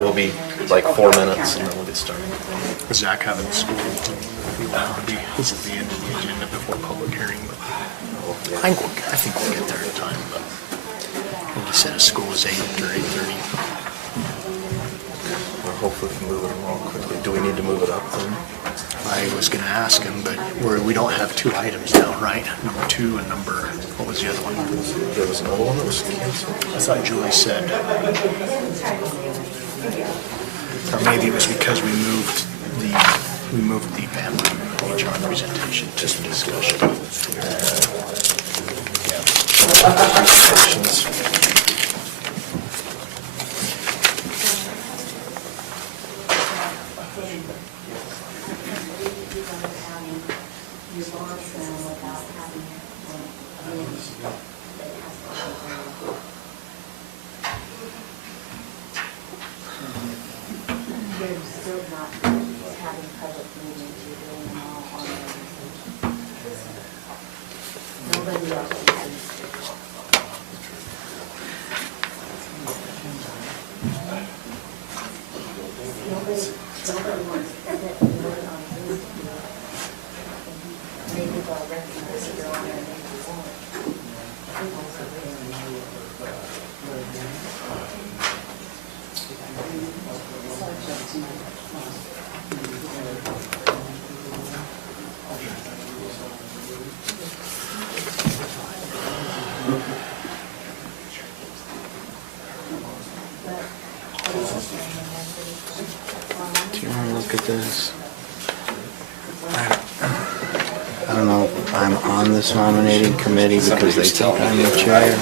Will be like 4 minutes and then we'll get started. Zach having school. He's at the end of the agenda before public hearing, but I think we'll get there in time. But I think he said his school was 8 or 8:30. Well, hopefully we can move it along quickly. Do we need to move it up then? I was going to ask him, but we don't have two items now, right? Number 2 and number, what was the other one? There was another one that was canceled. I thought Julie said, or maybe it was because we moved the HR presentation to discussion. Do you want to look at this? I don't know if I'm on this nominating committee because they think I'm the chair.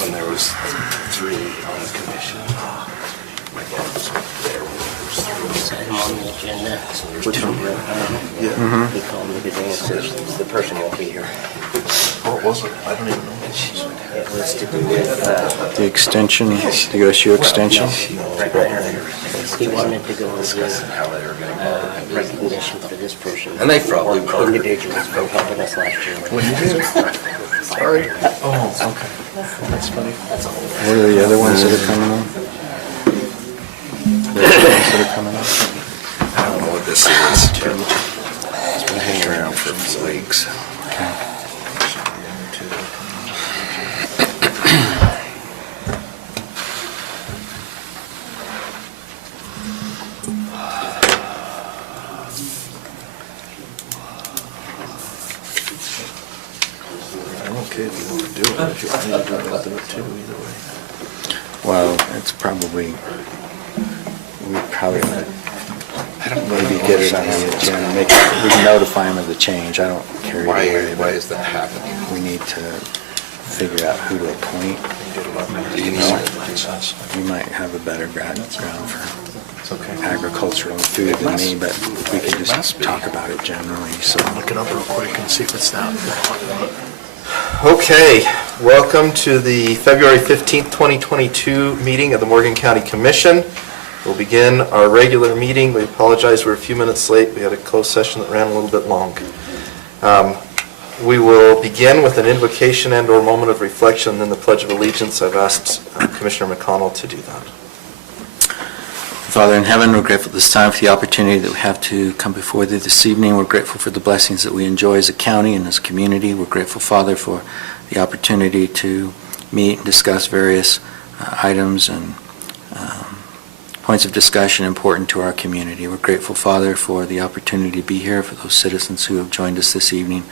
When there was 3 on the commission. My dad was there when there was 3. On the agenda. Which one? Yeah. He called me today and said the person won't be here. What was it? I don't even know. It was to do with The extension, the USU extension. he wanted to go with recognition for this person. And they probably or individuals for helping us last year. Sorry. Oh, okay. That's funny. What are the other ones that are coming on? The other ones that are coming on? I don't know what this is. It's been hanging around for a few weeks. Okay. I'm okay if you want to do it. If you want to do it, I'll do it too, either way. Well, it's probably, we probably maybe get it on the agenda. We can notify them of the change. I don't care either way. Why is that happening? We need to figure out who to appoint. Do you know? You might have a better background for It's okay. agricultural and food than me, but we can just talk about it generally, so. Look it up real quick and see if it's that. Okay, welcome to the February 15th, 2022 meeting of the Morgan County Commission. We'll begin our regular meeting. We apologize, we're a few minutes late. We had a closed session that ran a little bit long. We will begin with an invocation and/or moment of reflection, and then the Pledge of Allegiance. I've asked Commissioner McConnell to do that. Father in heaven, we're grateful this time for the opportunity that we have to come before thee this evening. We're grateful for the blessings that we enjoy as a county and as a community. We're grateful, Father, for the opportunity to meet and discuss various items and points of discussion important to our community. We're grateful, Father, for the opportunity to be here, for those citizens who have joined us this evening.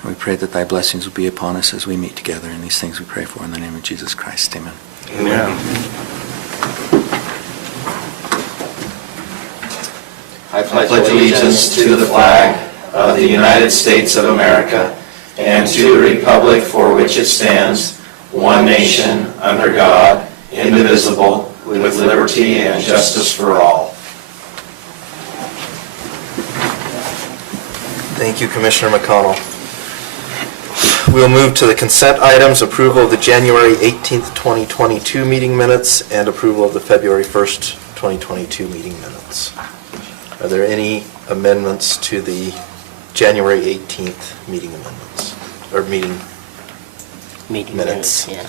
And we pray that thy blessings will be upon us as we meet together. And these things we pray for in the name of Jesus Christ. Amen. Amen. I pledge allegiance to the flag of the United States of America and to the republic for which it stands, one nation, under God, indivisible, with liberty and justice for all. Thank you, Commissioner McConnell. We'll move to the consent items, approval of the January 18th, 2022 meeting minutes and approval of the February 1st, 2022 meeting minutes. Are there any amendments to the January 18th meeting amendments, or meeting minutes? Yeah.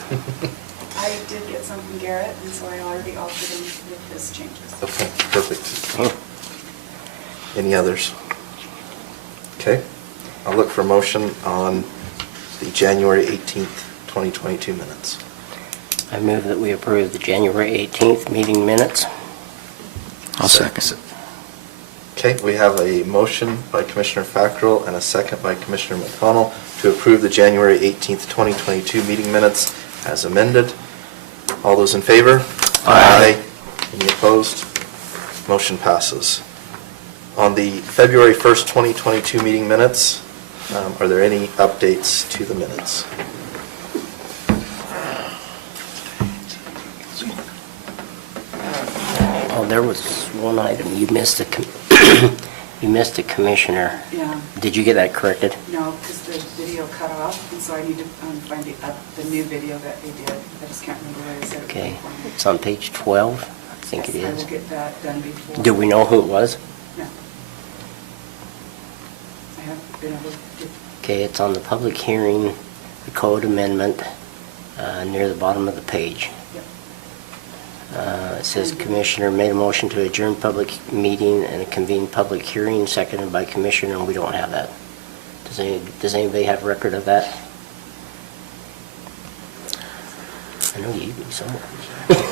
I did get some from Garrett, and so I already altered them with his changes. Okay, perfect. Any others? Okay, I'll look for motion on the January 18th, 2022 minutes. I move that we approve the January 18th meeting minutes. I'll second. Okay, we have a motion by Commissioner Fackrell and a second by Commissioner McConnell to approve the January 18th, 2022 meeting minutes as amended. All those in favor? Aye. Any opposed? Motion passes. On the February 1st, 2022 meeting minutes, are there any updates to the minutes? Oh, there was one item. You missed a, you missed a commissioner. Yeah, Did you get that corrected? no, because the video cut off, and so I need to find the new video that they did. I just can't remember where I said it. Okay. It's on page 12, I think it Yes, I is. will get that done before. Do we know who it was? No. I haven't been able to. Okay, it's on the public hearing, the code amendment, near the bottom of the page. Yep. It says Commissioner made a motion to adjourn public meeting and convene public hearing, seconded by Commissioner, and we don't have that. Does anybody have record of that? I know you do somewhere.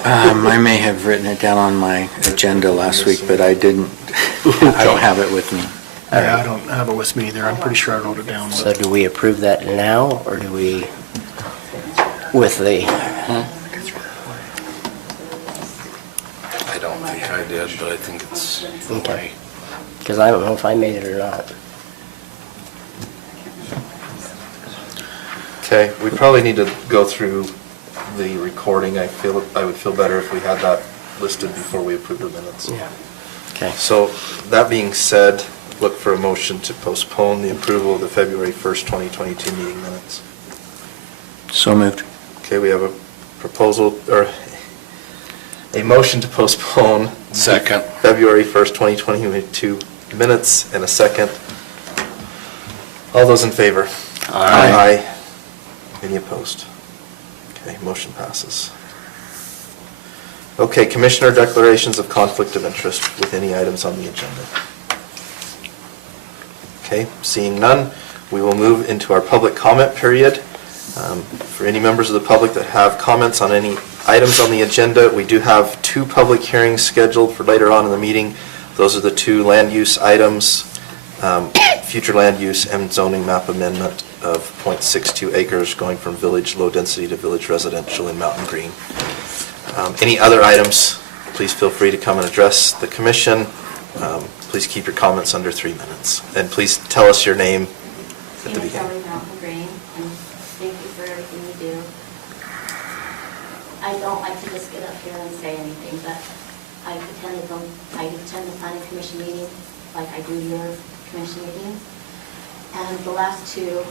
I may have written it down on my agenda last week, but I didn't, I don't have it with me. Yeah, I don't have it with me either. I'm pretty sure I wrote it down. So But do we approve that now, or do we, with the, I don't think I did, but I think it's okay. Because I don't know if I made it or not. Okay, we probably need to go through the recording. I would feel better if we had that listed before we approve the minutes. Yeah. Okay. So, that being said, look for a motion to postpone the approval of the February 1st, 2022 meeting minutes. So moved. Okay, we have a proposal, or a motion to postpone second. February 1st, 2022 minutes, and a second. All those in favor? Aye. Aye. Any opposed? Okay, motion passes. Okay, Commissioner declarations of conflict of interest with any items on the agenda. Okay, seeing none, we will move into our public comment period. For any members of the public that have comments on any items on the agenda, we do have 2 public hearings scheduled for later on in the meeting. Those are the 2 land use items, future land use and zoning map amendment of .62 acres going from village low density to village residential in Mountain Green. Any other items, please feel free to come and address the commission. Please keep your comments under 3 minutes. And please tell us your name at the Tina beginning. Kelly, Mountain Green, and thank you for everything you do. I don't like to just get up here and say anything, but I attend the planning commission meeting like I do your commission meetings. And the last 2,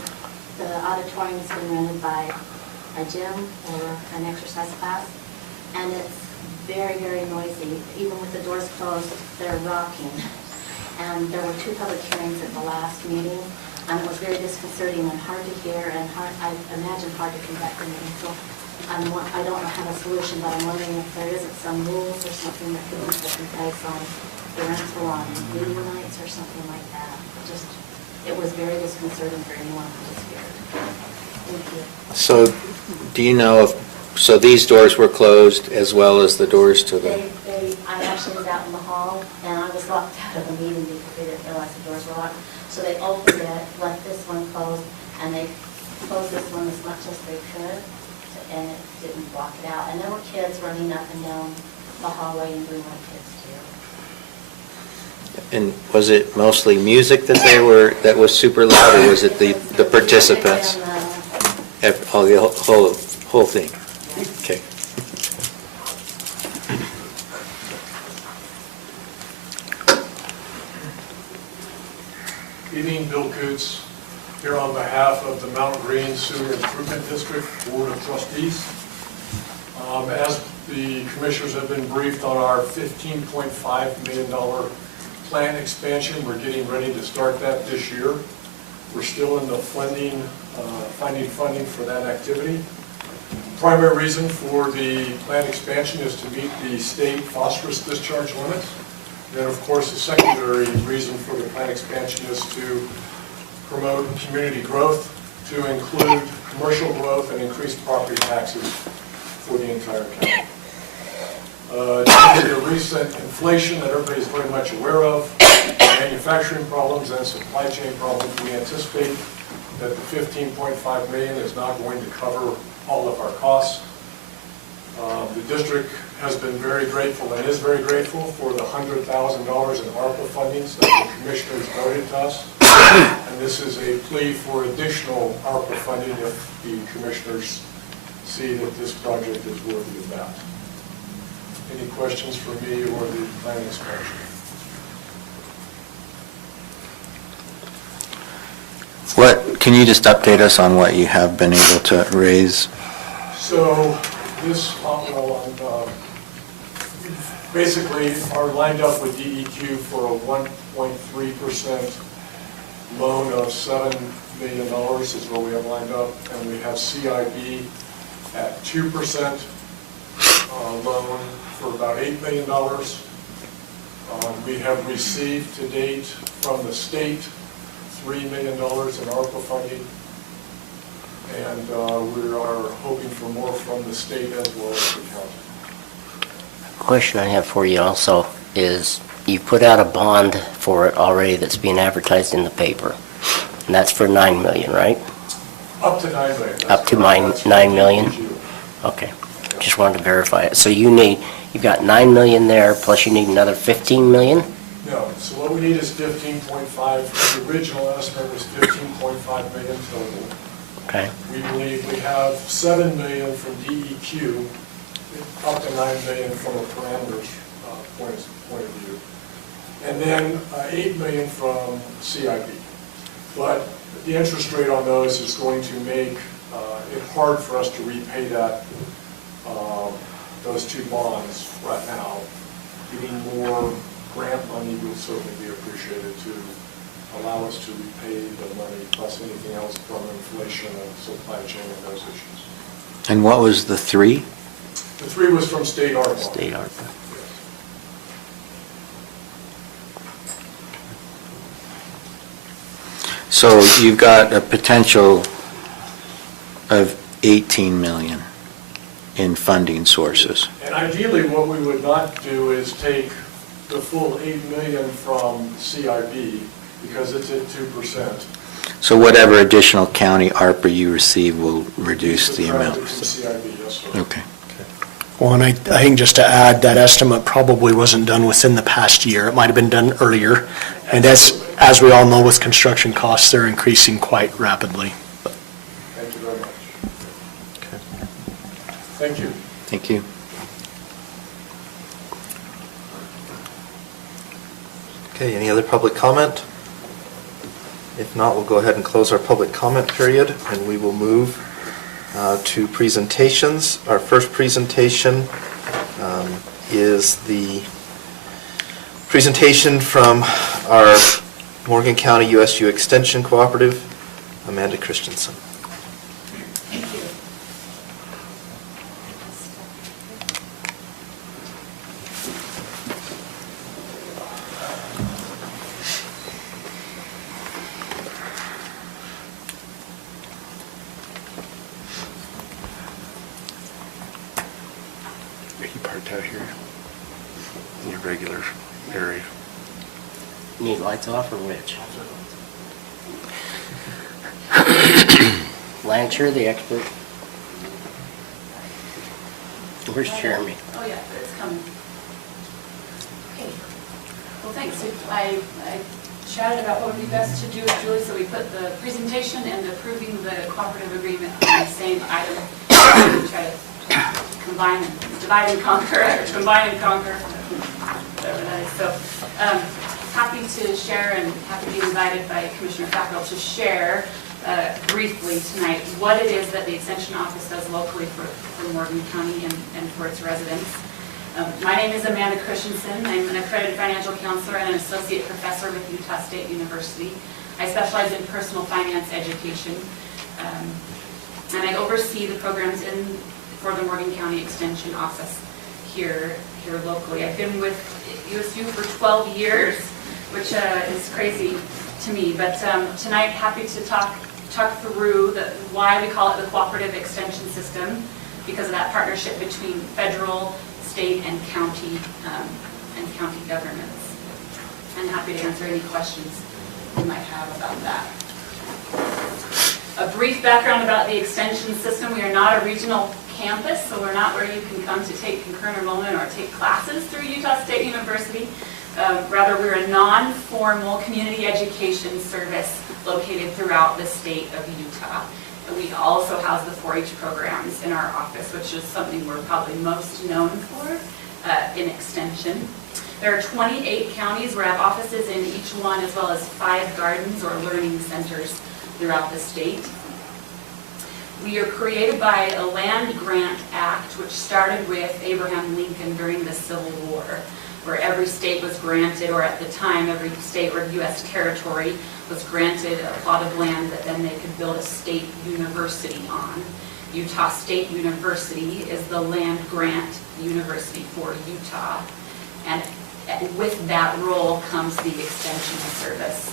the auditorium's been rented by a gym or an exercise class, and it's very, very noisy. Even with the doors closed, they're rocking. And there were 2 public hearings at the last meeting, and it was very disconcerting and hard to hear, and I imagine hard to conduct a meeting. So I don't have a solution, but I'm wondering if there isn't some rules or something that could be put in place on the rental on meeting nights or something like that. It was very disconcerting for anyone who was here. Thank you. So, do you know if, so these doors were closed as well as the doors to the, I actually was out in the hall, and I was locked out of the meeting because they didn't realize the doors were locked. So they opened it, left this one closed, and they closed this one as much as they could, and it didn't block it out. And there were kids running up and down the hallway and doing like kids do. and was it mostly music that that was super loud, or was it the participants? Oh, the whole thing? Okay. Evening, Bill Coots, here on behalf of the Mountain Green Sewer Improvement District Board of Trustees. As the commissioners have been briefed on our $15.5 million plan expansion, we're getting ready to start that this year. We're still in the finding funding for that activity. Primary reason for the planned expansion is to meet the state phosphorus discharge limits. Then, of course, the secondary reason for the planned expansion is to promote community growth, to include commercial growth and increased property taxes for the entire county. Due to the recent inflation that everybody is very much aware of, manufacturing problems and supply chain problems, we anticipate that the $15.5 million is not going to cover all of our costs. The district has been very grateful and is very grateful for the $100,000 in ARPA fundings that the commissioners voted to us. And this is a plea for additional ARPA funding if the commissioners see that this project is worthy of that. Any questions for me or the planning expansion? Can you just update us on what you have been able to raise? So this, basically are lined up with DEQ for a 1.3% loan of $7 million is what we have lined up, and we have CIB at 2% loan for about $8 million. We have received to date from the state $3 million in ARPA funding, and we are hoping for more from the state as well as the county. Question I have for you also is, you put out a bond for it already that's being advertised in the paper, and that's for $9 million, right? Up to $9 million. Up to $9 million? Okay, just wanted to verify it. So you've got $9 million there, plus you need another $15 million? No, so what we need is 15.5. The original estimate was 15.5 million total. Okay. We believe we have 7 million from DEQ, up to 9 million from a parameters point of view. And then 8 million from CIB. But the interest rate on those is going to make it hard for us to repay that, those two bonds right now. Getting more grant money will certainly be appreciated to allow us to repay the money plus anything else from inflation and supply chain and those issues. And what was the 3? The 3 was from state ARPA. State ARPA. So you've got a potential of 18 million in funding sources. And ideally, what we would not do is take the full 8 million from CIB because it's at 2%. So whatever additional county ARPA you receive will reduce the amount? From CIB, yes, sir. Okay. Well, and I think just to add, that estimate probably wasn't done within the past year. It might have been done earlier. And as we all know, with construction costs, they're increasing quite rapidly. Thank you very much. Thank you. Thank you. Okay, any other public comment? If not, we'll go ahead and close our public comment period, and we will move to presentations. Our first presentation is the presentation from our Morgan County USU Extension Cooperative, Amanda Christensen. Thank you. You parked out here in your regular area. Need lights off or which? Lance, you're the expert. Where's Jeremy? Oh, yeah, it's coming. Okay. Well, thanks. I chatted about what would be best to do with Julie, so we put the presentation and approving the cooperative agreement on the same item. We try to combine, divide and conquer, or combine and conquer, whatever that is. So, happy to share and happy to be invited by Commissioner Fackrell to share briefly tonight what it is that the Extension Office does locally for Morgan County and for its residents. My name is Amanda Christensen. I'm an accredited financial counselor and an associate professor with Utah State University. I specialize in personal finance education. and I oversee the programs for the Morgan County Extension Office here locally. I've been with USU for 12 years, which is crazy to me, but tonight happy to talk through why we call it the Cooperative Extension System, because of that partnership between federal, state, and county governments. I'm happy to answer any questions you might have about that. A brief background about the extension system. We are not a regional campus, so we're not where you can come to take concurrent enrollment or take classes through Utah State University. Rather, we're a non-formal community education service located throughout the state of Utah. We also house the 4-H programs in our office, which is something we're probably most known for in extension. There are 28 counties where I have offices in each one, as well as 5 gardens or learning centers throughout the state. We are created by a land grant act, which started with Abraham Lincoln during the Civil War, where every state was granted, or at the time, every state or U.S. territory was granted a plot of land that then they could build a state university on. Utah State University is the land grant university for Utah. And with that role comes the extension service,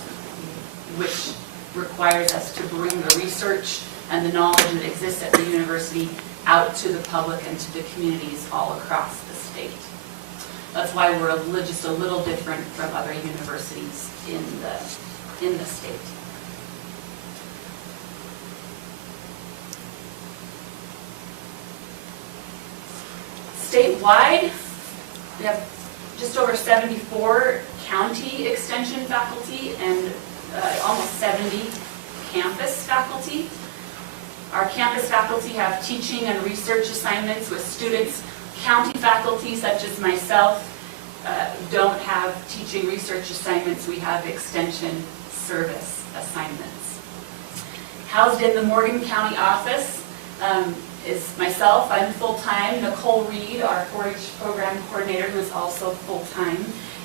which requires us to bring the research and the knowledge that exists at the university out to the public and to the communities all across the state. That's why we're just a little different from other universities in the state. Statewide, we have just over 74 county extension faculty and almost 70 campus faculty. Our campus faculty have teaching and research assignments with students. County faculty, such as myself, don't have teaching research assignments. We have extension service assignments. Housed in the Morgan County office is myself. I'm full-time. Nicole Reed, our 4-H program coordinator, who is also full-time,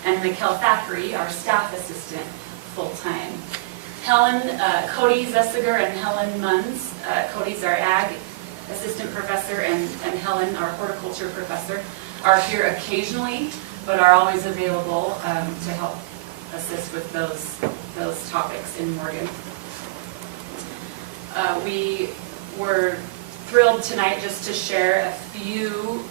and Mikkel Thackeray, our staff assistant, full-time. Cody Zessiger and Helen Munns, Cody's our ag assistant professor, and Helen, our horticulture professor, are here occasionally, but are always available to help assist with those topics in Morgan. We were thrilled tonight just to share a few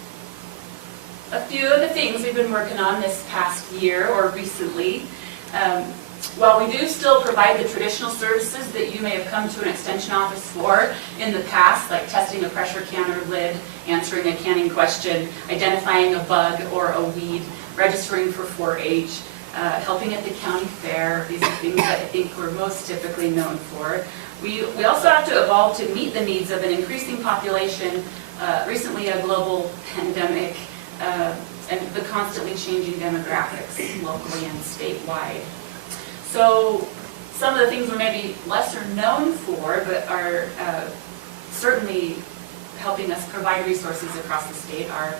of the things we've been working on this past year or recently. While we do still provide the traditional services that you may have come to an extension office for in the past, like testing a pressure canner lid, answering a canning question, identifying a bug or a weed, registering for 4-H, helping at the county fair, these are things that I think we're most typically known for. We also have to evolve to meet the needs of an increasing population, recently a global pandemic, and the constantly changing demographics locally and statewide. So some of the things we're maybe lesser known for, but are certainly helping us provide resources across the state, are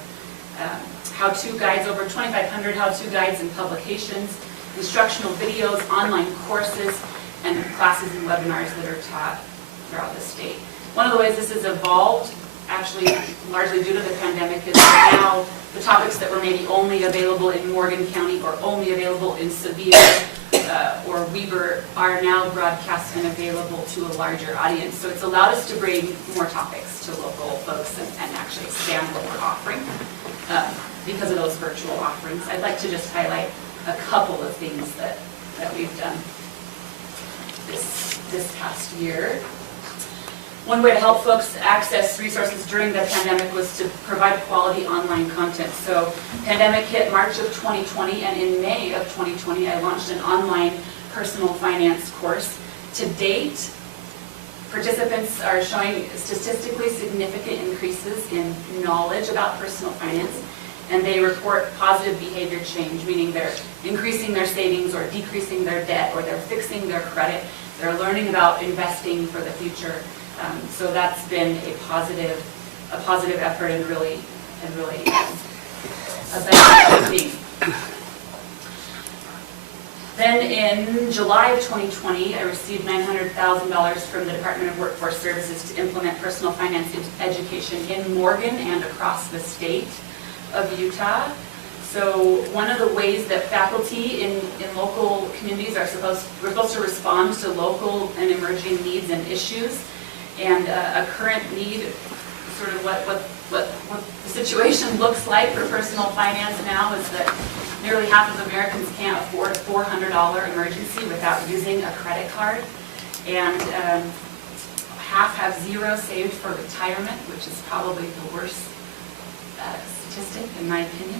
how-to guides, over 2,500 how-to guides and publications, instructional videos, online courses, and classes and webinars that are taught throughout the state. One of the ways this has evolved, actually largely due to the pandemic, is that now the topics that were maybe only available in Morgan County or only available in Sevier or Weber are now broadcast and available to a larger audience. So it's allowed us to bring more topics to local folks and actually expand what we're offering because of those virtual offerings. I'd like to just highlight a couple of things that we've done this past year. One way to help folks access resources during the pandemic was to provide quality online content. So pandemic hit March of 2020, and in May of 2020, I launched an online personal finance course. To date, participants are showing statistically significant increases in knowledge about personal finance, and they report positive behavior change, meaning they're increasing their savings or decreasing their debt, or they're fixing their credit. They're learning about investing for the future. So that's been a positive effort and really a beneficial thing. Then In July of 2020, I received $900,000 from the Department of Workforce Services to implement personal finance education in Morgan and across the state of Utah. So one of the ways that faculty in local communities we're supposed to respond to local and emerging needs and issues. And a current need, sort of what the situation looks like for personal finance now is that nearly half of Americans can't afford a $400 emergency without using a credit card. And half have zero saved for retirement, which is probably the worst statistic in my opinion.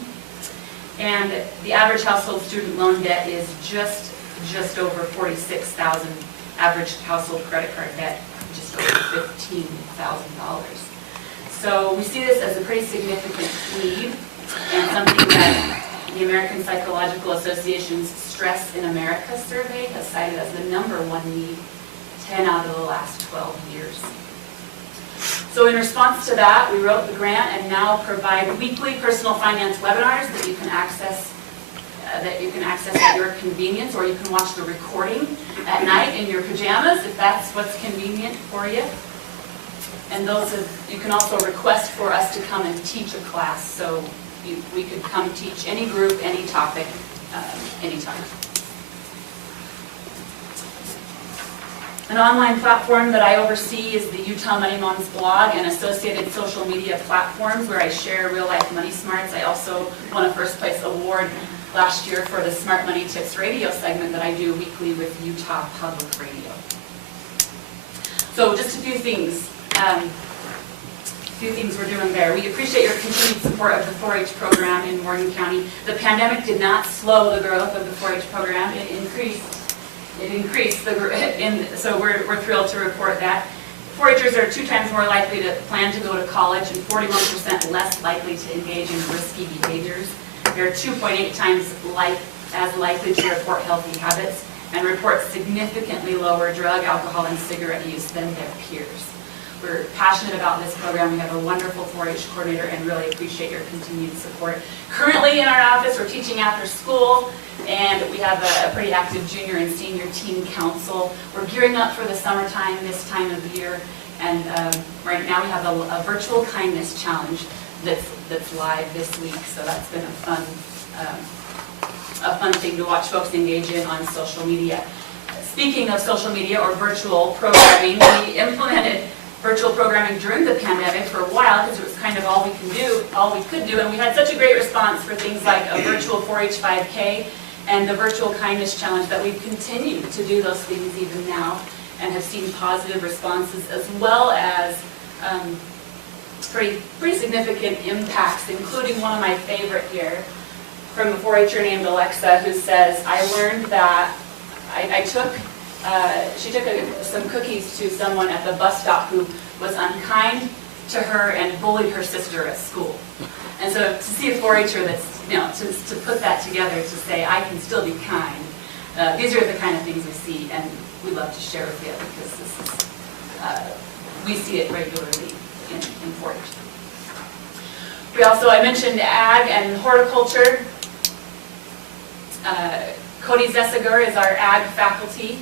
And the average household student loan debt is just over $46,000. Average household credit card debt, just over $15,000. So we see this as a pretty significant need and something that the American Psychological Association's Stress in America survey has cited as the #1 need 10 out of the last 12 years. So in response to that, we wrote the grant and now provide weekly personal finance webinars that you can access at your convenience, or you can watch the recording at night in your pajamas if that's what's convenient for you. And you can also request for us to come and teach a class, so we could come teach any group, any topic, anytime. An online platform that I oversee is the Utah Money Moms blog and associated social media platforms where I share real-life money smarts. I also won a first-place award last year for the Smart Money Tips radio segment that I do weekly with Utah Public Radio. So just a few things. We're doing there. We appreciate your continued support of the 4-H program in Morgan County. The pandemic did not slow the growth of the 4-H program. It increased. So we're thrilled to report that. 4-Hers are 2 times more likely to plan to go to college and 41% less likely to engage in risky behaviors. They're 2.8 times as likely to report healthy habits and report significantly lower drug, alcohol, and cigarette use than their peers. We're passionate about this program. We have a wonderful 4-H coordinator and really appreciate your continued support. Currently in our office, we're teaching after school, and we have a pretty active junior and senior teen council. We're gearing up for the summertime this time of the year, and right now we have a virtual kindness challenge that's live this week, so that's been a fun thing to watch folks engage in on social media. Speaking of social media or virtual programming, we implemented virtual programming during the pandemic for a while because it was kind of all we could do, and we had such a great response for things like a virtual 4-H 5K and the virtual kindness challenge that we've continued to do those things even now and have seen positive responses, as well as pretty significant impacts, including one of my favorite here from a 4-H'er named Alexa, who says, I learned that she took some cookies to someone at the bus stop who was unkind to her and bullied her sister at school. And so to see a 4-H'er that's, to put that together, to say, I can still be kind, these are the kind of things we see, and we love to share with you because this is, we see it regularly in 4-H. I mentioned ag and horticulture. Cody Zessiger is our ag faculty,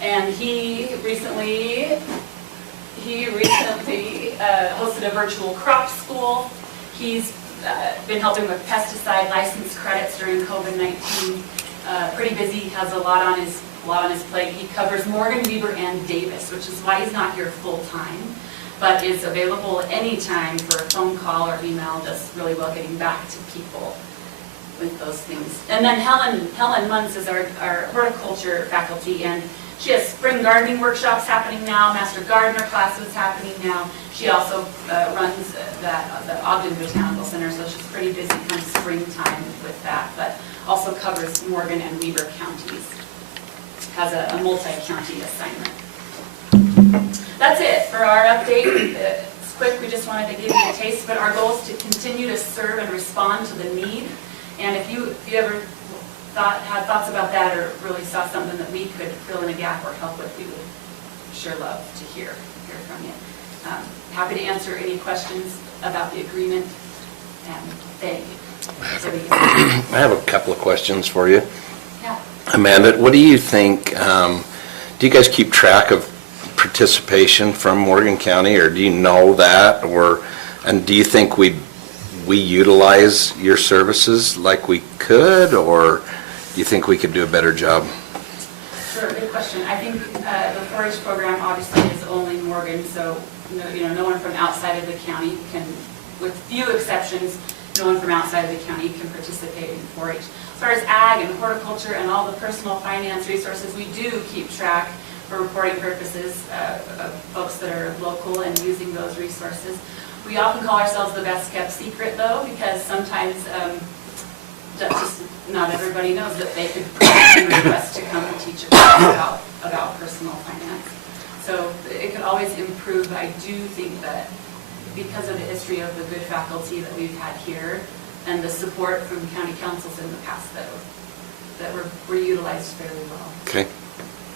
and he recently hosted a virtual crop school. He's been helping with pesticide license credits during COVID-19. Pretty busy, has a lot on his plate. He covers Morgan, Weber, and Davis, which is why he's not here full time, but is available anytime for a phone call or email. Does really well getting back to people with those things. And then Helen Muntz is our horticulture faculty, and she has spring gardening workshops happening now, Master Gardener classes happening now. She also runs the Ogden Botanical Center, so she's pretty busy come springtime with that, but also covers Morgan and Weber counties. Has a multi-county assignment. That's it for our update. It's quick, we just wanted to give you a taste, but our goal is to continue to serve and respond to the need. And if you ever had thoughts about that or really saw something that we could fill in a gap or help with, we would sure love to hear from you. Happy to answer any questions about the agreement, and thank you. I have a couple of questions for you. Yeah. Amanda, what do you think, do you guys keep track of participation from Morgan County, or do you know that, and do you think we utilize your services like we could, or do you think we could do a better job? Sure, good question. I think the 4-H program obviously is only Morgan, so no one from outside of the county can, with few exceptions, no one from outside of the county can participate in 4-H. As far as ag and horticulture and all the personal finance resources, we do keep track for reporting purposes of folks that are local and using those resources. We often call ourselves the best kept secret though, because sometimes just not everybody knows that they could request to come and teach a class about personal finance. So it could always improve, but I do think that because of the history of the good faculty that we've had here and the support from county councils in the past that were utilized fairly well. Okay.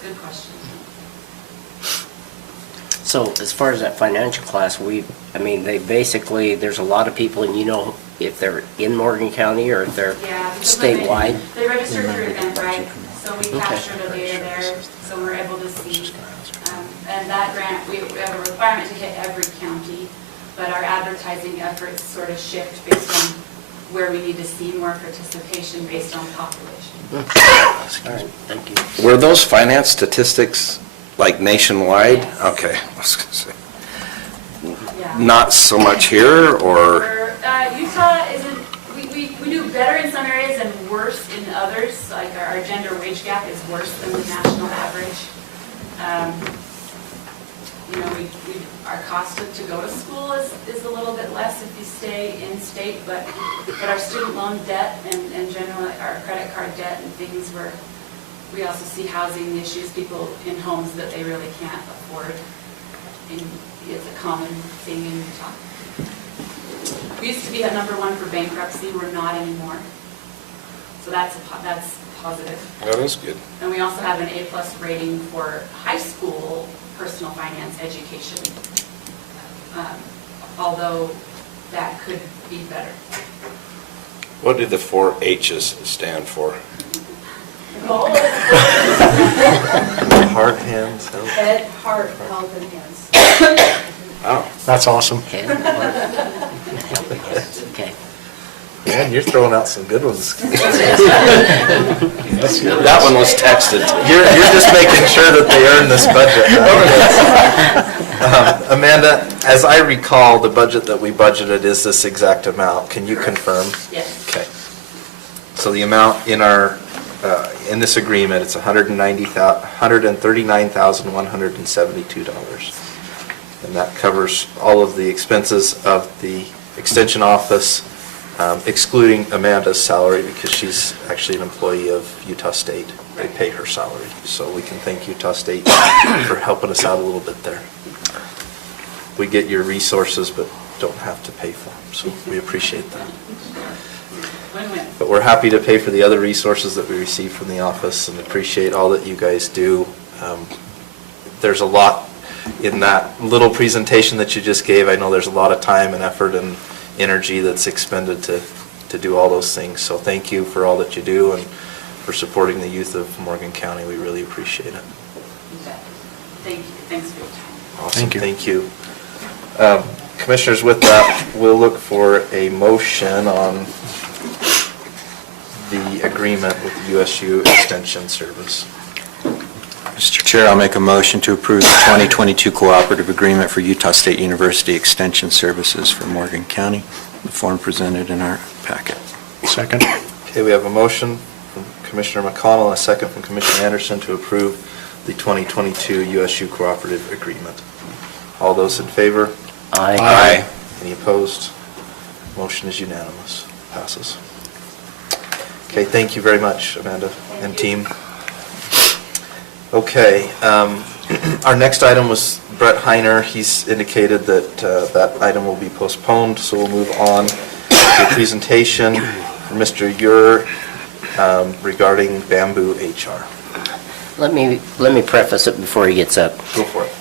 Good question. So as far as that financial class, they basically, there's a lot of people, and if they're in Morgan County or if they're Yeah, statewide? They register through Eventbrite, so we capture the data there, so we're able to see. And that grant, we have a requirement to hit every county, but our advertising efforts sort of shift based on where we need to see more participation based on population. All right, thank you. Were those finance statistics like nationwide? Yes. Okay, I was gonna say, Yeah. not so much here, or? Utah isn't, we do better in some areas and worse in others. Like our gender wage gap is worse than the national average. Our cost to go to school is a little bit less if you stay in state, but our student loan debt and generally our credit card debt and things we also see housing issues, people in homes that they really can't afford. And it's a common thing in Utah. We used to be at #1 for bankruptcy, we're not anymore. So that's positive. That is good. And we also have an A+ rating for high school personal finance education, although that could be better. What do the 4 H's stand for? Heart, hands, health. Head, heart, health, and hands. Oh, That's awesome. Head, okay. Man, you're throwing out some good ones. that one was texted. You're just making sure that they earn this budget. Amanda, as I recall, the budget that we budgeted is this exact amount. Can you confirm? Yes. Okay. So the amount in our, in this agreement, it's $139,172. And that covers all of the expenses of the extension office, excluding Amanda's salary because she's actually an employee of Utah State. They pay her salary. So we can thank Utah State for helping us out a little bit there. We get your resources but don't have to pay for them, so we appreciate that. Win-win. But we're happy to pay for the other resources that we receive from the office and appreciate all that you guys do. There's a lot in that little presentation that you just gave. I know there's a lot of time and effort and energy that's expended to do all those things. So thank you for all that you do and for supporting the youth of Morgan County. We really appreciate it. You bet. Thank you. Thanks for your time. Awesome. Thank you. Thank you. Commissioners, with that, we'll look for a motion on the agreement with the USU Extension Service. Mr. Chair, I'll make a motion to approve the 2022 cooperative agreement for Utah State University Extension Services for Morgan County, the form presented in our packet. Second. Okay, we have a motion from Commissioner McConnell and a second from Commissioner Anderson to approve the 2022 USU cooperative agreement. All those in favor? Aye. Aye. Any opposed? Motion is unanimous. Passes. Okay, thank you very much, Amanda and team. Okay, our next item was Brett Heiner. He's indicated that that item will be postponed, so we'll move on to a presentation from Mr. Ure regarding Bamboo HR. Let me preface it before he gets up. Go for it.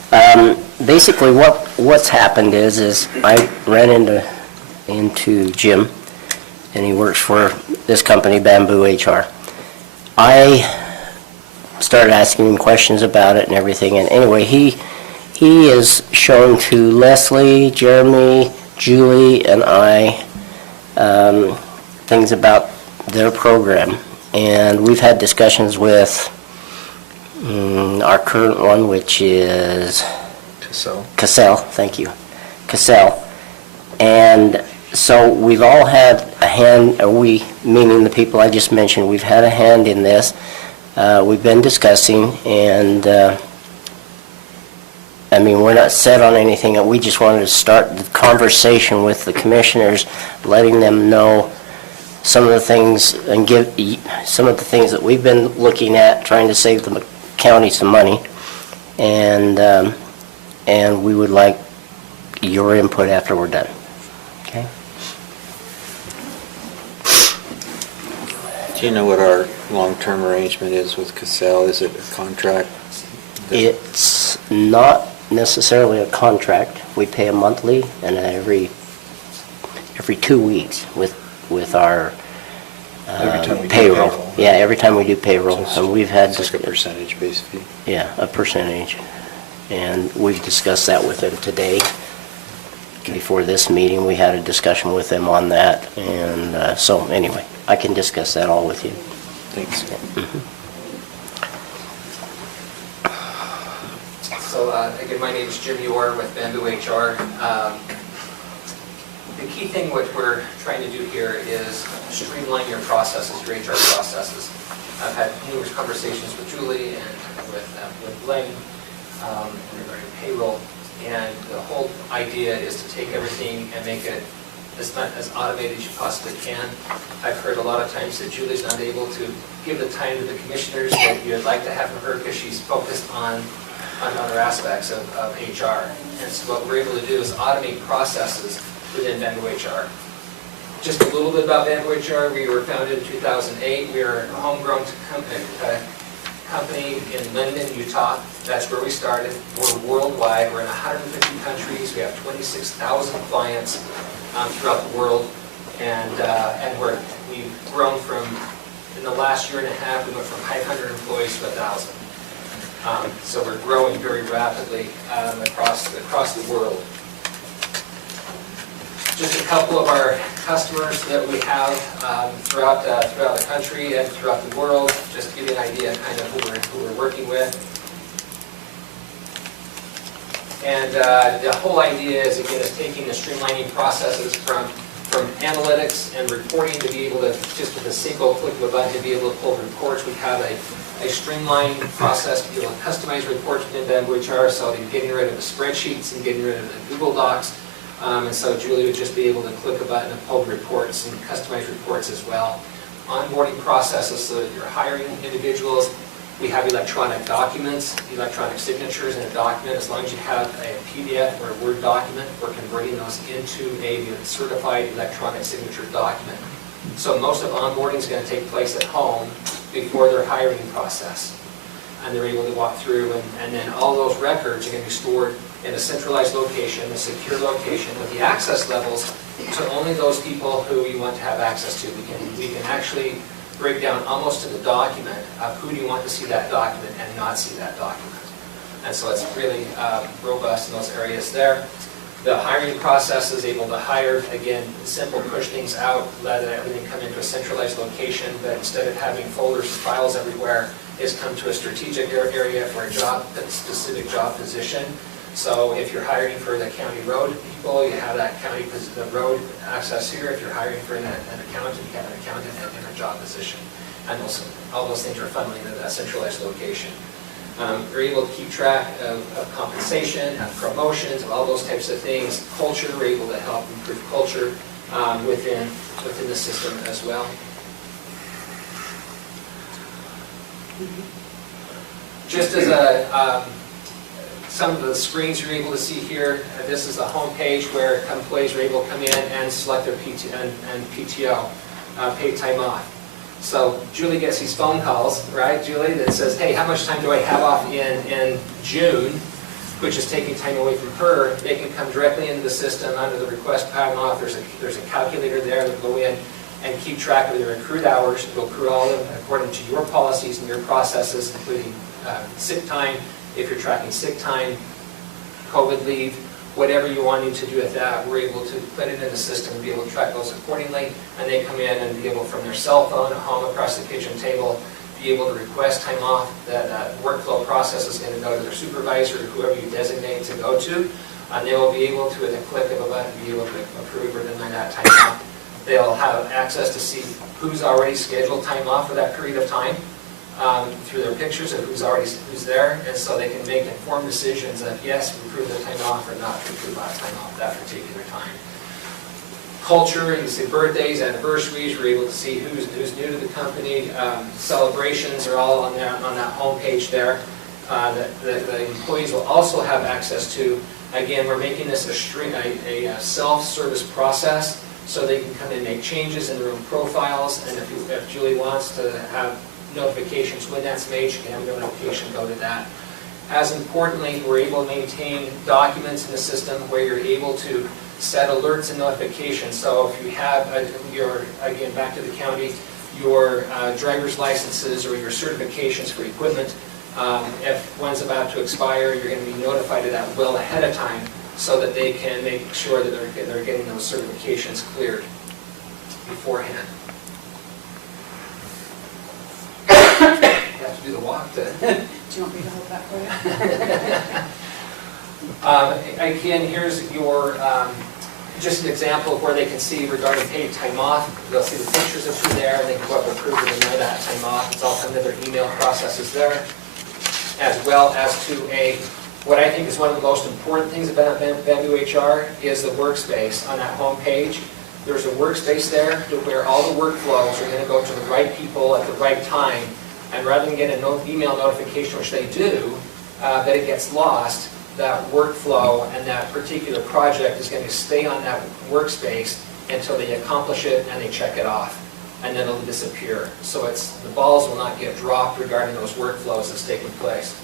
Basically, what's happened is I ran into Jim, and he works for this company, Bamboo HR. I started asking him questions about it and everything. And anyway, he has shown to Leslie, Jeremy, Julie, and I things about their program. And we've had discussions with our current one, which is Cassell, thank you, Cassell. And so we've all had a hand, we, meaning the people I just mentioned, we've had a hand in this. We've been discussing, and I mean, we're not set on anything. We just wanted to start the conversation with the commissioners, letting them know some of the things and give some of the things that we've been looking at, trying to save the county some money, and we would like your input after we're done. Okay. Do you know what our long-term arrangement is with Cassell? Is it a contract? It's not necessarily a contract. We pay a monthly and every 2 weeks with our Every time we do payroll. payroll. Yeah, every time we do payroll. And we've had It's like a percentage-based fee. Yeah, a percentage. And we've discussed that with them today. Before this meeting, we had a discussion with them on that. And so anyway, I can discuss that all with you. Thanks. So again, my name is Jim Ewer with Bamboo HR. The key thing what we're trying to do here is streamline your processes, your HR processes. I've had numerous conversations with Julie and with Blaine regarding payroll, and the whole idea is to take everything and make it as automated as you possibly can. I've heard a lot of times that Julie's not able to give the time to the commissioners that you'd like to have from her because she's focused on other aspects of HR. And so what we're able to do is automate processes within Bamboo HR. Just a little bit about Bamboo HR. We were founded in 2008. We are a homegrown company in Linden, Utah. That's where we started. We're worldwide. We're in 150 countries. We have 26,000 clients throughout the world. And we've grown from, in the last year and a half, we went from 500 employees to 1,000. So we're growing very rapidly across the world. Just a couple of our customers that we have throughout the country and throughout the world, just to give you an idea of kind of who we're working with. And the whole idea is, again, is taking the streamlining processes from analytics and reporting to be able to, just with a single click of a button, to be able to pull reports. We have a streamlined process to be able to customize reports within Bamboo HR, so you're getting rid of the spreadsheets and getting rid of the Google Docs. And so Julie would just be able to click a button and pull reports and customize reports as well. Onboarding processes, so that you're hiring individuals. We have electronic documents, electronic signatures in a document. As long as you have a PDF or a Word document, we're converting those into a certified electronic signature document. So most of onboarding is going to take place at home before their hiring process. And they're able to walk through, and then all those records are going to be stored in a centralized location, a secure location, with the access levels to only those people who you want to have access to. We can actually break down almost to the document of who do you want to see that document and not see that document. And so it's really robust in those areas there. The hiring process is able to hire, again, simple, push things out, let everything come into a centralized location, but instead of having folders and files everywhere, is come to a strategic area for a specific job position. So if you're hiring for the county road people, you have that the road access here. If you're hiring for an accountant, you have an accountant at a different job position. And all those things are funneling into that centralized location. We're able to keep track of compensation, of promotions, of all those types of things. Culture, we're able to help improve culture within the system as well. Just as some of the screens you're able to see here, this is the home page where employees are able to come in and select their PTO, paid time off. So Julie gets these phone calls, right, Julie, that says, hey, how much time do I have off in June, which is taking time away from her. They can come directly into the system under the request time off. There's a calculator there that go in, and keep track of their accrued hours. You'll accrue all of them according to your policies and your processes, including sick time, if you're tracking sick time, COVID leave, whatever you want to do with that, we're able to put it in the system and be able to track those accordingly, and they come in and be able, from their cell phone at home across the kitchen table, be able to request time off. That workflow process is going to go to their supervisor, or whoever you designate to go to, and they will be able to, with a click of a button, be able to approve or deny that time off. They'll have access to see who's already scheduled time off for that period of time through their pictures of who's there, and so they can make informed decisions of yes, we approve the time off, or not to approve that time off that particular time. Culture, you see birthdays, anniversaries, we're able to see who's new to the company. Celebrations are all on that home page there. The employees will also have access to, again, we're making this a self-service process, so they can come in and make changes in their own profiles, and if Julie wants to have notifications when that's made, she can have a notification go to that. As importantly, we're able to maintain documents in the system where you're able to set alerts and notifications. So if you have again, back to the county, your driver's licenses or your certifications for equipment, if one's about to expire, you're going to be notified of that well ahead of time so that they can make sure that they're getting those certifications cleared beforehand. You have to do the walk to... Do you want me to hold that for you? Again, here's your, just an example of where they can see regarding paid time off. They'll see the pictures of who's there, and they can go up and approve it and know that time off. It's all coming to their email processes there, as well as to what I think is one of the most important things about Bamboo HR is the workspace on that home page. There's a workspace there to where all the workflows are going to go to the right people at the right time, and rather than get an email notification, which they do, that it gets lost, that workflow and that particular project is going to stay on that workspace until they accomplish it and they check it off, and then it'll disappear. So the balls will not get dropped regarding those workflows that's taking place.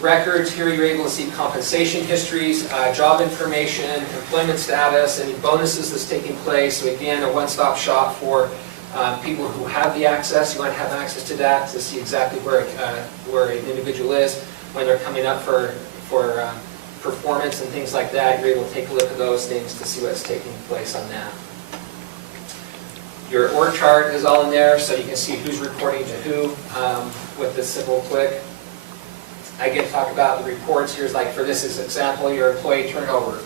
Records, here you're able to see compensation histories, job information, employment status, any bonuses that's taking place. So again, a one-stop shop for people who have the access. You want to have access to that to see exactly where an individual is when they're coming up for performance and things like that. You're able to take a look at those things to see what's taking place on that. Your org chart is all in there, so you can see who's reporting to who with this simple click. I get to talk about the reports. Here's like, for this example, your employee turnover.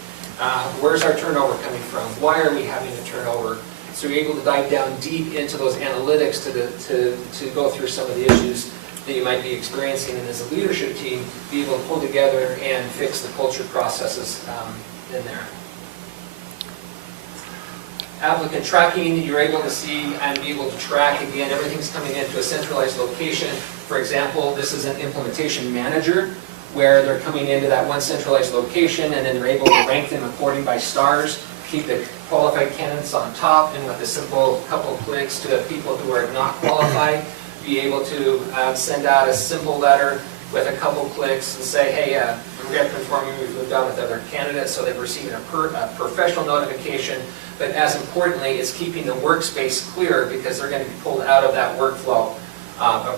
Where's our turnover coming from? Why are we having a turnover? So you're able to dive down deep into those analytics to go through some of the issues that you might be experiencing, and as a leadership team, be able to pull together and fix the culture processes in there. Applicant tracking, you're able to see and be able to track, again, everything's coming into a centralized location. For example, this is an implementation manager where they're coming into that one centralized location, and then they're able to rank them according by stars, keep the qualified candidates on top, and with a simple couple of clicks to the people who are not qualified, be able to send out a simple letter with a couple clicks and say, hey, regret informing you we've moved on with other candidates, so they've received a professional notification. But as importantly, it's keeping the workspace clear because they're going to be pulled out of that workflow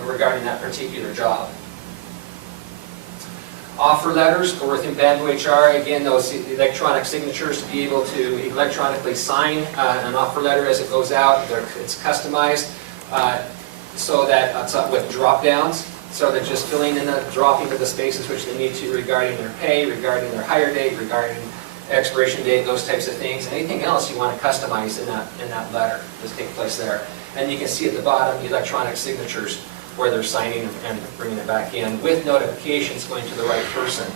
regarding that particular job. Offer letters go within Bamboo HR. Again, those electronic signatures to be able to electronically sign an offer letter as it goes out. It's customized so that it's with drop downs. So they're just filling in dropping to the spaces which they need to regarding their pay, regarding their hire date, regarding expiration date, those types of things. Anything else you want to customize in that letter to take place there. And you can see at the bottom the electronic signatures where they're signing and bringing it back in with notifications going to the right person.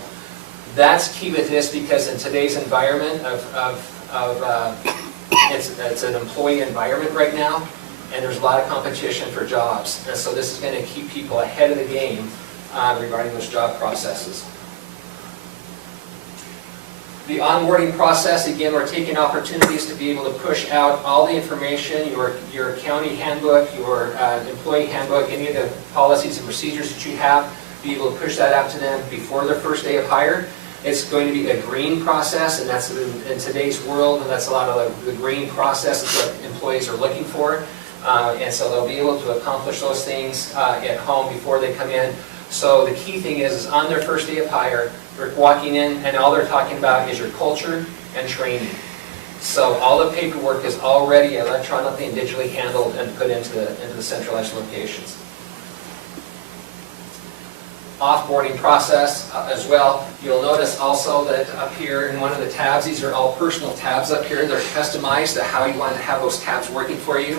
That's key with this because in today's environment it's an employee environment right now, and there's a lot of competition for jobs. And so this is going to keep people ahead of the game regarding those job processes. The onboarding process, again, we're taking opportunities to be able to push out all the information, your county handbook, your employee handbook, any of the policies and procedures that you have, be able to push that out to them before their first day of hire. It's going to be a green process, and that's in today's world, and that's a lot of the green process is what employees are looking for. And so they'll be able to accomplish those things at home before they come in. So the key thing is on their first day of hire, they're walking in and all they're talking about is your culture and training. So all the paperwork is already electronically and digitally handled and put into the centralized locations. Offboarding process as well. You'll notice also that up here in one of the tabs, these are all personal tabs up here. They're customized to how you want to have those tabs working for you.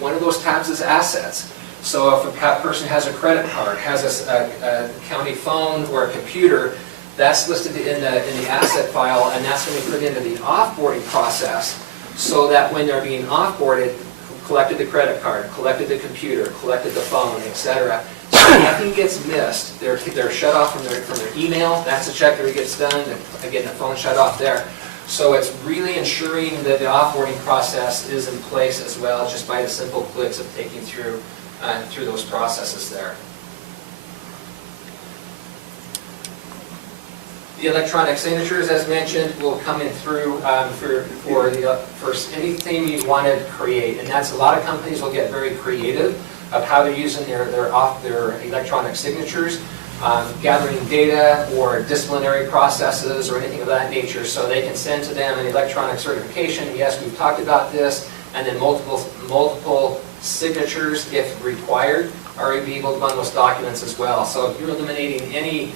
One of those tabs is assets. So if a person has a credit card, has a county phone or a computer, that's listed in the asset file, and that's going to be put into the offboarding process so that when they're being offboarded, collected the credit card, collected the computer, collected the phone, etc. So nothing gets missed. They're shut off from their email. That's the check that gets done. Again, the phone shut off there. So it's really ensuring that the offboarding process is in place as well, just by the simple clicks of taking through those processes there. The electronic signatures, as mentioned, will come in through for anything you want to create, and that's a lot of companies will get very creative of how they're using their electronic signatures, gathering data or disciplinary processes or anything of that nature, so they can send to them an electronic certification. Yes, we've talked about this, and then multiple signatures, if required, are able on those documents as well. So if you're eliminating any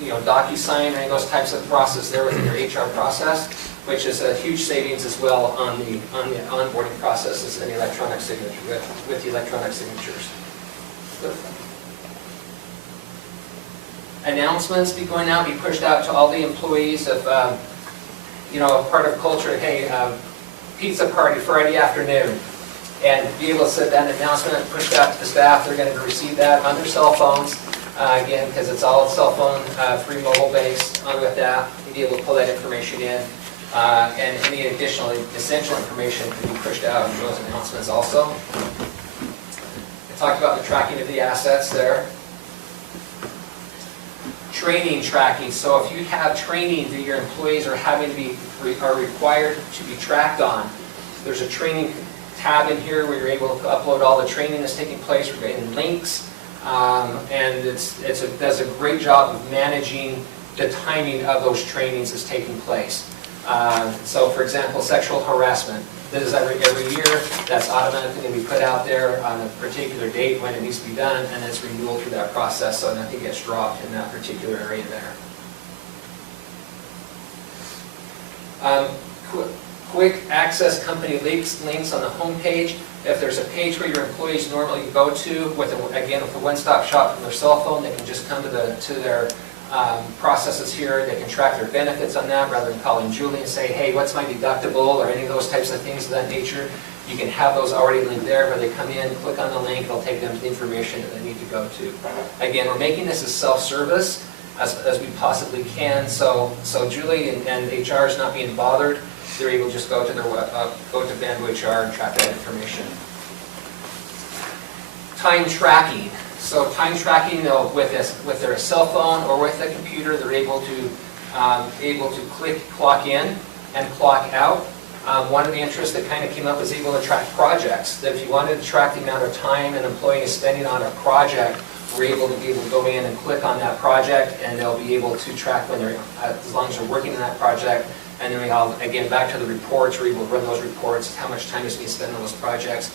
DocuSign or any of those types of process there within your HR process, which is a huge savings as well on the onboarding processes and the electronic signature with the electronic signatures. Announcements be going out, be pushed out to all the employees of, part of culture. Hey, pizza party Friday afternoon, and be able to set that announcement pushed out to the staff. They're going to receive that on their cell phones. Again, because it's all cell phone, free mobile based on with that, you'll be able to pull that information in. And any additional essential information can be pushed out in those announcements also. I talked about the tracking of the assets there. Training tracking. So if you have training that your employees are required to be tracked on, there's a training tab in here where you're able to upload all the training that's taking place. We're getting links. And it does a great job of managing the timing of those trainings that's taking place. So for example, sexual harassment. This is every year. That's automatically going to be put out there on a particular date when it needs to be done, and it's renewed through that process, so nothing gets dropped in that particular area there. Quick access company links on the home page. If there's a page where your employees normally go to, with a one-stop shop from their cell phone, they can just come to their processes here. They can track their benefits on that rather than calling Julie and say, hey, what's my deductible, or any of those types of things of that nature. You can have those already linked there where they come in, click on the link, it'll take them to the information that they need to go to. Again, we're making this as self-service as we possibly can, so Julie and HR is not being bothered. They're able to just go to Bamboo HR and track that information. Time tracking. So time tracking, with their cell phone or with the computer, they're able to clock in and clock out. One of the interests that kind of came up is able to track projects. That if you wanted to track the amount of time an employee is spending on a project, we're able to go in and click on that project, and they'll be able to track when they're, as long as they're working on that project. And then again, back to the reports, we're able to run those reports, how much time is being spent on those projects.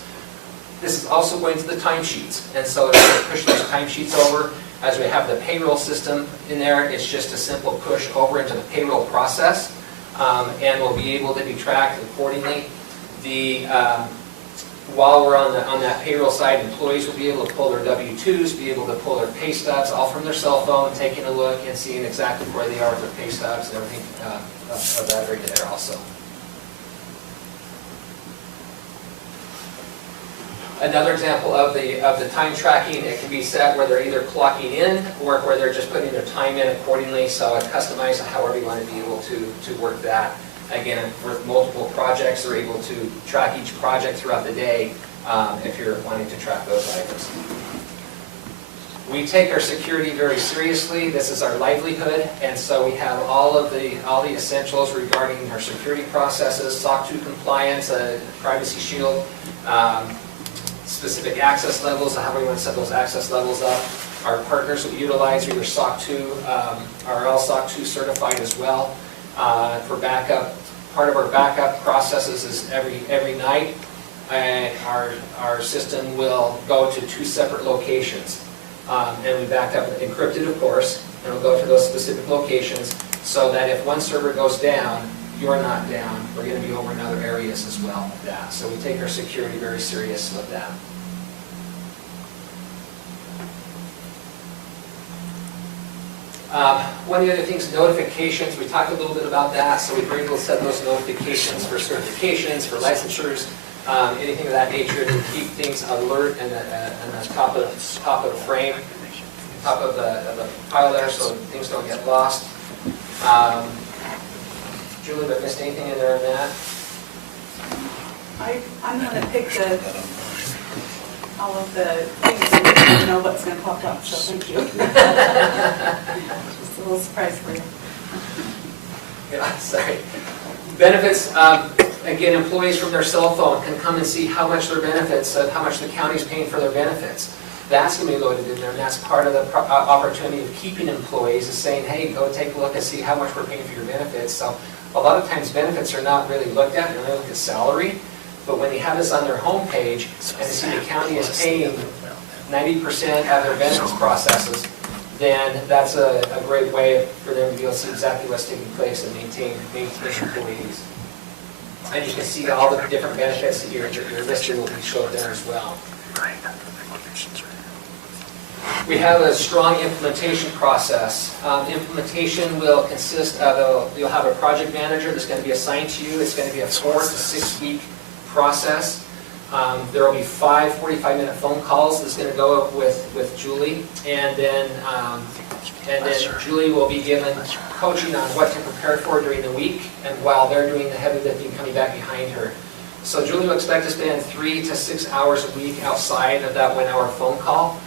This is also going to the timesheets, and so to push those timesheets over, as we have the payroll system in there, it's just a simple push over into the payroll process, and we'll be able to be tracked accordingly. While we're on that payroll side, employees will be able to pull their W-2s, be able to pull their pay stubs, all from their cell phone, taking a look and seeing exactly where they are with their pay stubs and everything of that area there also. Another example of the time tracking, it can be set where they're either clocking in or where they're just putting their time in accordingly, so it's customized however you want to be able to work that. Again, with multiple projects, they're able to track each project throughout the day if you're wanting to track those items. We take our security very seriously. This is our livelihood, and so we have all the essentials regarding our security processes, SOC 2 compliance, privacy shield, specific access levels, how we want to set those access levels up. Our partners that we utilize are either SOC 2, are all SOC 2 certified as well. For backup, part of our backup processes is every night, and our system will go to 2 separate locations. And we back up, encrypted of course, and we'll go to those specific locations so that if one server goes down, you're not down. We're going to be over in other areas as well with that. So we take our security very serious with that. One of the other things, notifications, we talked a little bit about that, so we're able to set those notifications for certifications, for licensures, anything of that nature to keep things alert and the top of the frame, top of the pile there, so things don't get lost. Julie, have I missed anything in there on that? I'm going to pick all of the things and you know what's going to pop up, so thank you. Just a little surprise for you. Yeah, sorry. Benefits, again, employees from their cell phone can come and see how much their benefits, how much the county's paying for their benefits. That's going to be loaded in there, and that's part of the opportunity of keeping employees, is saying, hey, go take a look and see how much we're paying for your benefits. So a lot of times benefits are not really looked at, they only look at salary, but when they have this on their homepage and they see the county is paying 90% of their benefits processes, then that's a great way for them to be able to see exactly what's taking place and maintain employees. And you can see all the different benefits that your listing will be showed there as well. We have a strong implementation process. Implementation will consist of, you'll have a project manager that's going to be assigned to you. It's going to be a 4 to 6 week process. There will be 5 45-minute phone calls that's going to go with Julie, and then Julie will be given coaching on what to prepare for during the week, and while they're doing the heavy lifting coming back behind her. So Julie will expect to spend 3 to 6 hours a week outside of that 1-hour phone call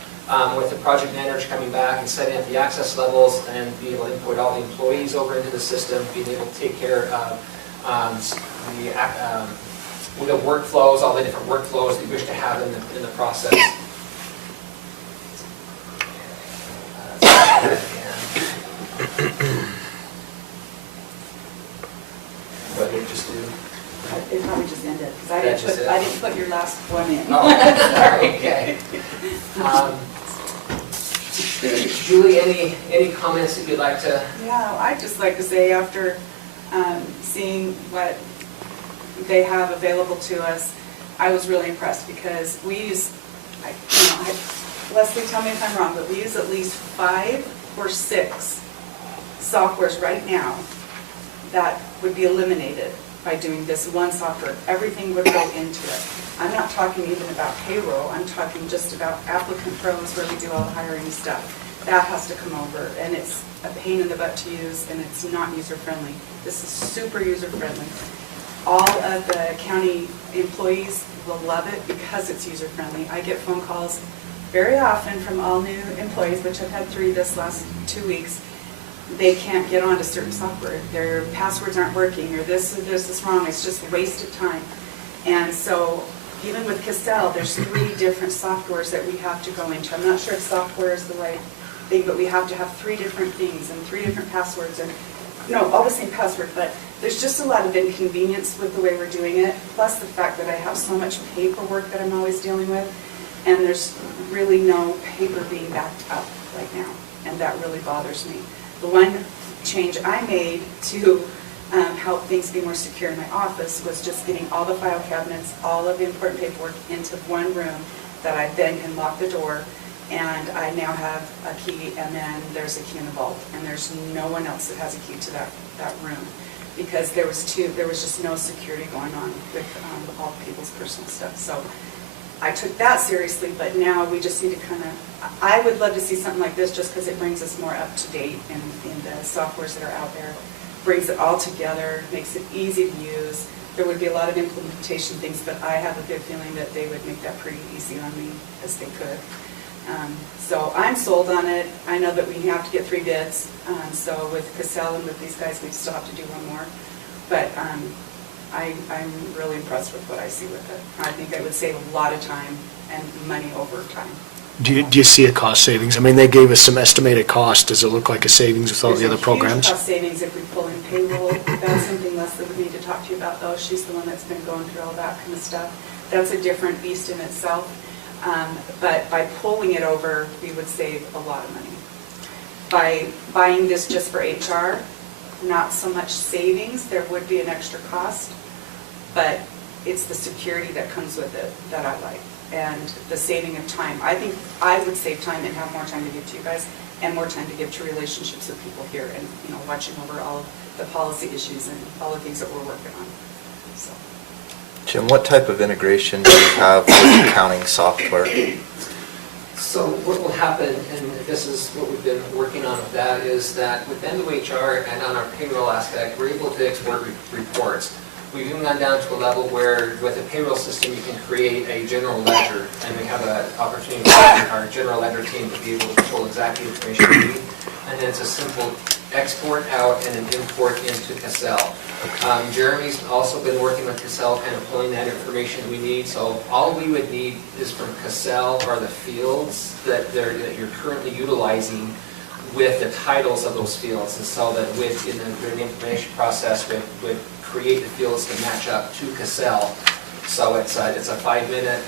with the project manager coming back and setting up the access levels and being able to input all the employees over into the system, being able to take care of the workflows, all the different workflows that you wish to have in the process. What did it just do? It probably just ended, because I didn't put your last one in. Oh, sorry, okay. Julie, any comments that you'd like to? Yeah, I'd just like to say after seeing what they have available to us, I was really impressed because we use, Leslie, tell me if I'm wrong, but we use at least 5 or 6 softwares right now that would be eliminated by doing this one software. Everything would go into it. I'm not talking even about payroll, I'm talking just about applicant pros where we do all the hiring stuff. That has to come over, and it's a pain in the butt to use, and it's not user-friendly. This is super user-friendly. All of the county employees will love it because it's user-friendly. I get phone calls very often from all new employees, which I've had 3 this last 2 weeks. They can't get onto certain software. Their passwords aren't working, or this is wrong. It's just wasted time. And so even with Cassell, there's 3 different softwares that we have to go into. I'm not sure if software is the right thing, but we have to have 3 different things and 3 different passwords, and no, all the same password, but there's just a lot of inconvenience with the way we're doing it, plus the fact that I have so much paperwork that I'm always dealing with, and there's really no paper being backed up right now, and that really bothers me. The one change I made to help things be more secure in my office was just getting all the file cabinets, all of the important paperwork into one room that I then can lock the door, and I now have a key, and then there's a key in the vault, and there's no one else that has a key to that room, because there was just no security going on with all people's personal stuff. So I took that seriously, but now we just need to kind of, I would love to see something like this just because it brings us more up to date in the softwares that are out there, brings it all together, makes it easy to use. There would be a lot of implementation things, but I have a good feeling that they would make that pretty easy on me as they could. So I'm sold on it. I know that we have to get 3 bids. So with Cassell and with these guys, we still have to do one more. But I'm really impressed with what I see with it. I think it would save a lot of time and money over time. Do you see a cost savings? I mean, they gave us some estimated cost. Does it look like a savings with all the other programs? There's a huge cost savings if we pull in payroll. That's something Leslie would need to talk to you about, though. She's the one that's been going through all that kind of stuff. That's a different beast in itself. But by pulling it over, we would save a lot of money. By buying this just for HR, not so much savings. There would be an extra cost, but it's the security that comes with it that I like, and the saving of time. I think I would save time and have more time to give to you guys, and more time to give to relationships with people here, and watching over all of the policy issues and all the things that we're working on. So. Jim, what type of integration do you have with accounting software? So what will happen, and this is what we've been working on with that, is that within the HR and on our payroll aspect, we're able to export reports. We've even gone down to a level where with a payroll system, you can create a general ledger, and we have an opportunity for our general ledger team to be able to pull exactly the information we need. And then it's a simple export out and an import into Cassell. Jeremy's also been working with Cassell, kind of pulling that information we need. So all we would need is from Cassell are the fields that you're currently utilizing with the titles of those fields. And so that during the information process, would create the fields to match up to Cassell. So it's a 5-minute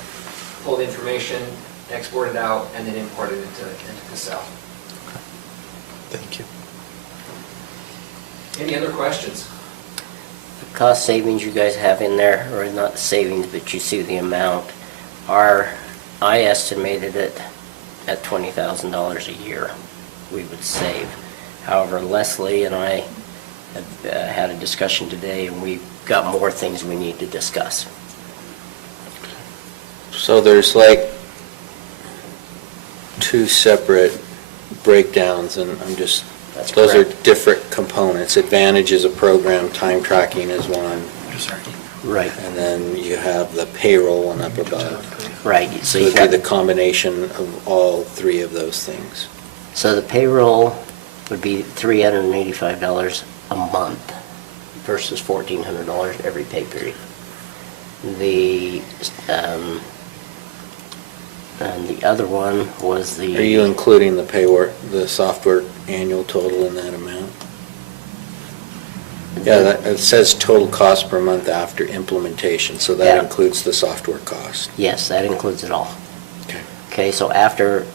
pull the information, export it out, and then import it into Cassell. Thank you. Any other questions? The cost savings you guys have in there, or not the savings, but you see the amount, I estimated it at $20,000 a year we would save. However, Leslie and I have had a discussion today, and we've got more things we need to discuss. So there's like 2 separate breakdowns, and That's those are correct. different components. Advantage is a program, time tracking is one, Right, and then you have the payroll one up above. right. So So you it'd be got the combination of all 3 of those things. So the payroll would be $385 a month versus $1,400 every pay period. And the other one was the... Are you including the software annual total in that amount? Yeah, it says total cost per month after implementation, so that Yeah. includes the software cost. Yes, that includes it all. Okay. Okay, so after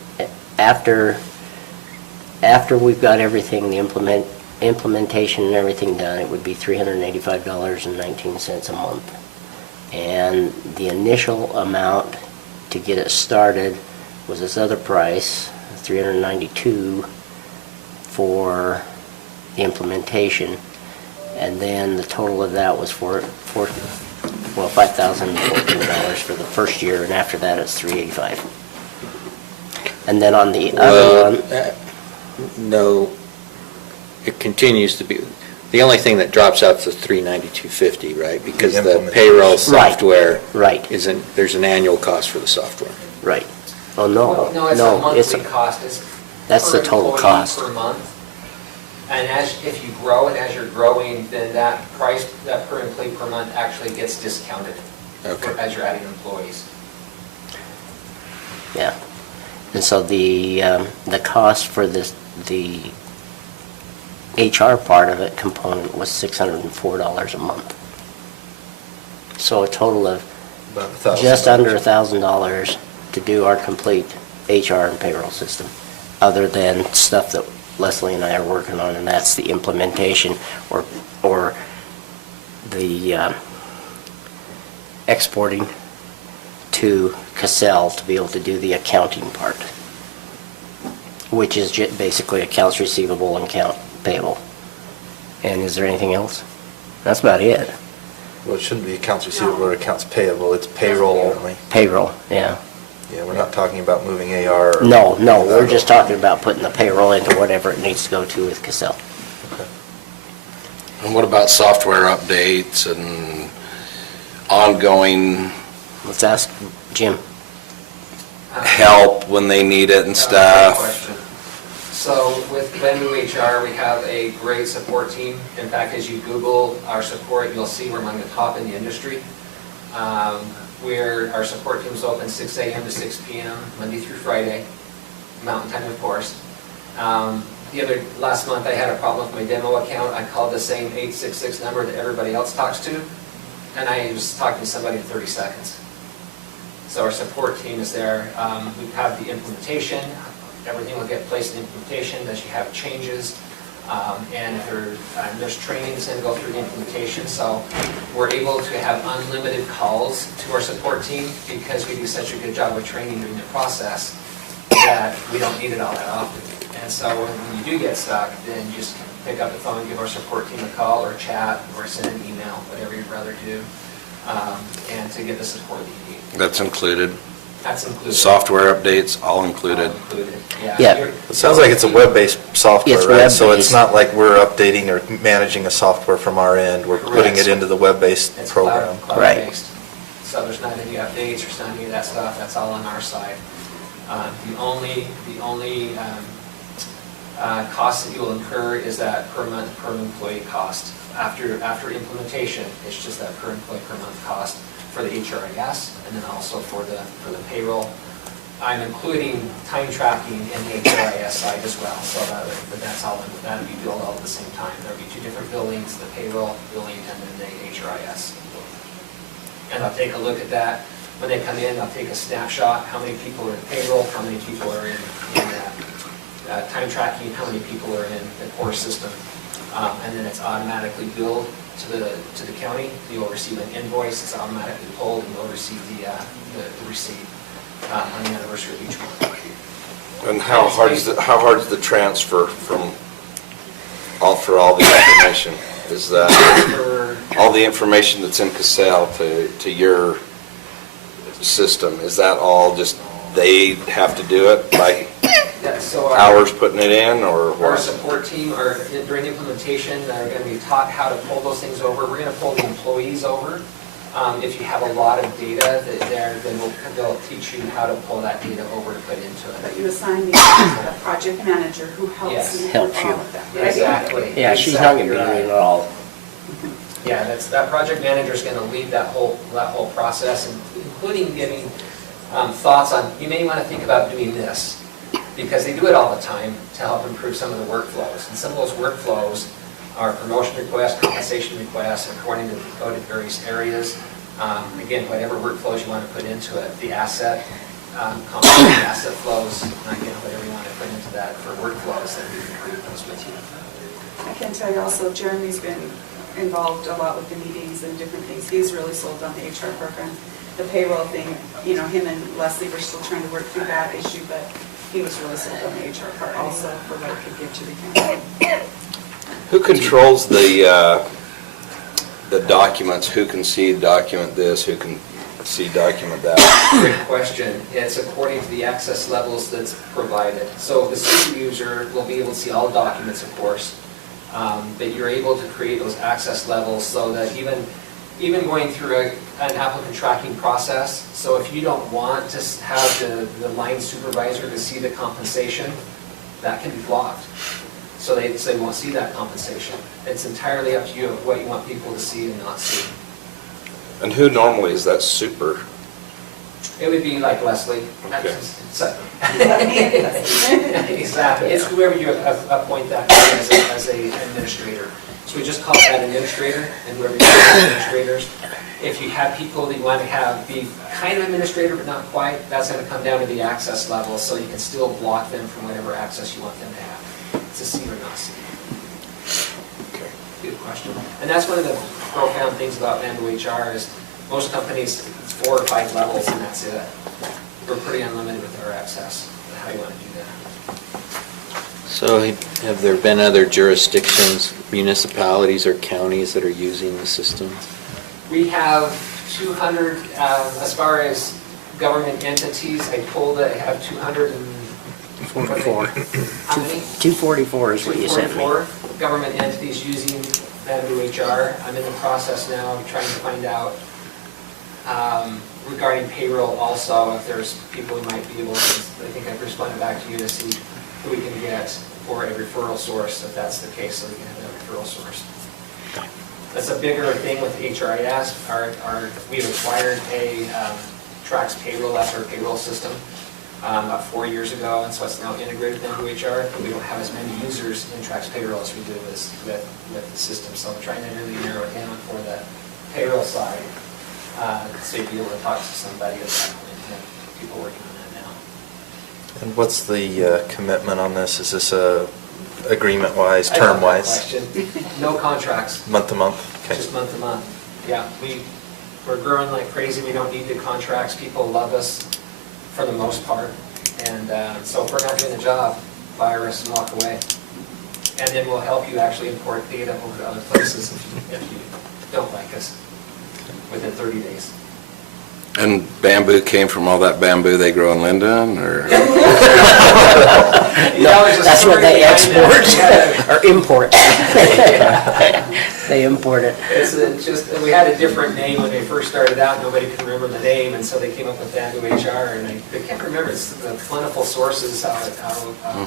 we've got everything, the implementation and everything done, it would be $385.19 a month. And the initial amount to get it started was this other price, $392 for the implementation. And then the total of that was $5,014 for the first year, and after that it's $385. And then on the other one... No, it continues to be, the only thing that drops out is the $392.50, right? Because the implementation. payroll software Right. there's an annual cost for the software. Right. Oh, no, Well, no, it's a monthly cost. It's That's per the total employee cost. Per month. And if you grow and as you're growing, then that price, that per employee per month actually gets discounted as you're adding employees. Yeah. And so the cost for the HR part of it component was $604 a month. So a total of About $1,000. just under $1,000 to do our complete HR and payroll system, other than stuff that Leslie and I are working on, and that's the implementation or the exporting to Cassell to be able to do the accounting part, which is basically accounts receivable and account payable. And is there anything else? That's about it. Well, it shouldn't be accounts receivable or accounts payable, it's payroll only. Payroll, yeah. Yeah, we're not talking about moving AR. No, we're just talking about putting the payroll into whatever it needs to go to with Cassell. Okay. And what about software updates and ongoing? Let's ask Jim. help when they need it and Great stuff? question. So with Venue HR, we have a great support team. In fact, as you Google our support, you'll see we're among the top in the industry. Our support team is open 6 a.m. to 6 p.m., Monday through Friday, Mountain Time, of course. Last month I had a problem with my demo account. I called the same 866 number that everybody else talks to, and I was talking to somebody in 30 seconds. So our support team is there. We have the implementation. Everything will get placed in implementation as you have changes. And there's training that's going to go through the implementation. So we're able to have unlimited calls to our support team because we do such a good job with training during the process that we don't need it all that often. And so when you do get stuck, then you just pick up the phone, give our support team a call or chat or send an email, whatever you'd rather do, and to get the support that you need. That's included. That's included. Software updates, all included. All included, yeah. Yeah. It sounds like it's a web-based software, It's right? So it's web-based. not like we're updating or managing a software from our end. We're putting Correct. it into the web-based It's program. cloud-based. So there's not any updates, there's not any of that stuff, that's all on our side. The only cost that you will incur is that per month, per employee cost. After implementation, it's just that per employee per month cost for the HRIS, and then also for the payroll. I'm including time tracking in the HRIS side as well, so that's all, that'll be billed all at the same time. There'll be two different billings, the payroll billing and then the HRIS. And I'll take a look at that. When they come in, I'll take a snapshot, how many people are in payroll, how many people are in time tracking, how many people are in the core system. And then it's automatically billed to the county. You'll receive an invoice, it's automatically pulled, and you'll receive the receipt on the anniversary of each month. And how hard is the transfer for all the information? Is that all the information that's in Cassell to your system? Is that all just they have to do it by Yeah, so hours putting it in, or Our what? support team are, during implementation, are going to be taught how to pull those things over. We're going to pull the employees over. If you have a lot of data then they'll teach you how to pull that data over to put into it. But you assign the project manager who helps Yes. you Helps with you. all of that, right? Exactly. Yeah, she's not going to be Exactly doing it right. all. Yeah, that project manager is going to lead that whole process, including giving thoughts on, you may want to think about doing this, because they do it all the time to help improve some of the workflows. And some of those workflows are promotion requests, compensation requests, according to go to various areas. Again, whatever workflows you want to put into it, the asset, compensation asset flows, again, whatever you want to put into that for workflows, then we can include those with you. I can tell you also, Jeremy's been involved a lot with the meetings and different things. He's really sold on the HR program. The payroll thing, him and Leslie were still trying to work through that issue, but he was really sold on the HR part also for what it could give to the county. Who controls the documents? Who can see document this? Who can see document that? Great question. It's according to the access levels that's provided. So the super user will be able to see all documents, of course, but you're able to create those access levels so that even going through an applicant tracking process, so if you don't want to have the line supervisor to see the compensation, that can be blocked. So they won't see that compensation. It's entirely up to you what you want people to see and not see. And who normally is that super? It would be like Leslie. Okay. Exactly. It's whoever you appoint that as a administrator. So we just call that administrator, and whoever you have administrators. If you have people that you want to be kind of administrator but not quite, that's going to come down to the access level, so you can still block them from whatever access you want them to have. To see or not see. Okay. Good question. And that's one of the profound things about Venue HR is most companies, it's 4 or 5 levels and that's it. We're pretty unlimited with our access, how you want to do that. So have there been other jurisdictions, municipalities or counties that are using the system? We have 200, as far as government entities, I told I have 44. How many? 244 is what you sent me. 244 government entities using Venue HR. I'm in the process now of trying to find out regarding payroll also, if there's people who might be able to, I think I've responded back to you to see who we can get for a referral source, if that's the case, so we can have that referral source. That's a bigger thing with HRIS. We've acquired a Trax payroll, that's our payroll system, about 4 years ago, and so it's now integrated into HR, but we don't have as many users in Trax payroll as we do with the system, so I'm trying to really narrow it down for the payroll side, so you'd be able to talk to somebody at that point, and people working on that now. And what's the commitment on this? Is this agreement-wise, I love that term-wise? question. No contracts. Month to month? Okay. Just month to month. Yeah, we're growing like crazy. We don't need the contracts. People love us for the most part. And so if we're not doing the job, fire us and walk away. And then we'll help you actually import data over to other places if you don't like us within 30 days. And bamboo came from all that bamboo they grow in Linden, or? That's what they export or import. They import it. It's just, we had a different name when they first started out, nobody could remember the name, and so they came up with Bamboo HR, and I can't remember, it's the plentiful sources out of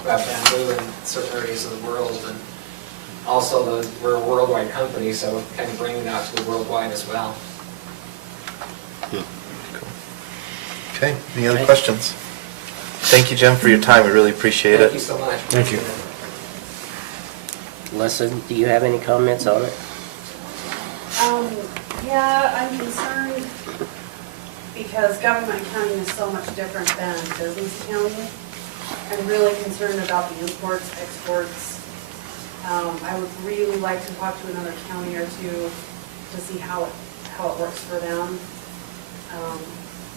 bamboo in certain areas of the world, and also we're a worldwide company, so kind of bringing it out to the worldwide as well. Okay, any other questions? Thank you, Jim, for your time. We really appreciate it. Thank you so much. Thank you. Leslie, do you have any comments on it? Yeah, I'm concerned because government accounting is so much different than business accounting. I'm really concerned about the imports, exports. I would really like to talk to another county or two to see how it works for them.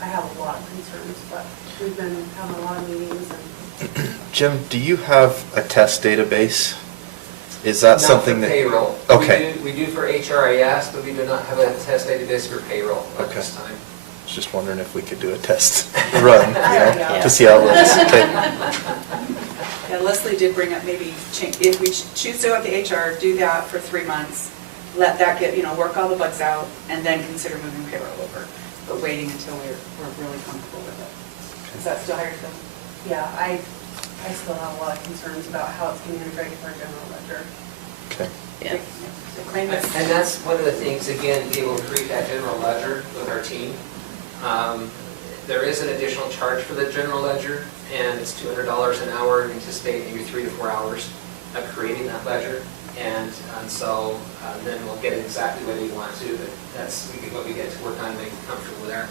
I have a lot of concerns, but we've been having a lot of meetings and. Jim, do you have a test database? Is that something that? Not for payroll. Okay. We do for HRIS, but we do not have a test database for payroll at this time. I was just wondering if we could do a test run, Yeah. to see how it looks. Okay. Yeah, Leslie did bring up maybe, if we choose to go with the HR, do that for 3 months, let that get, work all the bugs out, and then consider moving payroll over, but waiting until we're really comfortable with it. Is that still how you're feeling? Yeah, I still have a lot of concerns about how it's going to integrate with our general ledger. Okay. Yeah. And that's one of the things, again, be able to create that general ledger with our team. There is an additional charge for the general ledger, and it's $200 an hour. We anticipate maybe 3 to 4 hours of creating that ledger. And so then we'll get exactly what we want to, but that's what we get to work on and make comfortable there.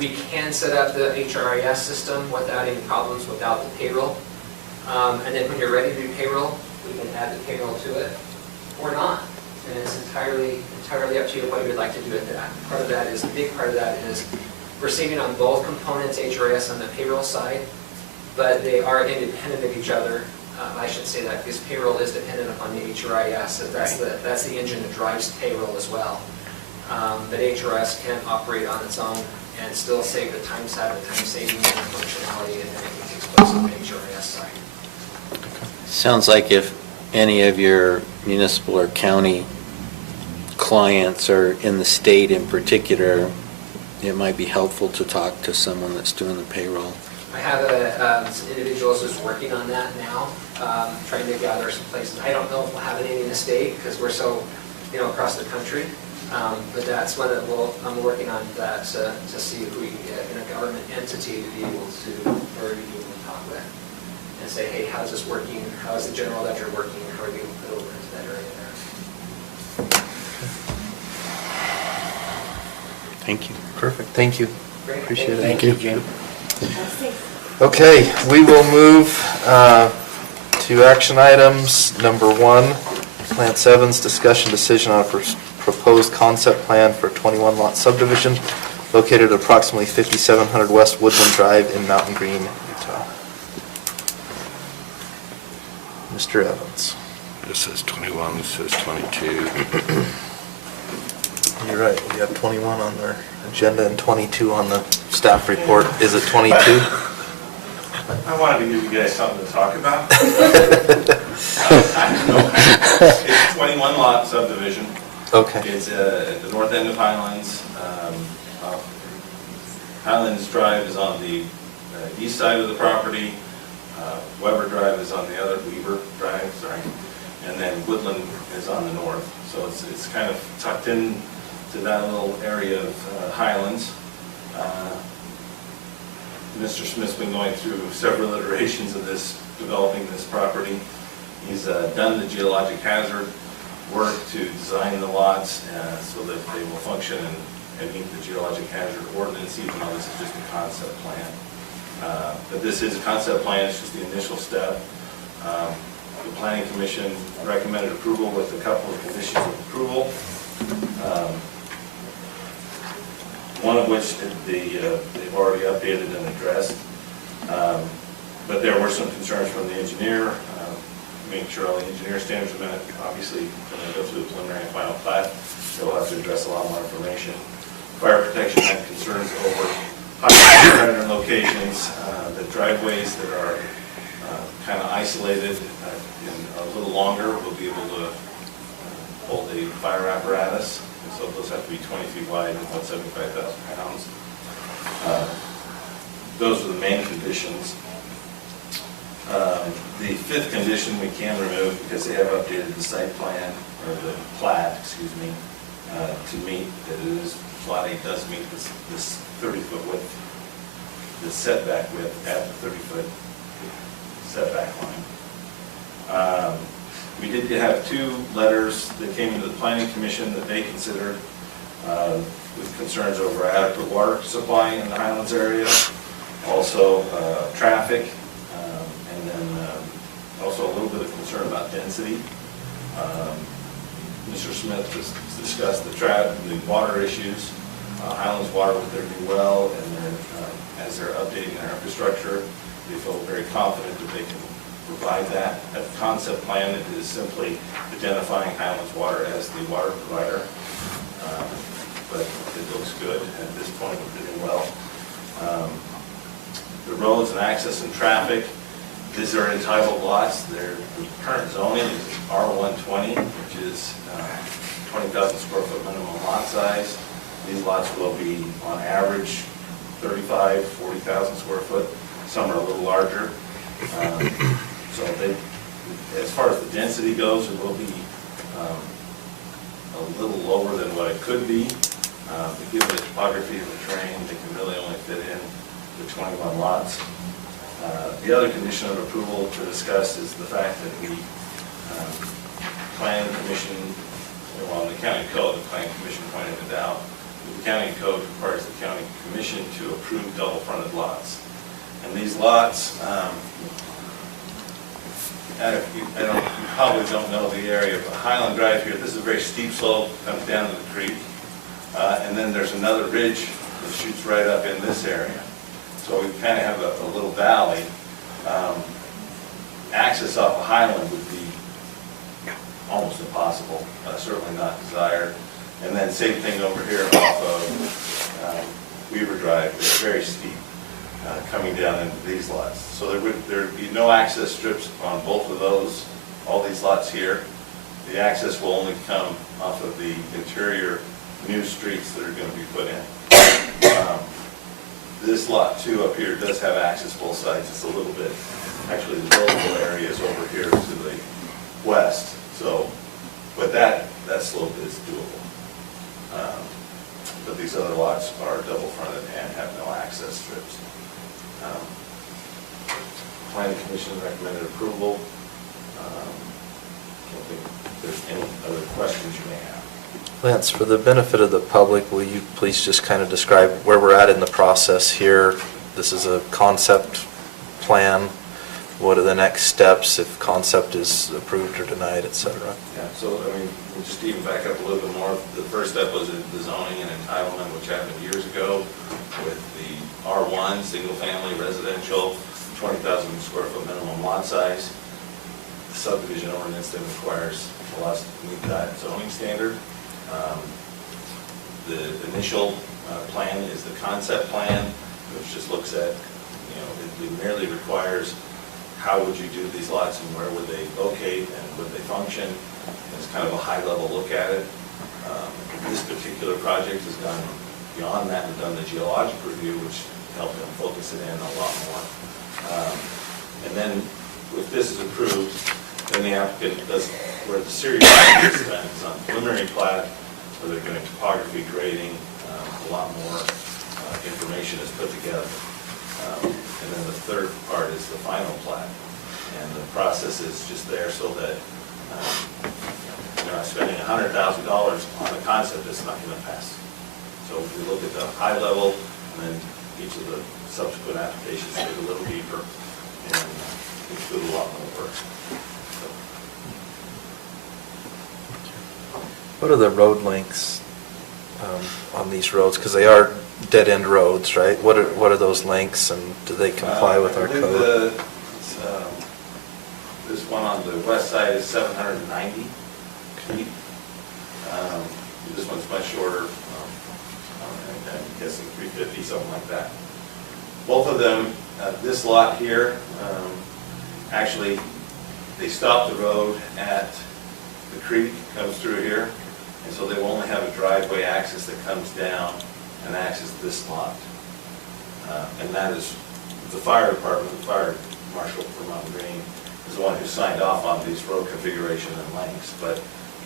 We can set up the HRIS system without any problems, without the payroll. And then when you're ready to do payroll, we can add the payroll to it or not. And it's entirely up to you what you would like to do with that. Part of that is, a big part of that is we're saving on both components, HRIS on the payroll side, but they are independent of each other. I should say that because payroll is dependent upon the HRIS, so that's the engine that drives payroll as well. But HRIS can operate on its own and still save the time side, the time saving and the functionality and everything takes place on the HRIS side. Sounds like if any of your municipal or county clients are in the state in particular, it might be helpful to talk to someone that's doing the payroll. I have some individuals who's working on that now, trying to gather some places. I don't know if we'll have any in the state because we're so, across the country. But that's one that I'm working on that to see if we can get a government entity to be able to talk with and say, hey, how's this working? How is the general ledger working? How are we able to put over into that area there? Thank you. Perfect, thank you. Great. Appreciate it. Thank you, Jim. Okay, we will move to action items. Number 1, Plan 7's discussion decision on a proposed concept plan for 21 lot subdivision located at approximately 5700 West Woodland Drive in Mountain Green, Utah. Mr. Evans. This says 21, this says 22. You're right, we have 21 on our agenda and 22 on the staff report. Is it 22? I wanted to give you guys something to talk about. It's 21 lot subdivision. Okay. It's at the north end of Highlands. Highlands Drive is on the east side of the property. Weber Drive is on the other, Weaver Drive, sorry. And then Woodland is on the north. So it's kind of tucked in to that little area of Highlands. Mr. Smith's been going through several iterations of this, developing this property. He's done the geologic hazard work to design the lots so that they will function and meet the geologic hazard ordinance, even though this is just a concept plan. But this is a concept plan, it's just the initial step. The Planning Commission recommended approval with a couple of conditions of approval. One of which they've already updated and addressed. But there were some concerns from the engineer, making sure all the engineer standards are met. Obviously, when they go through the preliminary and final plat, they'll have to address a lot more information. Fire protection had concerns over high predator locations, the driveways that are kind of isolated and a little longer will be able to hold a fire apparatus. And so those have to be 20 feet wide and about 75,000 pounds. Those are the main conditions. The fifth condition we can remove because they have updated the site plan, or the plat, excuse me, to meet that it is, Lot 8 does meet this 30-foot width, the setback width at the 30-foot setback line. We did have two letters that came into the Planning Commission that they considered with concerns over adequate water supply in the Highlands area, also traffic, and then also a little bit of concern about density. Mr. Smith discussed the water issues. Highlands Water with their new well, and as they're updating their infrastructure, they feel very confident that they can provide that. At the concept plan, it is simply identifying Highlands Water as the water provider, but it looks good at this point with the new well. The roads and access and traffic, these are entitled lots. Their current zoning is R120, which is 20,000 square foot minimum lot size. These lots will be, on average, 40,000 square foot. Some are a little larger. So as far as the density goes, it will be a little lower than what it could be. But given the topography of the terrain, they can really only fit in the 21 lots. The other condition of approval to discuss is the fact that the Planning Commission, well, in the county code, the Planning Commission pointed it out, the county code requires the county commission to approve double-fronted lots. And these lots, you probably don't know the area, but Highland Drive here, this is a very steep slope, comes down to the creek. And then there's another ridge that shoots right up in this area. So we kind of have a little valley. Access off of Highland would be almost impossible, certainly not desired. And then same thing over here off of Weaver Drive, it's very steep coming down into these lots. So there'd be no access strips on both of those, all these lots here. The access will only come off of the interior new streets that are going to be put in. This lot 2 up here does have access both sides. It's a little bit, actually the buildable area is over here to the west. So, but that slope is doable. But these other lots are double fronted and have no access strips. Planning Commission recommended approval. I don't think there's any other questions you may have. Lance, for the benefit of the public, will you please just kind of describe where we're at in the process here? This is a concept plan. What are the next steps if concept is approved or denied, et cetera? Yeah, so I mean, we'll just even back up a little bit more. The first step was the zoning and entitlement, which happened years ago with the R1, single family residential, 20,000 square foot minimum lot size. The subdivision ordinance then requires the lots to meet that zoning standard. The initial plan is the concept plan, which just looks at, it merely requires how would you do these lots and where would they locate and would they function. It's kind of a high level look at it. This particular project has gone beyond that and done the geologic review, which helped them focus it in a lot more. And then, if this is approved, then the applicant does, where the serious work is done, is on preliminary plat, where they're doing topography, grading, a lot more information is put together. And then the third part is the final plat. And the process is just there so that you're not spending $100,000 on a concept that's not going to pass. So if we look at the high level, and then each of the subsequent applications dig a little deeper and include a lot more work. What are the road lengths on these roads? Because they are dead-end roads, right? What are those lengths, and do they comply with our I believe code? This one on the west side is 790 feet. This one's much shorter. I'm guessing 350, something like that. Both of them, this lot here, actually, they stop the road at the creek, comes through here, and so they will only have a driveway access that comes down and access this lot. And that is the fire department, the fire marshal for Mountain Green, is the one who signed off on these road configuration and lengths. But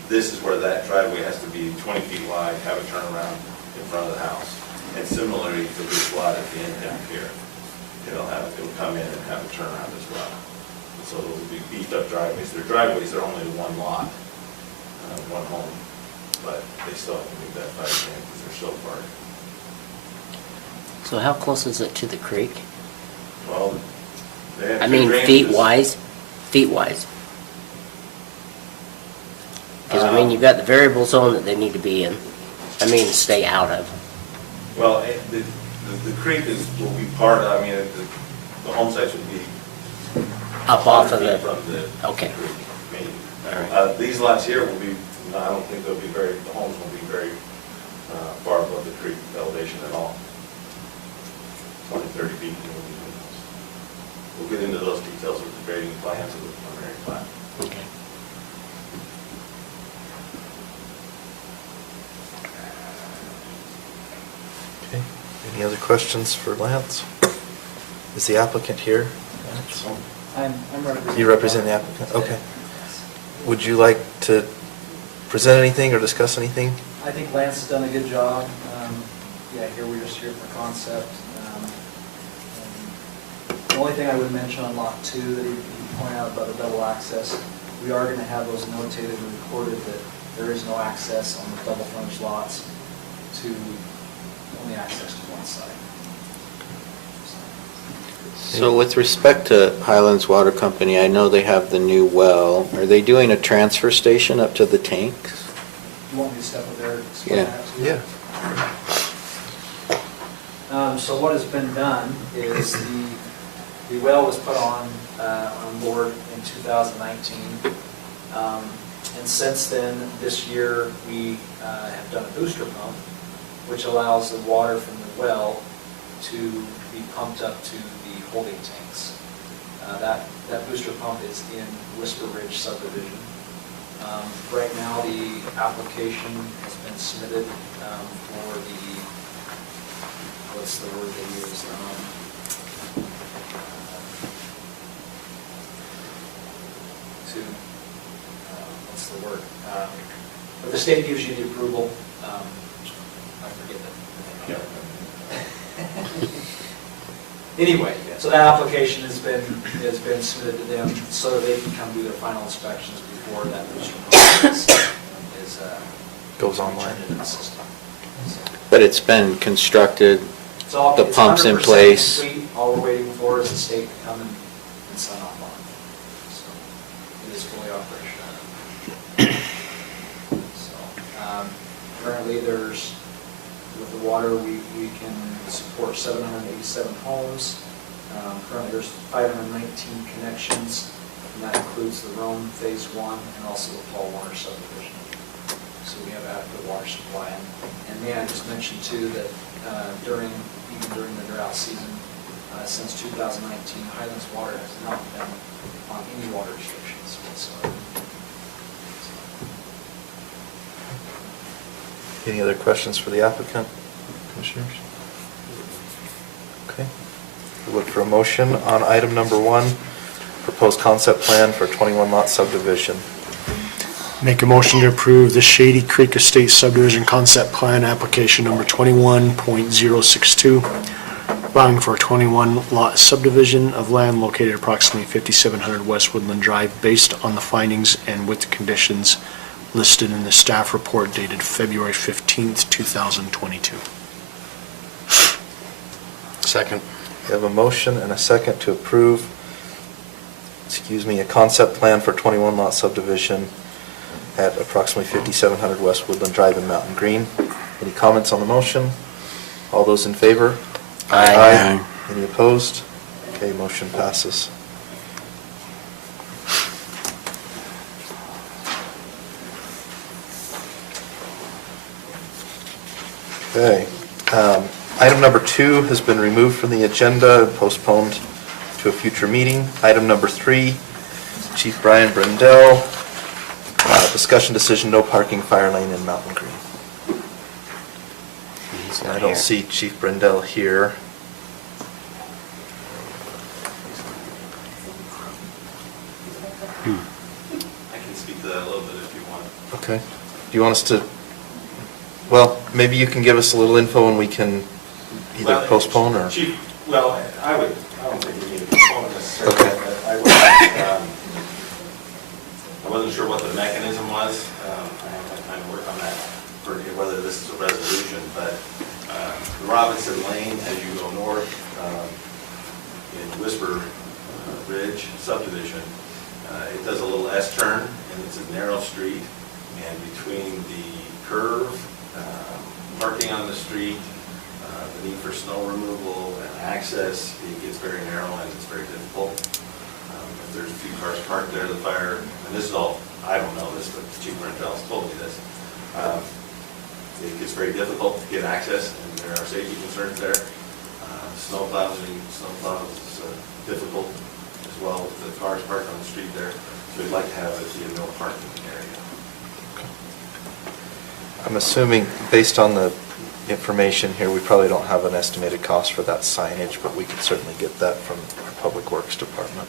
this is where that driveway has to be 20 feet wide, have a turnaround in front of the house. And similarly to this lot at the end down here, it'll come in and have a turnaround as well. And so those will be beefed up driveways. Their driveways are only one lot, one home, but they still have to meet that fire standard because they're so far. So how close is it to the creek? Well, they have I two mean, drainages. feet-wise? Feet-wise? Because, I mean, you've got the variable zone that they need to be in. I mean, stay out of. Well, the creek will be part of, I mean, the home sites would be Up off of 100 the... feet from the Okay. creek, maybe. All right. These lots here will be, no, I don't think they'll be very, the homes won't be very far above the creek elevation at all. 20, 30 feet. We'll get into those details with the grading plans of the preliminary plan. Okay. Okay. Any other questions for Lance? Is the applicant here? I'm representing. You represent the applicant? Okay. Would you like to present anything or discuss anything? I think Lance has done a good job. Yeah, here we're just here for concept. The only thing I would mention on lot 2 that he pointed out about the double access, we are going to have those notated and recorded that there is no access on the double frontage lots to only access to one side. So with respect to Highlands Water Company, I know they have the new well. Are they doing a transfer station up to the tanks? You want me to step up there and explain Yeah. that to you? Yeah. So what has been done is the well was put on board in 2019. And since then, this year, we have done a booster pump, which allows the water from the well to be pumped up to the holding tanks. That booster pump is in Whisper Ridge subdivision. Right now, the application has been submitted for the, what's the word they use? What's the word? But the state gives you the approval. I forget that. Anyway, so that application has been submitted to them so that they can come do their final inspections before that booster pump is Goes online. turned into the system. So But it's been constructed, it's all- the it's pump's in 100% place. complete. All we're waiting for is the state to come and sign off on it. So it is fully operational. So currently there's, with the water, we can support 787 homes. Currently there's 519 connections, and that includes the Rome Phase 1 and also the Paul Warner subdivision. So we have adequate water supply. And may I just mention too that even during the drought season, since 2019, Highlands Water has not been on any water restrictions whatsoever. Any other questions for the applicant, commissioners? Okay. We look for a motion on item number 1, proposed concept plan for 21 lot subdivision. Make a motion to approve the Shady Creek Estate subdivision concept plan application number 21.062, allowing for a 21 lot subdivision of land located approximately 5700 West Woodland Drive based on the findings and with the conditions listed in the staff report dated February 15th, 2022. Second. We have a motion and a second to approve, a concept plan for 21 lot subdivision at approximately 5700 West Woodland Drive in Mountain Green. Any comments on the motion? All those in favor? Aye. Any opposed? Okay, motion passes. Okay. Item number 2 has been removed from the agenda and postponed to a future meeting. Item number 3, Chief Brian Brendel, discussion decision, no parking fire lane in Mountain Green. He's I not don't here. see Chief Brendel here. I can speak to that a little bit if you want. Okay. Do you want us to, well, maybe you can give us a little info and we can either Well, postpone or? Chief, well, I don't think we need to postpone it necessarily. Okay. But I wasn't sure what the mechanism was. I haven't had time to work on that, for whether this is a resolution, but Robinson Lane, as you go north in Whisper Ridge subdivision, it does a little S-turn, and it's a narrow street, and between the curve, parking on the street, the need for snow removal and access, it gets very narrow and it's very difficult. If there's a few cars parked there, the fire, and this is all, I don't know this, but Chief Rentel's told me this, it gets very difficult to get access, and there are safety concerns there. Snow plows is difficult as well with the cars parked on the street there. So we'd like to have it be a no parking area. I'm assuming, based on the information here, we probably don't have an estimated cost for that signage, but we could certainly get that from our Public Works Department.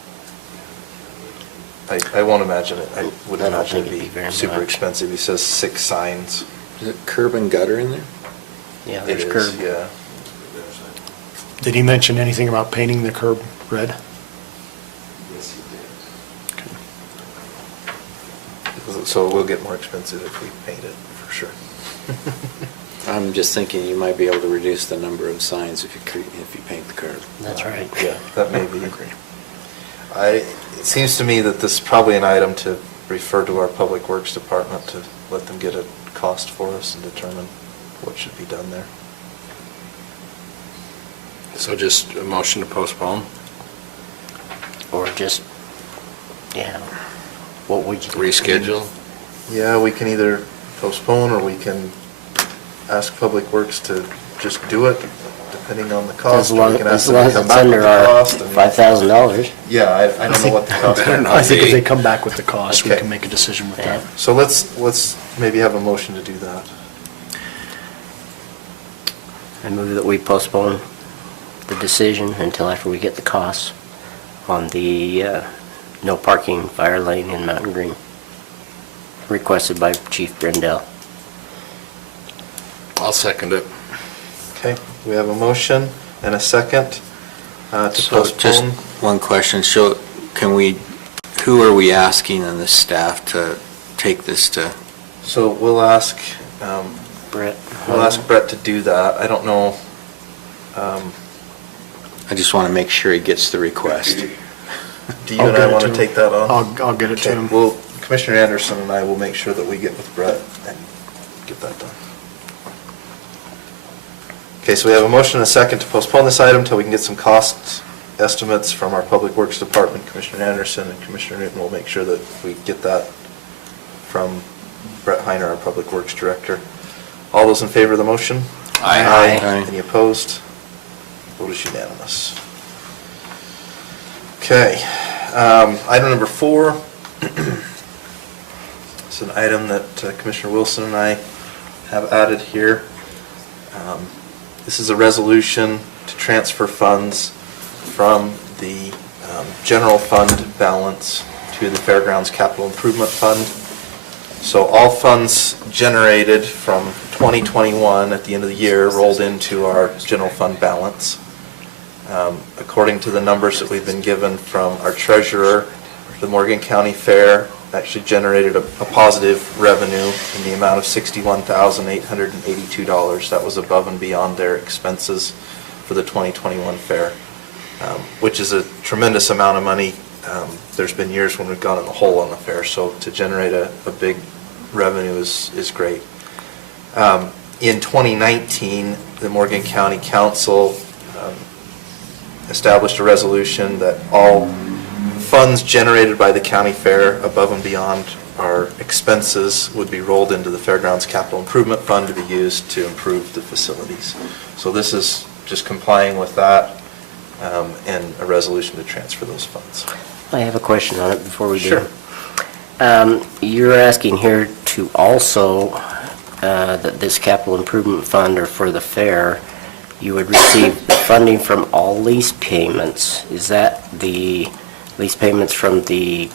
I won't imagine it, I would I don't imagine think it'd be it'd very be super much. expensive. He says 6 signs. Is it curb and gutter in there? Yeah, It there's is, curb. yeah. Did he mention anything about painting the curb red? Yes, he did. So it will get more expensive if we paint it, for sure. I'm just thinking you might be able to reduce the number of signs if you paint the curb. That's right. Yeah, that may be. It seems to me that this is probably an item to refer to our Public Works Department to let them get a cost for us and determine what should be done there. So just a motion to postpone? Or just, yeah, what would you? Reschedule? Yeah, we can either postpone or we can ask Public Works to just do it, depending on the cost. As long We can ask as them long to as come it's back with under the our cost and- $5,000. Yeah, I don't know what the cost Better is. not I think if be. they come back with the cost, we Okay. can make a decision with Yeah. that. So let's maybe have a motion to do that. I move that we postpone the decision until after we get the costs on the no parking fire lane in Mountain Green, requested by Chief Brendel. I'll second it. Okay, we have a motion and a second to So just postpone. one question, so who are we asking in the staff to take this to? So we'll ask, Brett? we'll ask Brett to do that. I don't know. I just want to make sure he gets the request. Do you I'll and get I it want to to him. take that on? I'll get it to Okay, him. well, Commissioner Anderson and I will make sure that we get with Brett and get that done. Okay, so we have a motion and a second to postpone this item until we can get some cost estimates from our Public Works Department. Commissioner Anderson and Commissioner Newton will make sure that we get that from Brett Heiner, our Public Works Director. All those in favor of the motion? Aye. Aye. Any opposed? Vote is unanimous. Okay, item number 4. It's an item that Commissioner Wilson and I have added here. This is a resolution to transfer funds from the general fund balance to the Fairgrounds Capital Improvement Fund. So all funds generated from 2021 at the end of the year rolled into our general fund balance. According to the numbers that we've been given from our treasurer, the Morgan County Fair actually generated a positive revenue in the amount of $61,882. That was above and beyond their expenses for the 2021 fair, which is a tremendous amount of money. There's been years when we've gone in the hole on the fair, so to generate a big revenue is great. In 2019, the Morgan County Council established a resolution that all funds generated by the county fair above and beyond our expenses would be rolled into the Fairgrounds Capital Improvement Fund to be used to improve the facilities. So this is just complying with that and a resolution to transfer those funds. I have a question on it before we do. Sure. You're asking here to also, that this capital improvement fund or for the fair, you would receive the funding from all lease payments. Is that the lease payments from the...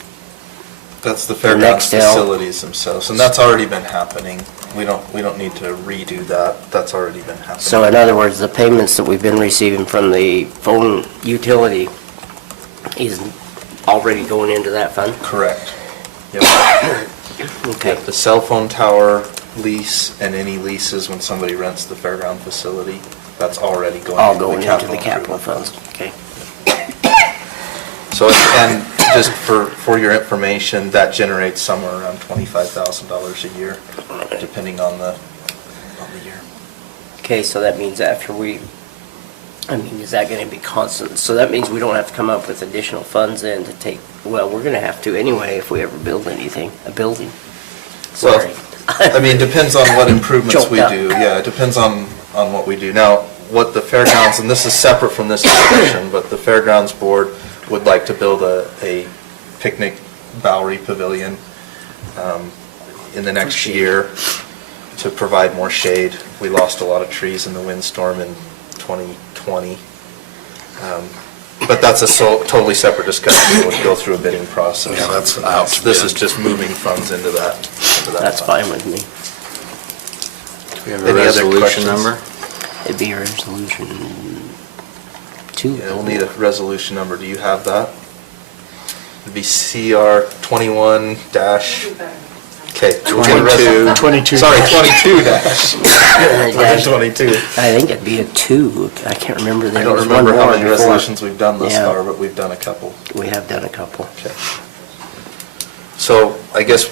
That's the fairgrounds facilities themselves, and that's already been happening. We don't need to redo that. That's already been happening. So in other words, the payments that we've been receiving from the phone utility is already going into that fund? Correct. Yep. Okay. The cell phone tower lease and any leases when somebody rents the fairground facility, that's already going All into going the into capital the capital improvement funds, okay. So, and just for your information, that generates somewhere around $25,000 a year, depending on the year. Okay, so that means after we, is that going to be constant? So that means we don't have to come up with additional funds then to take, well, we're going to have to anyway if we ever build anything, a building. Sorry. Well, depends on what improvements Choked we up. do. Yeah, it depends on what we do. Now, what the fairgrounds, and this is separate from this discussion, but the fairgrounds board would like to build a picnic Bowery pavilion in the next year to provide more shade. We lost a lot of trees in the windstorm in 2020. But that's a totally separate discussion. We'll go through a bidding process. Yeah, that's out to This bid. is just moving funds into that. That's fund. fine with me. Do we have Any a other resolution questions? number? It'd be a resolution 2. Yeah, we'll need a resolution number. Do you have that? It'd be CR 21 dash, okay. 22. Sorry, 22 dash. Dash. 22. I think it'd be a 2. I can't remember. I There don't was remember one how more many before. resolutions we've done thus Yeah. far, but we've done a couple. We have done a couple. Okay. So I guess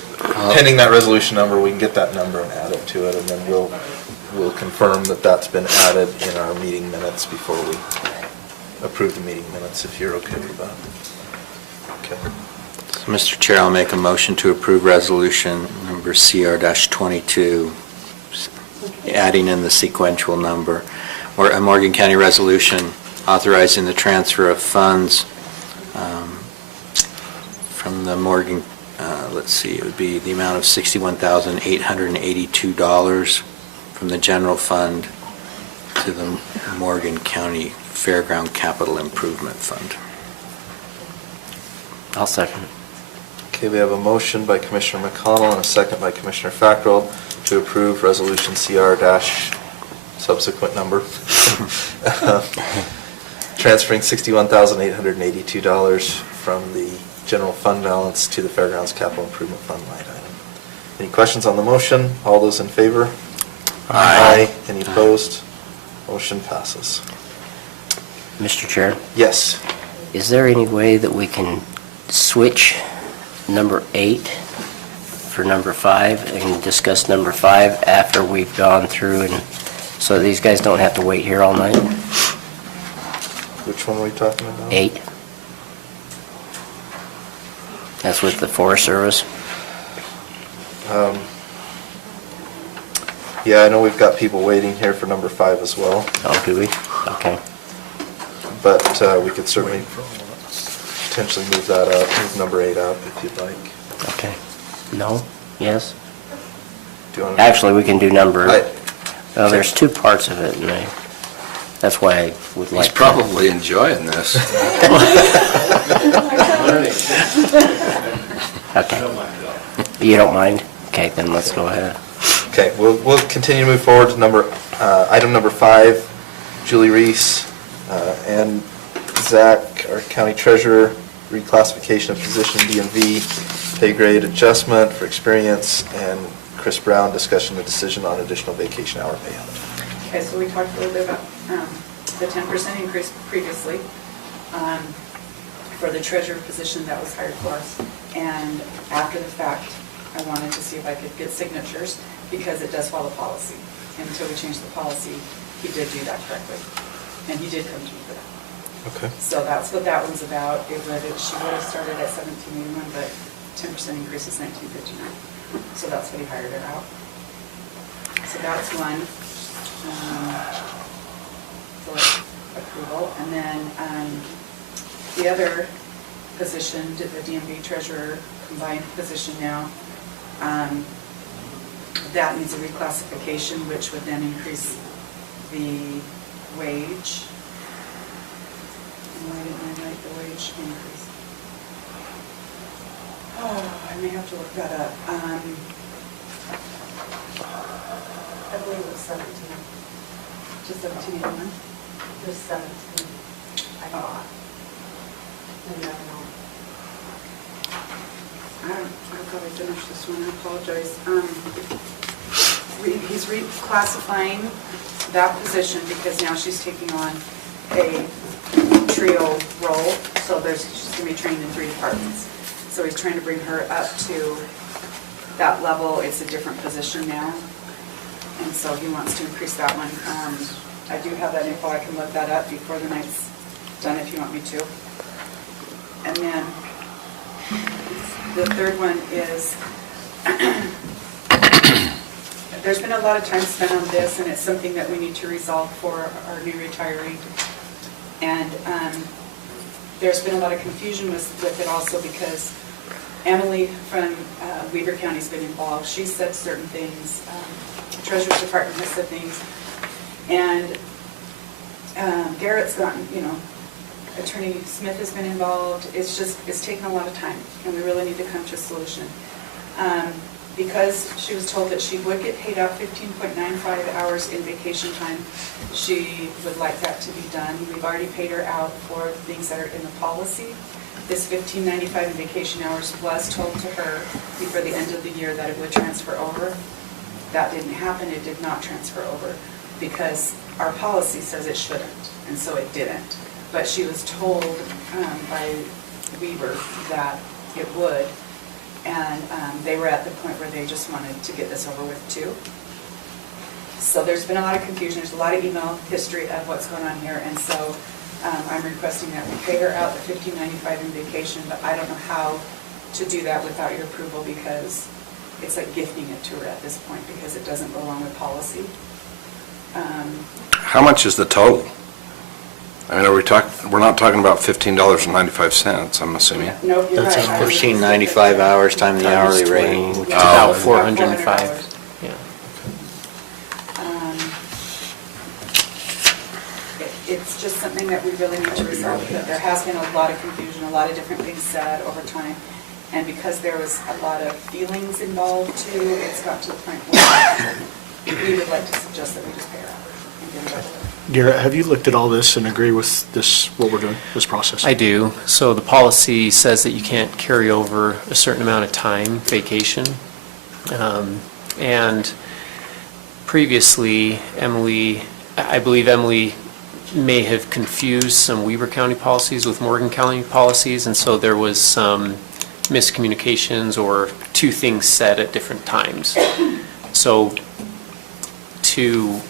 pending that resolution number, we can get that number and add it to it, and then we'll confirm that that's been added in our meeting minutes before we approve the meeting minutes, if you're okay with that. Okay. So, Mr. Chair, I'll make a motion to approve resolution number CR-22, adding in the sequential number, or a Morgan County resolution authorizing the transfer of funds from the Morgan, let's see, it would be the amount of $61,882 from the general fund to the Morgan County Fairground Capital Improvement Fund. I'll second it. Okay, we have a motion by Commissioner McConnell and a second by Commissioner Fackrell to approve resolution CR dash subsequent number, transferring $61,882 from the general fund balance to the Fairgrounds Capital Improvement Fund line item. Any questions on the motion? All those in favor? Aye. Any opposed? Motion passes. Mr. Chair, Yes. is there any way that we can switch number 8 for number 5 and discuss number 5 after we've gone through, and so these guys don't have to wait here all night? Which one are we talking about? 8. That's with the Forest Service. Yeah, I know we've got people waiting here for number 5 as well, Oh, do we? Okay. but we could certainly potentially move that up, move number 8 up if you'd like. Okay. No? Yes? Do you want to? Actually, we can do number, I- well, there's two parts of it, and that's why I would like He's to. probably enjoying this. Okay. You don't mind? Okay, then let's go ahead. Okay, we'll continue to move forward to item number 5, Julie Reese and Zach, our county treasurer, reclassification of position DMV, pay grade adjustment for experience, and Chris Brown, discussion of decision on additional vacation hour payout. Okay, so we talked a little bit about the 10% increase previously for the treasurer position that was hired for us. And after the fact, I wanted to see if I could get signatures because it does follow policy. And until we changed the policy, he did do that correctly. And he did come to me for that. Okay. So that's what that one's about. She would have started at 1781, but 10% increase is 1959. So that's what he hired her out. So that's one for approval. And then the other position, the DMV treasurer combined position now, that needs a reclassification, which would then increase the wage. And why didn't I write the wage increase? Oh, I may have to look that up. I believe it was 17. Just 1781? It was 17, I thought. I never know. I thought I finished this one, I apologize. He's reclassifying that position because now she's taking on a trio role, so she's going to be trained in 3 departments. So he's trying to bring her up to that level. It's a different position now, and so he wants to increase that one. I do have that info, I can look that up before the night's done if you want me to. And then the third one is, there's been a lot of time spent on this, and it's something that we need to resolve for our new retiree. And there's been a lot of confusion with it also because Emily from Weaver County's been involved. She said certain things, the Treasurer's Department has said things, and Garrett's gotten, Attorney Smith has been involved. It's taken a lot of time, and we really need to come to a solution. Because she was told that she would get paid out 15.95 hours in vacation time, she would like that to be done. We've already paid her out for things that are in the policy. This 15.95 in vacation hours was told to her before the end of the year that it would transfer over. That didn't happen. It did not transfer over because our policy says it shouldn't, and so it didn't. But she was told by Weaver that it would, and they were at the point where they just wanted to get this over with too. So there's been a lot of confusion. There's a lot of email history of what's going on here, and so I'm requesting that we pay her out the $15.95 in vacation, but I don't know how to do that without your approval because it's like gifting it to her at this point because it doesn't go along with policy. How much is the total? I mean, we're not talking about $15.95, I'm assuming. Nope, you're right. That's 14.95 hours times the hourly rate, which is about 405. Yeah. It's just something that we really need to resolve. There has been a lot of confusion, a lot of different things said over time. And because there was a lot of feelings involved too, it's got to the point where we would like to suggest that we just pay her out and get it over with. Garrett, have you looked at all this and agree with this, what we're doing, this process? I do. So the policy says that you can't carry over a certain amount of time, vacation. And previously, I believe Emily may have confused some Weber County policies with Morgan County policies, and so there was some miscommunications or 2 things said at different times. So to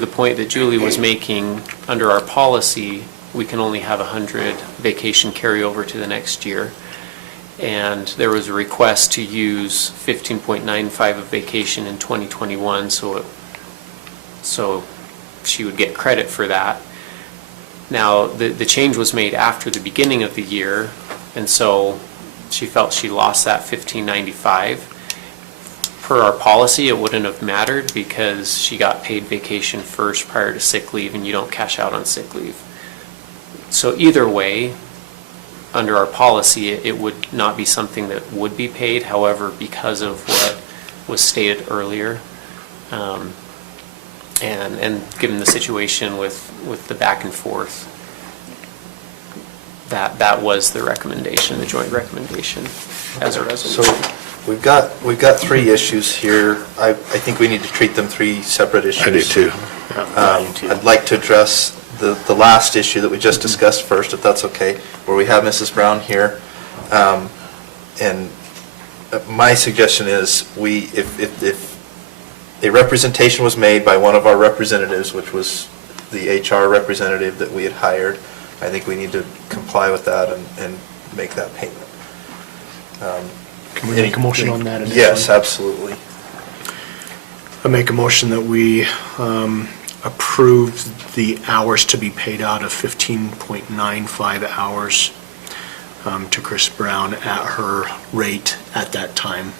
the point that Julie was making, under our policy, we can only have 100 vacation carryover to the next year. And there was a request to use 15.95 of vacation in 2021, so she would get credit for that. Now, the change was made after the beginning of the year, and so she felt she lost that 15.95. per our policy, it wouldn't have mattered because she got paid vacation first prior to sick leave, and you don't cash out on sick leave. So either way, under our policy, it would not be something that would be paid. However, because of what was stated earlier, and given the situation with the back and forth, that was the recommendation, the joint recommendation as a resolution. So we've got three issues here. I think we need to treat them three separate issues. I do too. I'd like to address the last issue that we just discussed first, if that's okay, where we have Mrs. Brown here. And my suggestion is if a representation was made by one of our representatives, which was the HR representative that we had hired, I think we need to comply with that and make that payment. Can we make a motion on that initially? Yes, absolutely. I make a motion that we approve the hours to be paid out of 15.95 hours to Chris Brown at her rate at that time.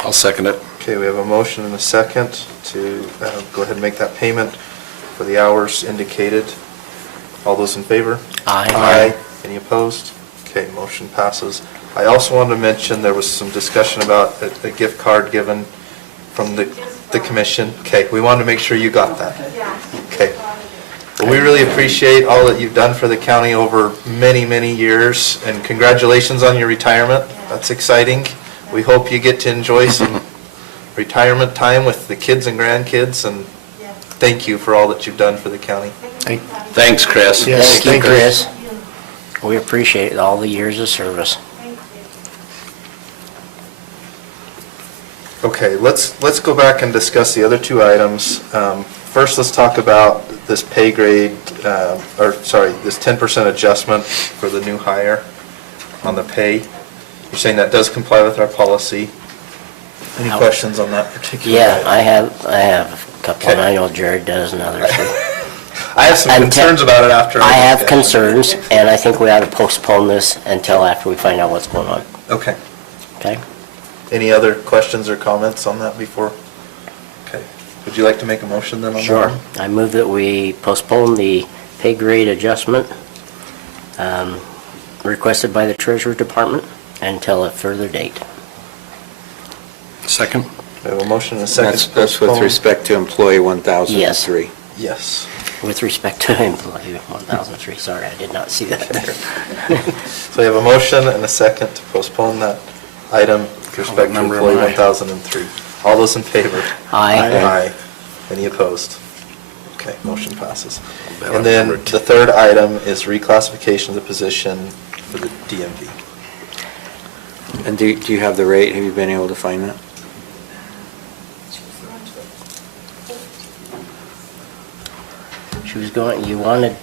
I'll second it. Okay, we have a motion and a second to go ahead and make that payment for the hours indicated. All those in favor? Aye. Any opposed? Okay, motion passes. I also wanted to mention there was some discussion about a gift card given from the commission. Okay, we wanted to make sure you got that. Okay. Well, we really appreciate all that you've done for the county over many, many years, and congratulations on your retirement. That's exciting. We hope you get to enjoy some retirement time with the kids and grandkids, and thank you for all that you've done for the county. Thanks, Chris. Yes, Thank you, Chris. We appreciate all the years of service. Okay, let's go back and discuss the other two items. First, let's talk about this pay grade, this 10% adjustment for the new hire on the pay. You're saying that does comply with our policy. Any questions on that particular Yeah, item? I have a couple, and I know Jared does and others. I have some concerns about it after. I have concerns, and I think we ought to postpone this until after we find out what's going on. Okay. Okay? Any other questions or comments on that before? Okay. Would you like to make a motion then on that? Sure. one? I move that we postpone the pay grade adjustment requested by the Treasury Department until a further date. Second? We have a motion and a second. to That's with postpone. respect to employee 1003. Yes. With respect to employee 1003, sorry, I did not see that there. So we have a motion and a second to postpone that item with respect to number employee am I? 1003. All those in favor? Aye. Aye. Any opposed? Okay, motion passes. bet And then number the third item is reclassification of the position for the DMV. And do you have the rate? Have you been able to find that? She was going, you wanted,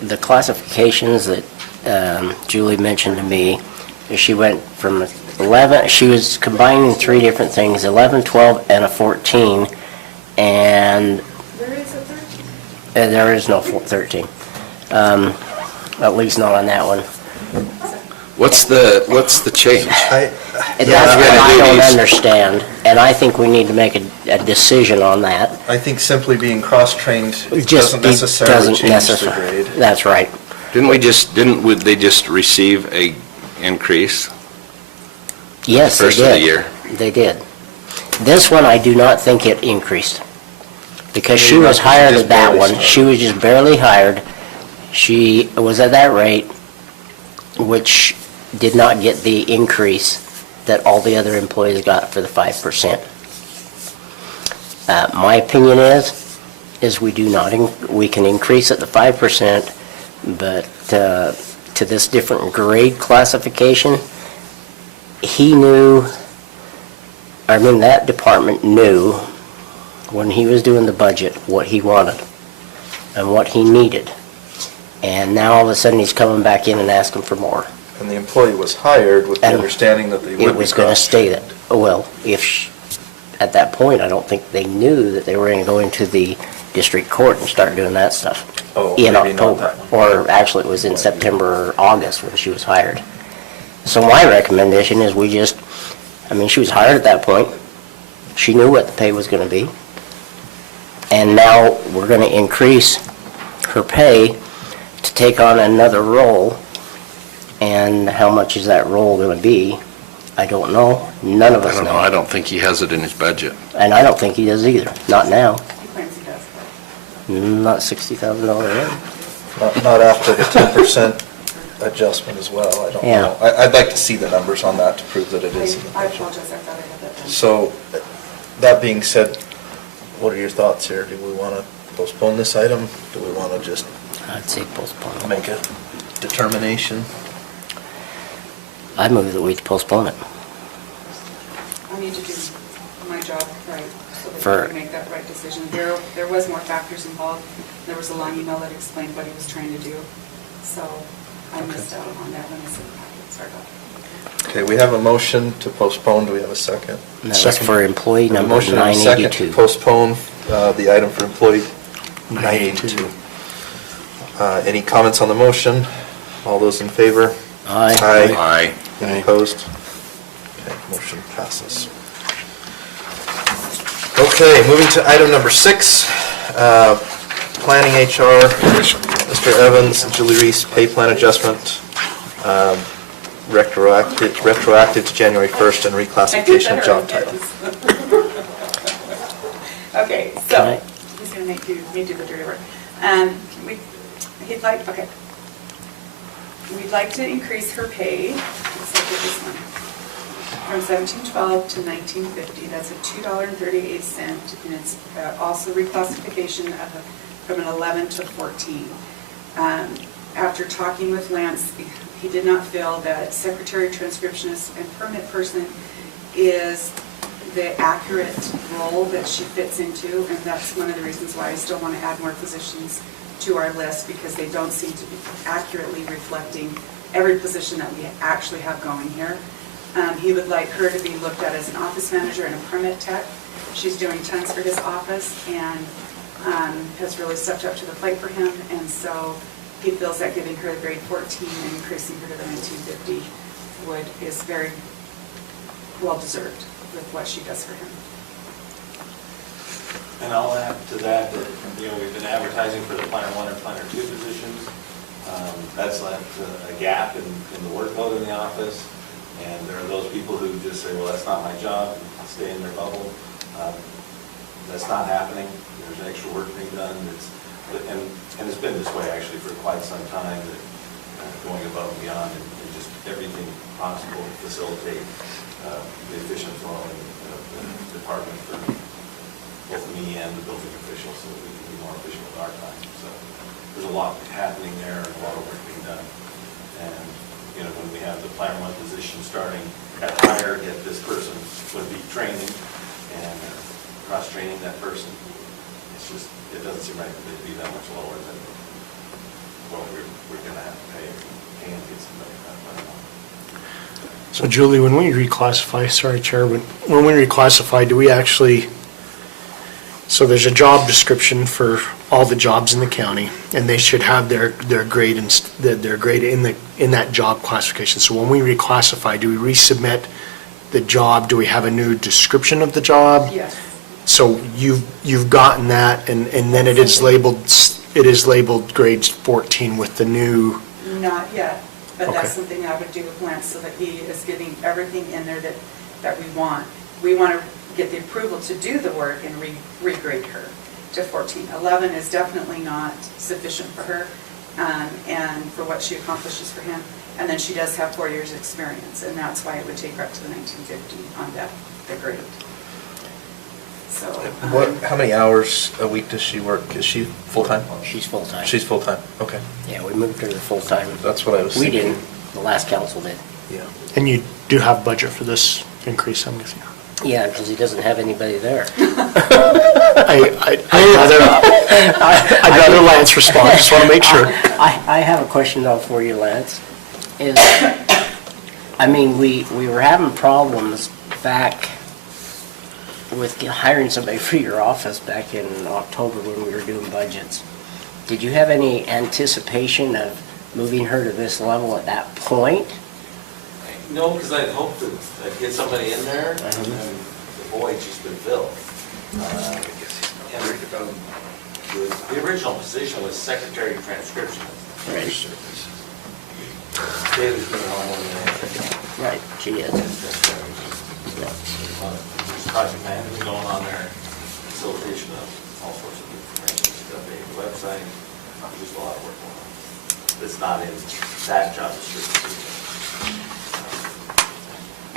the classifications that Julie mentioned to me, she went from 11, she was combining three different things, 11, 12, and a 14, and There is a 13. there is no 13. At least not on that one. What's the change? That's what I don't understand, and I think we need to make a decision on that. I think simply being cross-trained Just doesn't necessarily change the necessarily. grade. That's right. Would they just receive a increase? Yes, they did. First of the year. They did. This one, I do not think it increased. Because she Maybe not, was because she hired just at that barely one. started. She was just barely hired. She was at that rate, which did not get the increase that all the other employees got for the 5%. My opinion is we do not, we can increase at the 5%, but to this different grade classification, that department knew when he was doing the budget what he wanted and what he needed. And now all of a sudden he's coming back in and asking for more. And the employee was hired with the And understanding that they would be It was going to cross. stay that, well, at that point, I don't think they knew that they were going to go into the district court and start doing that stuff. Oh, In maybe not October, that one. or actually it was in September or August when she was hired. So my recommendation is we just I mean, she was hired at that point. She knew what the pay was going to be. And now we're going to increase her pay to take on another role. And how much is that role going to be? I don't know. None of I us don't know, I don't think he has it in his budget. And I don't think he does either. Not now. He claims he does, but Not $60,000 in. Not after the 10% adjustment as well, I don't Yeah. know. I'd like to see the numbers on that to prove that it is in the I budget. apologize, I thought I had that done. So, that being said, what are your thoughts here? Do we want to postpone this item? Do we want to just I'd say postpone. make a determination? I move that we postpone it. I need to do my job right, so that For- we can make that right decision. There was more factors involved. There was a long email that explained what he was trying to do, so I missed out on that when I said packet. Sorry about that. Okay, we have a motion to postpone. Do we have a second? And that was for employee A number motion and a second to 982. postpone the item for employee 982. Any comments on the motion? All those in favor? Aye. Aye. Any opposed? Okay, motion passes. Okay, moving to item number 6, planning HR, Mr. Evans and Julie Reese, pay plan adjustment, retroactive to January 1st and reclassification of job title. Okay, Can so, I- he's going to make me do the dirty work. We'd like to increase her pay, let's look at this one, from $17.12 to $19.50. That's a $2.38, and it's also reclassification from an 11 to 14. After talking with Lance, he did not feel that secretary, transcriptionist, and permit person is the accurate role that she fits into, and that's one of the reasons why I still want to add more positions to our list, because they don't seem to be accurately reflecting every position that we actually have going here. He would like her to be looked at as an office manager and a permit tech. She's doing tons for his office and has really stepped up to the plate for him, and so he feels that giving her the grade 14 and increasing her to the 1950 is very well deserved with what she does for him. And I'll add to that, we've been advertising for the Planner 1 and Planner 2 positions. That's left a gap in the workload in the office, and there are those people who just say, well, that's not my job, and stay in their bubble. That's not happening. There's extra work being done. And it's been this way actually for quite some time, that going above and beyond and just everything possible to facilitate the efficient flowing of the department for both me and the building officials, so that we can be more efficient with our time. So there's a lot happening there and a lot of work being done. And, when we have the Planner 1 position starting at higher, yet this person would be training and cross-training that person, it doesn't seem right that they'd be that much lower than what we're going to have to pay if we can get somebody at that Planner 1. So Julie, when we reclassify, sorry Chair, but when we reclassify, do we actually, so there's a job description for all the jobs in the county, and they should have their grade in that job classification. So when we reclassify, do we resubmit the job? Do we have a new description of the job? Yes. So you've gotten that, and then it is labeled grades 14 with the new. Not yet, but Okay. that's something I would do with Lance, so that he is getting everything in there that we want. We want to get the approval to do the work and regrade her to 14. 11 is definitely not sufficient for her, and for what she accomplishes for him. And then she does have 4 years' experience, and that's why it would take her up to the 1950 on the grade. So. How many hours a week does she work? Is she full-time? She's full-time. She's full-time, okay. Yeah, we moved her to full-time. That's what I was We thinking. didn't, the last council did. Yeah. And you do have budget for this increase, I'm guessing? Yeah, because he doesn't have anybody there. I'd rather Lance respond, just want to make sure. I have a question though for you, Lance. We were having problems back with hiring somebody for your office back in October when we were doing budgets. Did you have any anticipation of moving her to this level at that point? No, because I'd hoped to get somebody in there, and the void's just been filled. The original position was secretary of transcription. Right. David's been on one of Right, she is. There's project management going on there, facilitation of all sorts of information, updating the website, just a lot of work going on. That's not in that job description.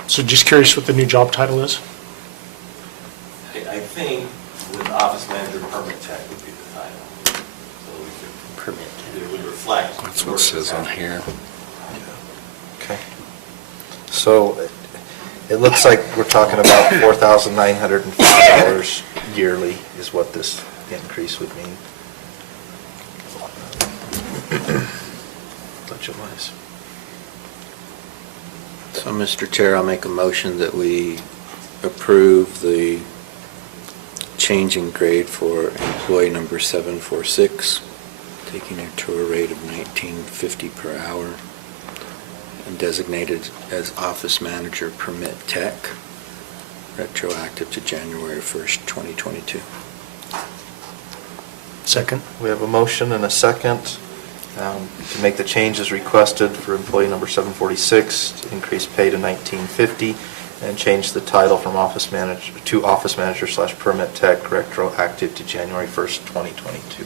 So just curious what the new job title is? I think with office manager, permit tech would be the title. So we could, Permit. it would reflect. That's what it says on here. Okay. So it looks like we're talking about $4,950 yearly is what this increase would mean. Budget-wise. So, Mr. Chair, I'll make a motion that we approve the change in grade for employee number 746, taking her to a rate of $19.50 per hour, and designated as office manager permit tech, retroactive to January 1st, 2022. Second. We have a motion and a second to make the changes requested for employee number 746, to increase pay to $19.50, and change the title from office manager to office manager / permit tech, retroactive to January 1st, 2022.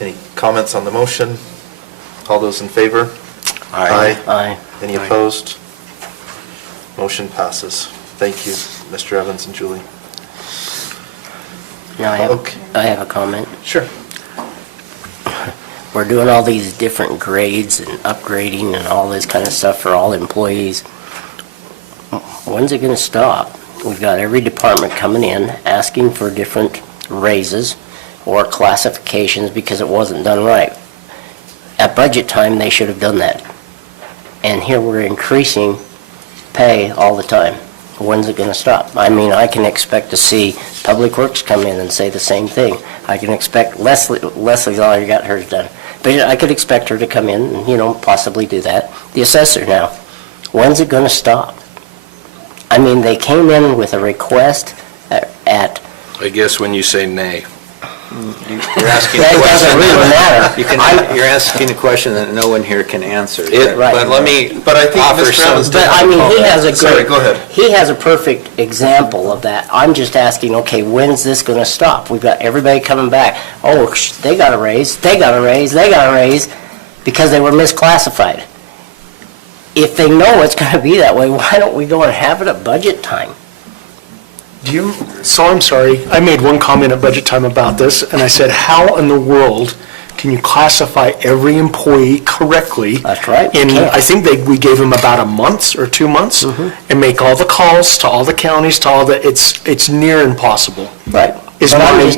Any comments on the motion? All those in favor? Aye. Aye. Any Aye. opposed? Motion passes. Thank you, Mr. Evans and Julie. Now, Okay. I have a comment. Sure. We're doing all these different grades and upgrading and all this kind of stuff for all employees. When's it going to stop? We've got every department coming in asking for different raises or classifications because it wasn't done right. At budget time, they should have done that. And here we're increasing pay all the time. When's it going to stop? I mean, I can expect to see Public Works come in and say the same thing. I can expect Leslie's already got hers done. But I could expect her to come in and, possibly do that. The assessor now, when's it going to stop? I mean, they came in with a request at... I guess when you say nay. You're asking a That doesn't question. really matter. You're asking a question that no one here can answer. Right. But let me But I think offer Mr. Evans some. did But I mean, he has a Sorry, good... go ahead. He has a perfect example of that. I'm just asking, okay, when's this going to stop? We've got everybody coming back. Oh, they got a raise, they got a raise, they got a raise, because they were misclassified. If they know it's going to be that way, why don't we go and have it at budget time? So I'm sorry, I made one comment at budget time about this, and I said, how in the world can you classify every employee correctly? That's right, you And can't. I think we gave them about a month or 2 months, and make all the calls to all the counties, to all the, it's near impossible, Right.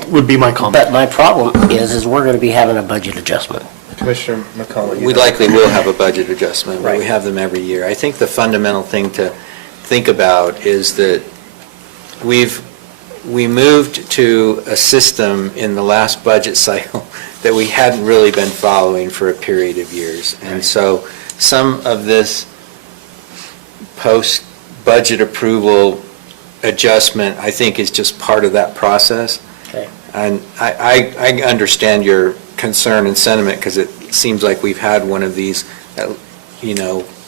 would be my comment. But my problem is we're going to be having a budget adjustment. Commissioner McCullough. We likely will have a budget adjustment, but we Right. have them every year. I think the fundamental thing to think about is that we moved to a system in the last budget cycle that we hadn't really been following for a period of years. And so some of this post-budget approval adjustment, I think, is just part of that process. Okay. And I understand your concern and sentiment, because it seems like we've had one of these,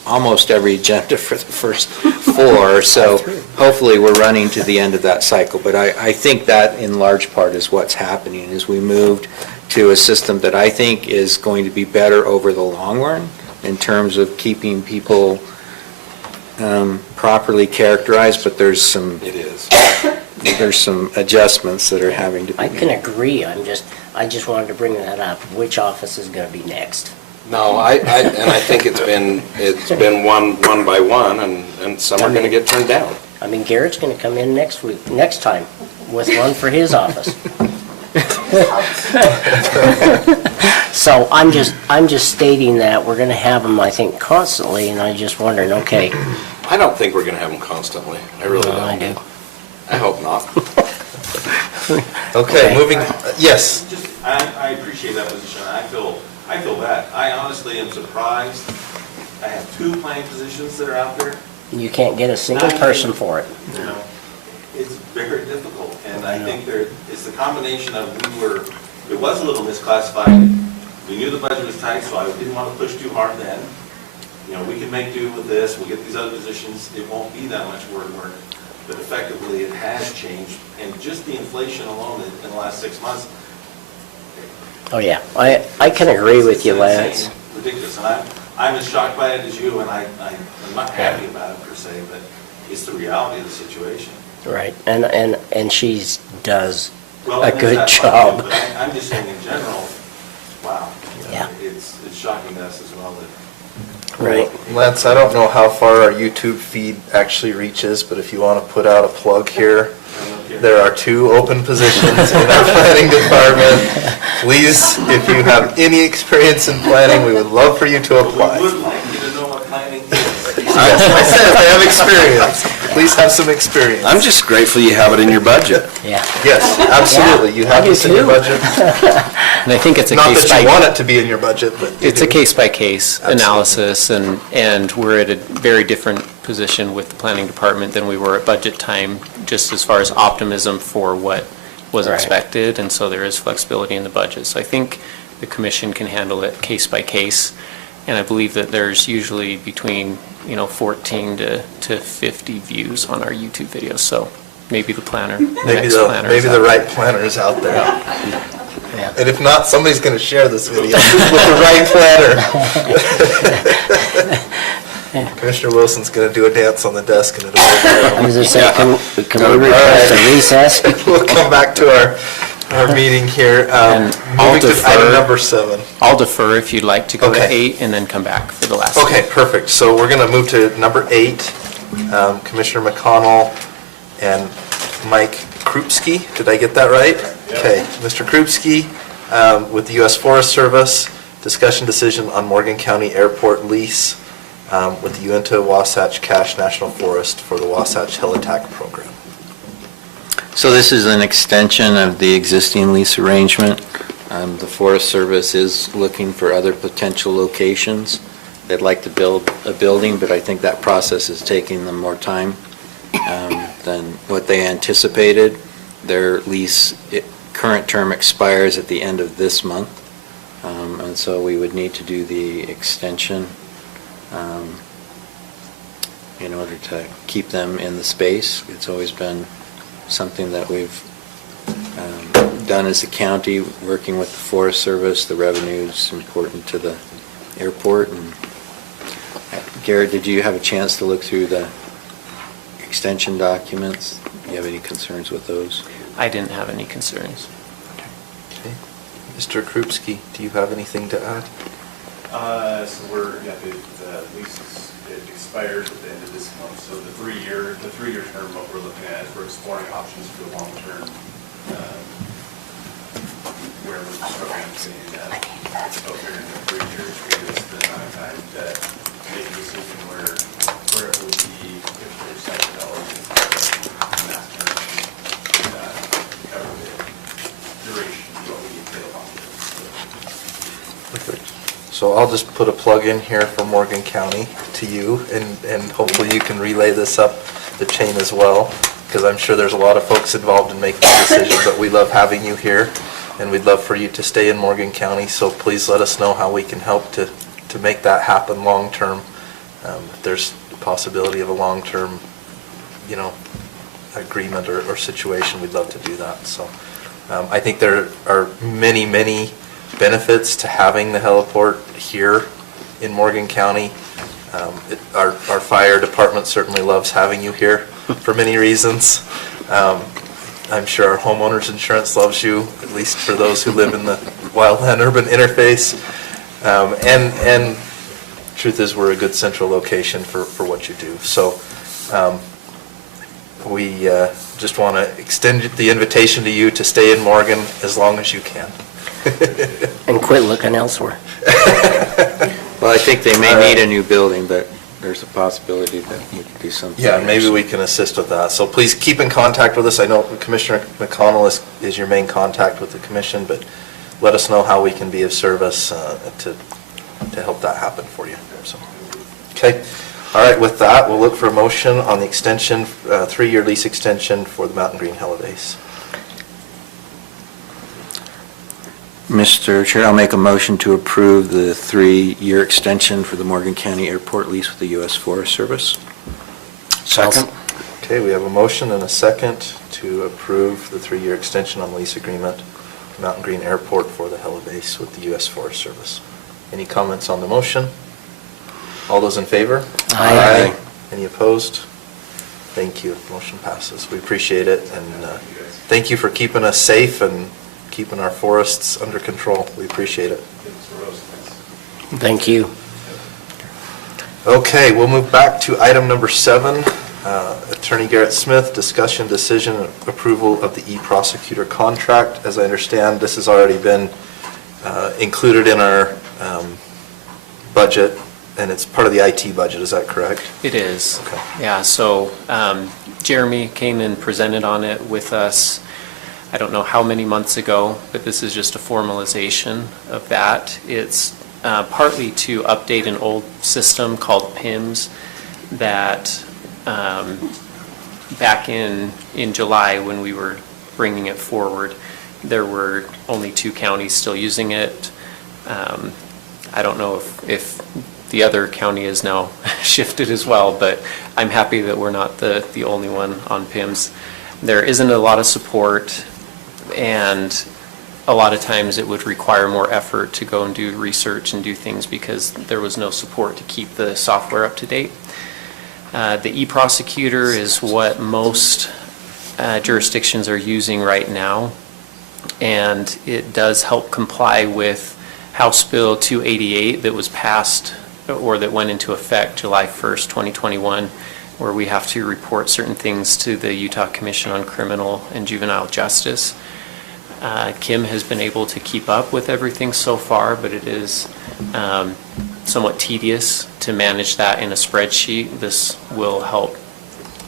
almost every agenda for the first four, so hopefully we're running to the end of that cycle. But I think that in large part is what's happening, is we moved to a system that I think is going to be better over the long run in terms of keeping people properly characterized, but there's some adjustments that are having to be I made. can agree, I just wanted to bring that up. Which office is going to be next? No, I think it's been one by one, and some are going to get turned down. I mean, Garrett's going to come in next time, with one for his office. So I'm just stating that we're going to have them, I think, constantly, and I'm just wondering, okay. I don't think we're going to have them constantly. I really don't. I do. I hope not. Okay, moving, yes. I appreciate that position. I feel that. I honestly am surprised I have 2 planning positions that are out there. You can't get a single person for it. You know, it's very difficult, and I think it's the combination of it was a little misclassified. We knew the budget was tight, so I didn't want to push too hard then. You know, we can make do with this, we'll get these other positions, it won't be that much work, but effectively it has changed, and just the inflation alone in the last 6 months. Oh, yeah. I can agree with you, It's Lance. insane, ridiculous, and I'm as shocked by it as you, and I'm not happy about it per se, but it's the reality of the situation. Right, and she does Well, a and there's good that part of job. it, but I'm just saying in general, wow. Yeah. It's shocking to us as well that. Right. Lance, I don't know how far our YouTube feed actually reaches, but if you want to put out a plug here, there are 2 open positions in our planning department. Please, if you have any experience in planning, we would love for you to apply. We would like you to know what planning is. I said if they have experience, please have some experience. I'm just grateful you have it in your budget. Yeah. Yes, absolutely. You I have do this in your too. budget. And I think it's a Not case that you by, want it to be in your budget, but you it's a do. case-by-case Absolutely. analysis, and we're at a very different position with the planning department than we were at budget time, just as far as optimism for what was Right. expected, and so there is flexibility in the budget. So I think the commission can handle it case-by-case, and I believe that there's usually between, 14 to 50 views on our YouTube videos, so maybe the planner, the Maybe next planner. maybe the right planner is out there. Yeah. And if not, somebody's going to share this video with the right planner. Commissioner Wilson's going to do a dance on the desk and it'll I be was just saying, can we request a recess? We'll come back to our meeting here. And I'll Moving to defer. item number 7. I'll defer if you'd like to go to Okay. 8 and then come back for the last. Okay, perfect. So we're going to move to number 8. Commissioner McConnell and Mike Krupski. Did I get that right? Okay. Mr. Krupski with the U.S. Forest Service, discussion decision on Morgan County Airport lease with the Uinta Wasatch Cache National Forest for the Wasatch Hill Attack Program. So this is an extension of the existing lease arrangement. The Forest Service is looking for other potential locations. They'd like to build a building, but I think that process is taking them more time than what they anticipated. Their lease, current term expires at the end of this month, and so we would need to do the extension in order to keep them in the space. It's always been something that we've done as a county, working with the Forest Service. The revenue is important to the airport. And Garrett, did you have a chance to look through the extension documents? Do you have any concerns with those? I didn't have any concerns. Okay. Mr. Krupski, do you have anything to add? So the lease it expires at the end of this month, so the three-year term, what we're looking at is we're exploring options for the long-term, where we're programming to end up. So here in the 3 years, we just the amount of time to make a decision where it would be if there's $7 mass term, cover the duration of what we need to Perfect. So I'll just put a plug in here for Morgan County to you, and hopefully you can relay this up the chain as well, because I'm sure there's a lot of folks involved in making the decision, but we love having you here, and we'd love for you to stay in Morgan County, so please let us know how we can help to make that happen long-term. If there's a possibility of a long-term, agreement or situation, we'd love to do that. So I think there are many, many benefits to having the heliport here in Morgan County. Our fire department certainly loves having you here for many reasons. I'm sure our homeowners insurance loves you, at least for those who live in the wildland-urban interface. And truth is, we're a good central location for what you do. So we just want to extend the invitation to you to stay in Morgan as long as you can. And quit looking elsewhere. Well, I think they may need a new building, but there's a possibility that we could do something. Yeah, maybe we can assist with that. So please keep in contact with us. I know Commissioner McConnell is your main contact with the commission, but let us know how we can be of service to help that happen for you. So, Okay. All right, with that, we'll look for a motion on the extension, 3-year lease extension for the Mountain Green Hellebase. Mr. Chair, I'll make a motion to approve the 3-year extension for the Morgan County Airport lease with the U.S. Forest Service. Second? Okay, we have a motion and a second to approve the 3-year extension on the lease agreement to Mountain Green Airport for the Hellebase with the U.S. Forest Service. Any comments on the motion? All those in favor? Aye. Any opposed? Thank you. Motion passes. We appreciate it, and thank you for keeping us safe and keeping our forests under control. We appreciate it. Thank you. Okay, we'll move back to item number 7. Attorney Garrett Smith, discussion, decision, and approval of the E-Prosecutor contract. As I understand, this has already been included in our budget, and it's part of the IT budget, is that correct? It is. Okay. Yeah, so Jeremy came and presented on it with us, I don't know how many months ago, but this is just a formalization of that. It's partly to update an old system called PIMS that back in July when we were bringing it forward, there were only 2 counties still using it. I don't know if the other county is now shifted as well, but I'm happy that we're not the only one on PIMS. There isn't a lot of support, and a lot of times it would require more effort to go and do research and do things because there was no support to keep the software up to date. The E-Prosecutor is what most jurisdictions are using right now, and it does help comply with House Bill 288 that was passed or that went into effect July 1st, 2021, where we have to report certain things to the Utah Commission on Criminal and Juvenile Justice. Kim has been able to keep up with everything so far, but it is somewhat tedious to manage that in a spreadsheet. This will help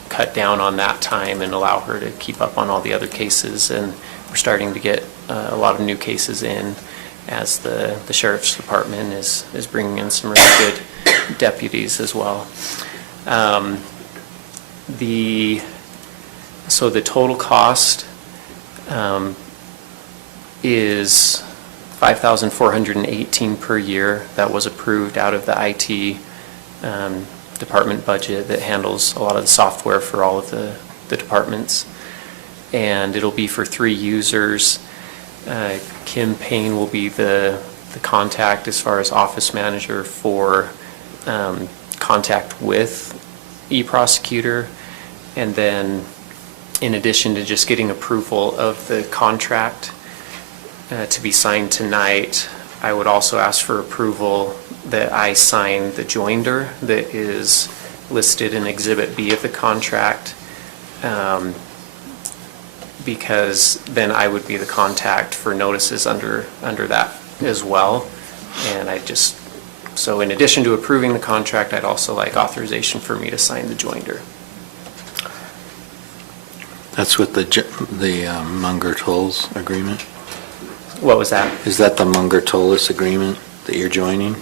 cut down on that time and allow her to keep up on all the other cases, and we're starting to get a lot of new cases in as the Sheriff's Department is bringing in some really good deputies as well. So the total cost is $5,418 per year. That was approved out of the IT department budget that handles a lot of the software for all of the departments. And it'll be for 3 users. Kim Payne will be the contact as far as office manager for contact with E-Prosecutor. And then in addition to just getting approval of the contract to be signed tonight, I would also ask for approval that I sign the joinder that is listed in Exhibit B of the contract, because then I would be the contact for notices under that as well. And so in addition to approving the contract, I'd also like authorization for me to sign the joinder. That's with the Munger Tolls agreement? What was that? Is that the Munger Tolls agreement that you're joining?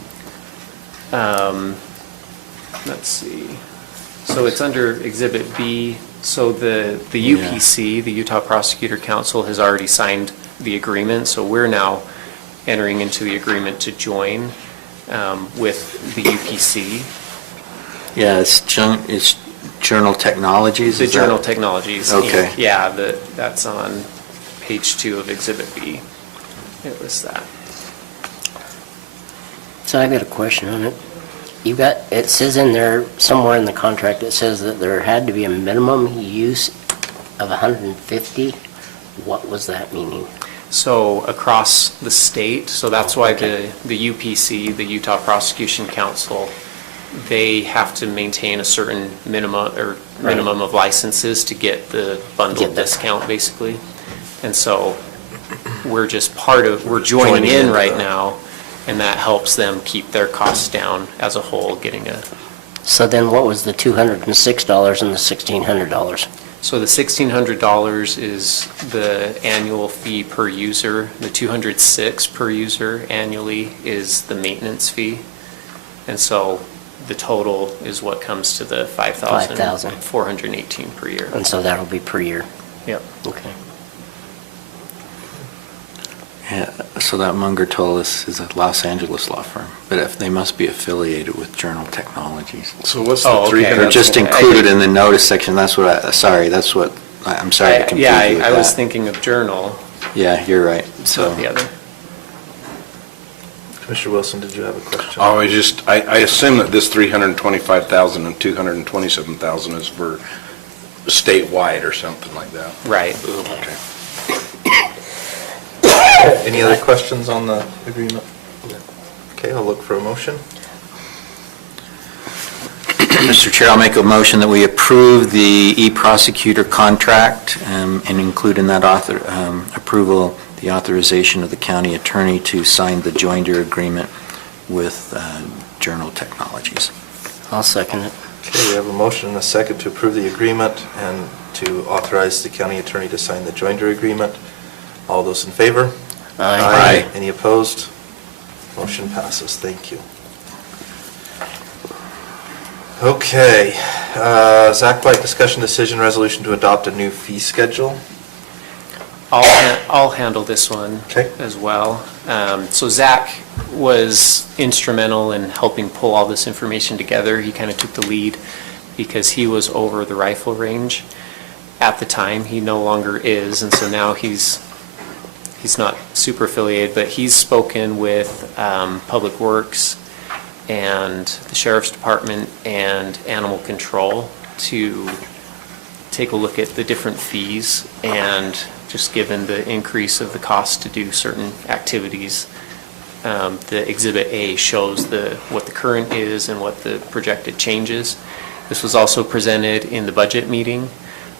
Let's see. So it's under Exhibit B. So the UPC, the Utah Prosecutor Council, has already signed the agreement. So we're now entering into the agreement to join with the UPC. Yeah, it's Journal Technologies? The Journal Technologies. Okay. Inc. Yeah, that's on page 2 of Exhibit B. It was that. So I got a question on it. It says in there, somewhere in the contract, it says that there had to be a minimum use of 150. What was that meaning? So across the state, so that's why the UPC, the Utah Prosecution Council, they have to maintain a certain minimum of licenses to get the bundle discount, basically. And so we're joining in right now, and that helps them keep their costs down as a whole, So then what was the $206 and the $1,600? So the $1,600 is the annual fee per user. The $206 per user annually is the maintenance fee. And so the total is what comes to the 5,418 per year. And so that'll be per year? Yep. Okay. Yeah, so that Munger told us is a Los Angeles law firm, but if they must be affiliated with Journal Technologies. So what's Oh, the okay. 300? They're just included in the notice section, that's what I'm sorry to confuse you with I was that. thinking of Journal, Yeah, you're right, so so. the other. Commissioner Wilson, did you have a question? Oh, I assume that this 325,000 and 227,000 is for statewide or something like that. Right. Okay. Any other questions on the agreement? Okay, I'll look for a motion. Mr. Chair, I'll make a motion that we approve the E-Prosecutor contract and include in that approval the authorization of the county attorney to sign the joinder agreement with Journal Technologies. I'll second it. Okay, we have a motion and a second to approve the agreement and to authorize the county attorney to sign the joinder agreement. All those in favor? Aye. Any opposed? Motion passes. Thank you. Okay, Zach White, discussion decision resolution to adopt a new fee schedule. I'll handle this one Okay. as well. So Zach was instrumental in helping pull all this information together. He kind of took the lead because he was over the rifle range at the time. He no longer is, and so now he's not super affiliated, but he's spoken with Public Works and the Sheriff's Department and Animal Control to take a look at the different fees, and just given the increase of the cost to do certain activities, the Exhibit A shows what the current is and what the projected changes. This was also presented in the budget meeting,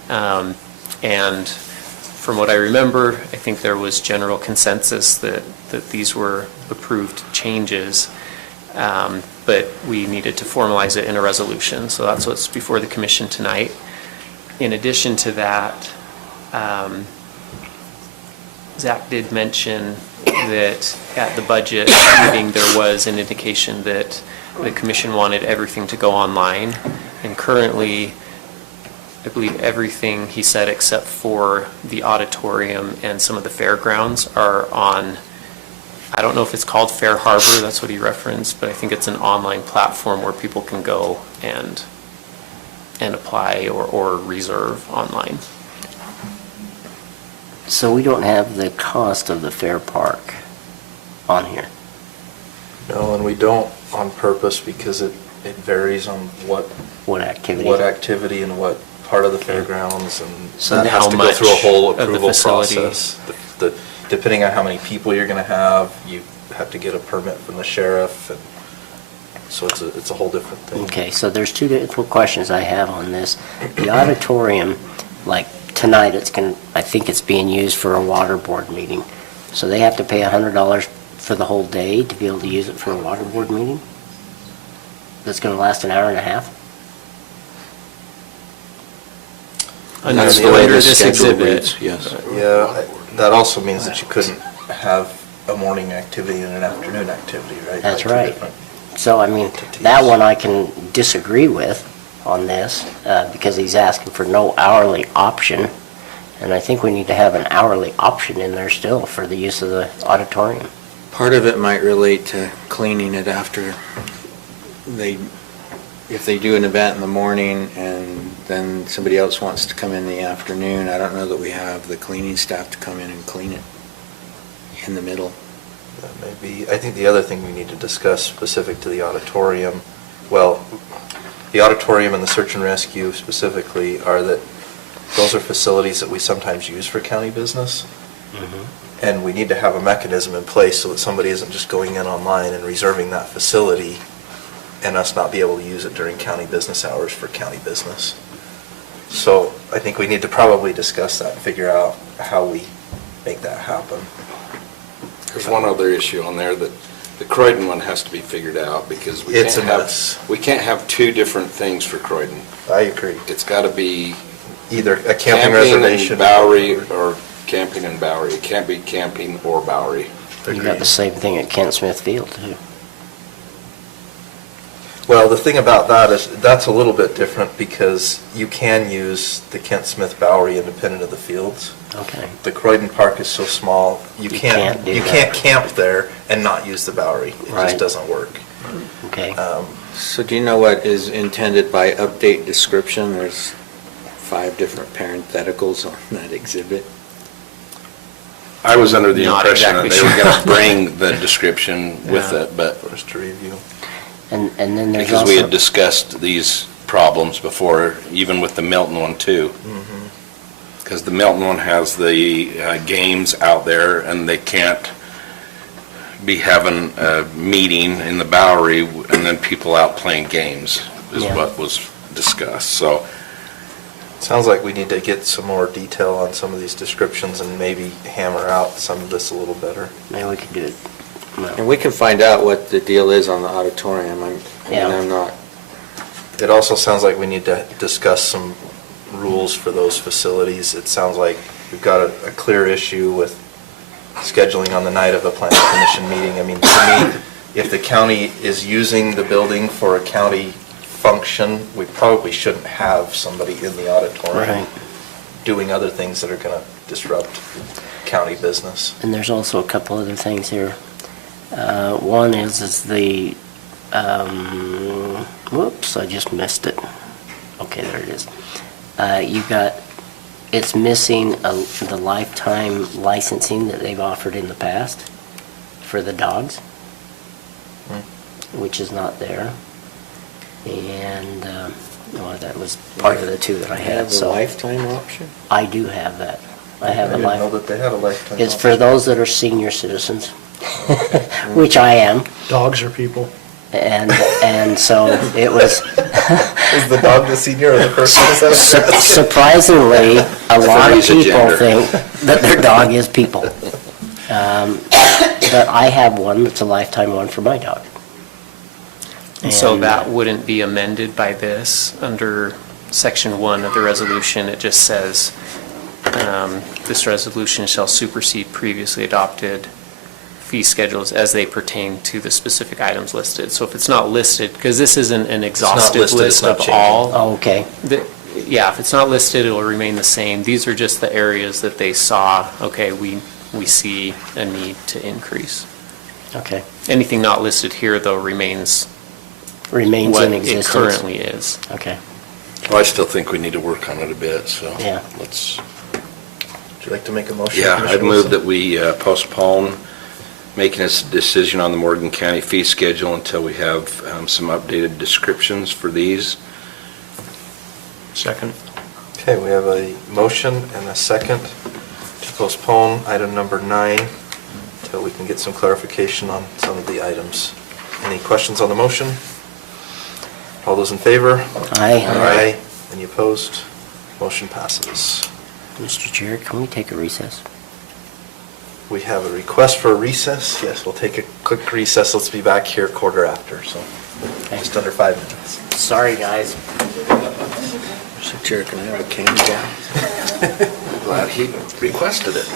and from what I remember, I think there was general consensus that these were approved changes, but we needed to formalize it in a resolution, so that's what's before the commission tonight. In addition to that, Zach did mention that at the budget meeting, there was an indication that the commission wanted everything to go online, and currently, I believe everything he said except for the auditorium and some of the fairgrounds are on, I don't know if it's called Fair Harbor, that's what he referenced, but I think it's an online platform where people can go and apply or reserve online. So we don't have the cost of the fair park on here? No, and we don't on purpose because it varies on what activity and what part of the fairgrounds, and So that has how to go much through a whole of the approval facility. process. Depending on how many people you're going to have, you have to get a permit from the sheriff, and so it's a whole different thing. Okay, so there's two different questions I have on this. The auditorium, like tonight, I think it's being used for a water board meeting. So they have to pay $100 for the whole day to be able to use it for a water board meeting? That's going to last an hour and a half? Under That's the way the this schedule exhibit. reads, yes. Yeah, that also means that you couldn't have a morning activity and an afternoon activity, right? That's Like two right. different So, I mean, entities. that one I can disagree with on this, because he's asking for no hourly option. And I think we need to have an hourly option in there still for the use of the auditorium. Part of it might relate to cleaning it after if they do an event in the morning and then somebody else wants to come in the afternoon, I don't know that we have the cleaning staff to come in and clean it in the middle. That may be, I think the other thing we need to discuss specific to the auditorium, well, the auditorium and the search and rescue specifically are that those are facilities that we sometimes use for county business. And we need to have a mechanism in place so that somebody isn't just going in online and reserving that facility and us not be able to use it during county business hours for county business. So I think we need to probably discuss that and figure out how we make that happen. There's one other issue on there, that the Croydon one has to be figured out, because we It's can't a mess. we can't have two different things for Croydon. I agree. It's got to be Either a camping camping reservation. and Bowery, or camping and Bowery. It can't be camping or Bowery. You got the same thing at Kent Smith Field, too. Well, the thing about that is, that's a little bit different because you can use the Kent Smith Bowery independent of the fields. Okay. The Croydon Park is so small, you can't camp there and not use the Bowery. It Right. just doesn't work. Okay. So do you know what is intended by update description? There's 5 different parentheticals on that exhibit. I was under the Not impression that exactly they were sure. going to bring the description with Yeah. it, but For us to review. And then there's because we had also, discussed these problems before, even with the Milton one too. Mm-hmm. Because the Milton one has the games out there, and they can't be having a meeting in the Bowery and then people out playing games, is Yeah. what was discussed. So Sounds like we need to get some more detail on some of these descriptions and maybe hammer out some of this a little better. maybe we could do it. And we can find out what the deal is on the auditorium. Yeah. I'm not, It also sounds like we need to discuss some rules for those facilities. It sounds like we've got a clear issue with scheduling on the night of a planning commission meeting. I mean, to me, if the county is using the building for a county function, we probably shouldn't have somebody in the auditorium Right. doing other things that are going to disrupt county business. And there's also a couple other things here. One is the, whoops, I just missed it. Okay, there it is. You got, it's missing the lifetime licensing that they've offered in the past for the dogs, which is not there. And, well, that was part of the 2 that I have had, a so. lifetime option? I do have that. I have a didn't know life. that they had a lifetime. It's for those that are senior citizens, which I am. Dogs are people. And so it was, Is the dog the senior or the person? Is that- surprisingly, a lot of Three's a people gender. think that their dog is people. But I have one that's a lifetime one for my dog. And so And, that wouldn't be amended by this. Under section 1 of the resolution, it just says, this resolution shall supersede previously adopted fee schedules as they pertain to the specific items listed. So if it's not listed, because this isn't an exhaustive listed, it's list not of changing. all. Oh, okay, Yeah, if it's not listed, it'll remain the same. These are just the areas that they saw, okay, we see a need to increase. okay. Anything not listed here, though, remains Remains what in it existence. currently is. Okay, well, I still think we need to work on it a bit, so. Yeah. Let's, Would you like to make a motion? yeah, Commissioner I'd move Wilson? that we postpone making a decision on the Morgan County fee schedule until we have some updated descriptions for these. Second. Okay, we have a motion and a second to postpone item number 9 until we can get some clarification on some of the items. Any questions on the motion? All those in favor? Aye. Any opposed? Motion passes. Mr. Chair, can we take a recess? We have a request for a recess. Yes, we'll take a quick recess. Let's be back here quarter after, so Okay. just under 5 minutes. Sorry, guys. Mr. Chair, can I have a candy down? Glad he requested it.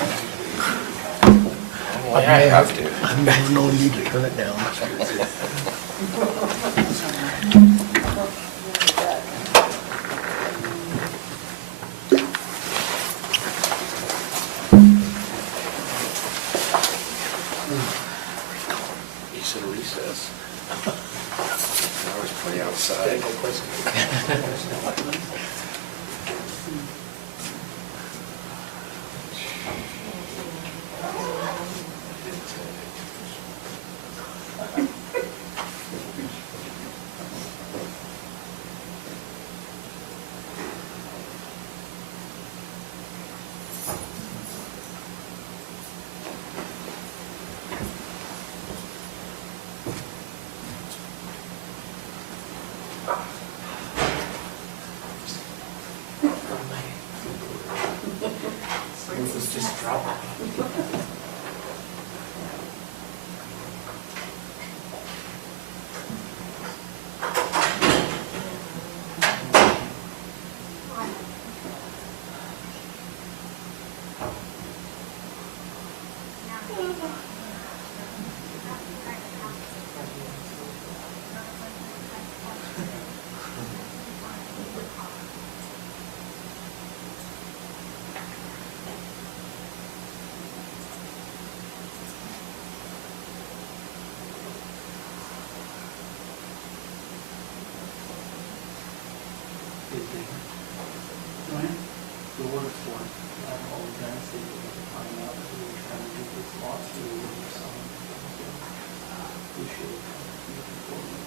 I have to. I've never known you to turn it down. He said recess. I was playing outside. The word for it. All the guys say that they find out that we were trying to do this lawsuit or something. We should have come to you before we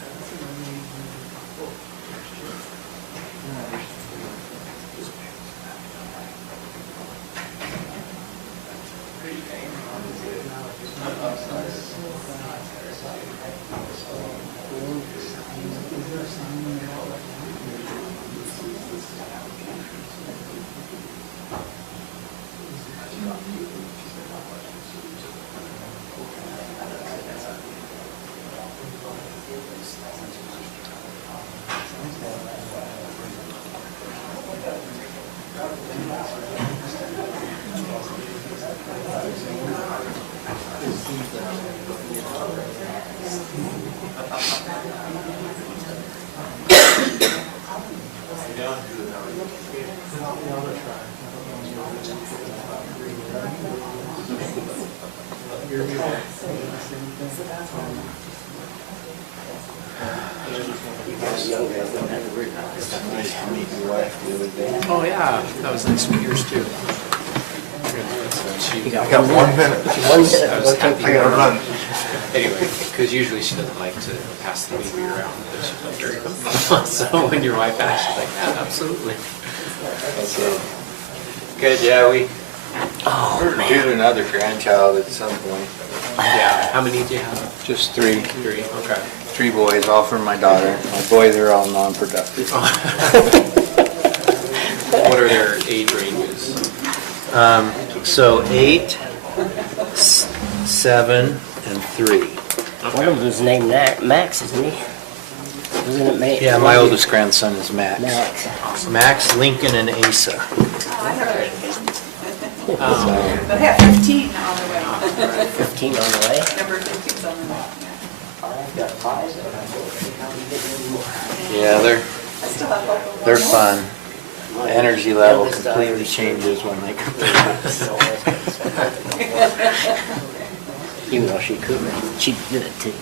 that's an amazing book. Oh, yeah, that was nice with yours too. You got 1 minute. 1 minute. I was happy. I gotta run. Anyway, because usually she doesn't like to pass the baby around, but she's like, very comfortable. So when your wife asked, she's like, yeah, absolutely. Good, yeah, we're due another grandchild at some point. Yeah, how many do you have? Just 3. 3, okay. 3 boys, all from my daughter. My boys are all non-productive. What are their age ranges? So 8, 7, and 3. One of them's named Max, isn't he? Wasn't it Max? Yeah, my oldest grandson is Max. Max. Max, Lincoln, and Asa. But I have 15 on the way. 15 on the way? Number 15's on the way. I've got 5. Yeah, I still have hope. they're fun. The energy level completely changes when they come Even though she could, she'd do it too.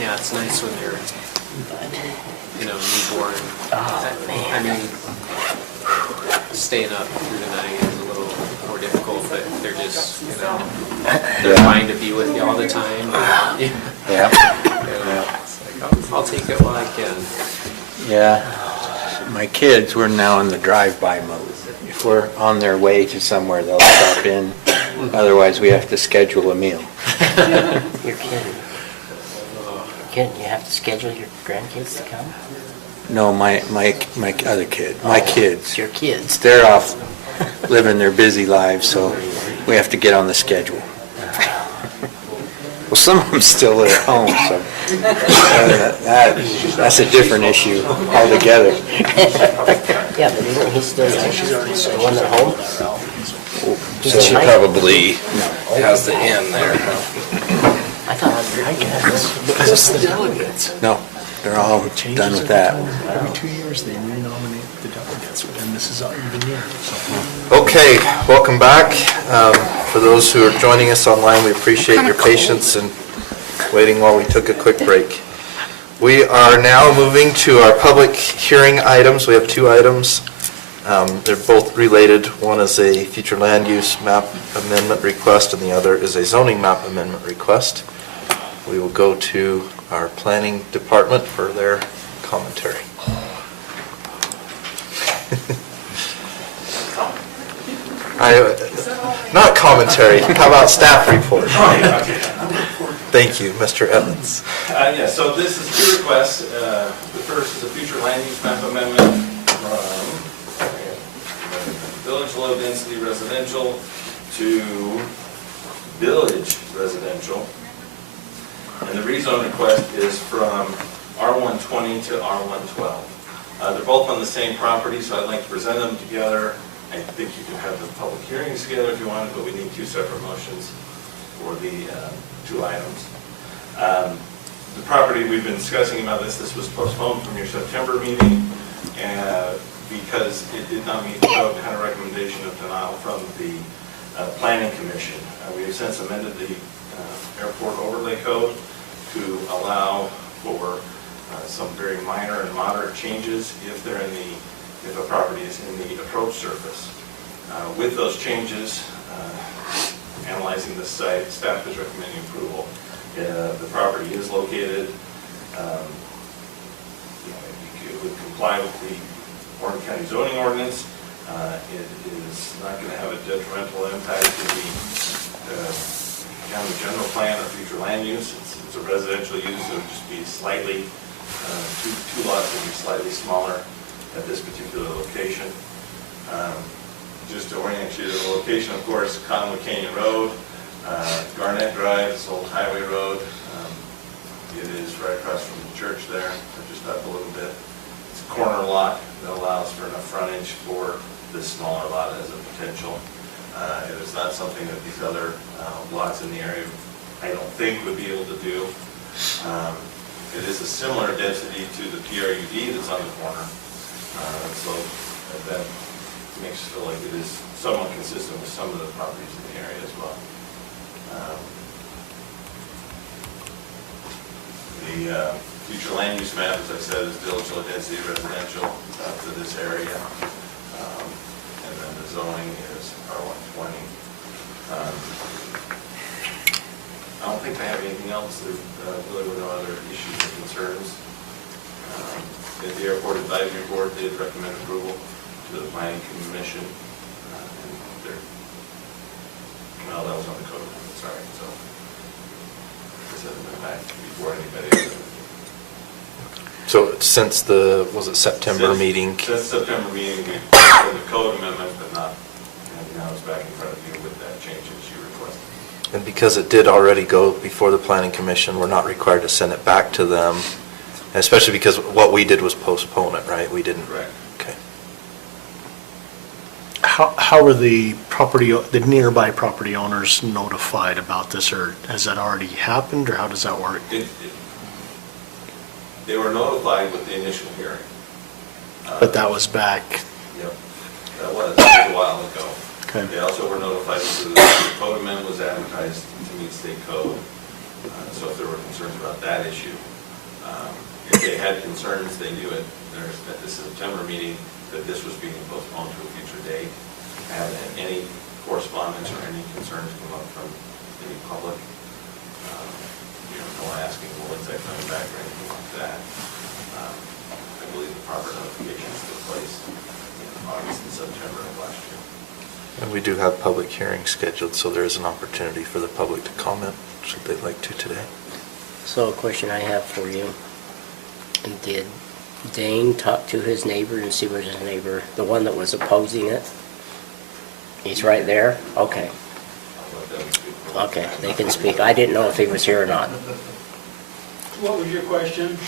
Yeah, it's nice when they're, newborn. Oh, man. I mean, staying up through the night is a little more difficult, but they're just, they're trying to be with you all the time. Yeah. It's like, I'll take it while I can. Yeah. My kids, we're now in the drive-by mode. If we're on their way to somewhere, they'll stop in. Otherwise, we have to schedule a meal. You're kidding. You have to schedule your grandkids to come? No, my other kid, my kids. Your kids. They're off living their busy lives, so we have to get on the schedule. Well, some of them still live at home, so that's a different issue altogether. Yeah, but isn't he still the one at home? So she probably has the in there. I thought I guess. Just the delegates. No, they're all done with that. Every 2 years, they renominate the delegates, and this is an even year. Okay, welcome back. For those who are joining us online, we appreciate your patience and waiting while we took a quick break. We are now moving to our public hearing items. We have 2 items. They're both related. One is a future land use map amendment request, and the other is a zoning map amendment request. We will go to our planning department for their commentary. Not commentary, how about staff report? Thank you, Mr. Evans. Yeah, so this is 2 requests. The first is a future land use map amendment from village low density residential to village residential. And the rezone request is from R120 to R112. They're both on the same property, so I'd like to present them together. I think you can have the public hearings together if you want, but we need 2 separate motions for the 2 items. The property, we've been discussing about this was postponed from your September meeting because it did not meet the code and had a recommendation of denial from the Planning Commission. We have since amended the airport overlay code to allow for some very minor and moderate changes if they're if a property is in the approach surface. With those changes, analyzing the site, staff is recommending approval. The property is located, it would comply with the Warren County zoning ordinance. It is not going to have a detrimental impact to the county general plan or future land use. It's a residential use, so it would just be slightly, two lots would be slightly smaller at this particular location. Just to orient you to the location, of course, Conway Canyon Road, Garnett Drive, this old highway road. It is right across from the church there, just up a little bit. It's a corner lot that allows for enough frontage for this smaller lot as a potential. It is not something that these other lots in the area, I don't think, would be able to do. It is a similar density to the PRUD that's on the corner. So that makes us feel like it is somewhat consistent with some of the properties in the area as well. The future land use map, as I said, is still low density residential to this area. And then the zoning is R120. I don't think I have anything else. There's really no other issues or concerns. The Airport Advisory Board did recommend approval to the Planning Commission. Well, that was on the code, sorry. So this hasn't been back before anybody. So since the, was it September meeting? Since September meeting, we did the code amendment, but not, and now it's back in front of you with that change that you requested. And because it did already go before the Planning Commission, we're not required to send it back to them, especially because what we did was postpone it, right? We didn't. Correct. Okay. How are the nearby property owners notified about this, or has that already happened, or how does that work? They were notified with the initial hearing. But that was back. Yep, that was a while ago. Okay. They also were notified that the code amendment was advertised to meet state code. So if there were concerns about that issue, if they had concerns, they knew it at the September meeting that this was being postponed to a future date. I haven't had any correspondence or any concerns come up from any public. No asking, well, when's that coming back or anything like that. I believe the proper notifications took place in August and September of last year. And we do have public hearings scheduled, so there is an opportunity for the public to comment, should they like to today. So a question I have for you. Did Dane talk to his neighbor and see what his neighbor, the one that was opposing it? He's right there? Okay. I'll let them speak. Okay, they can speak. I didn't know if he was here or not. What was your question?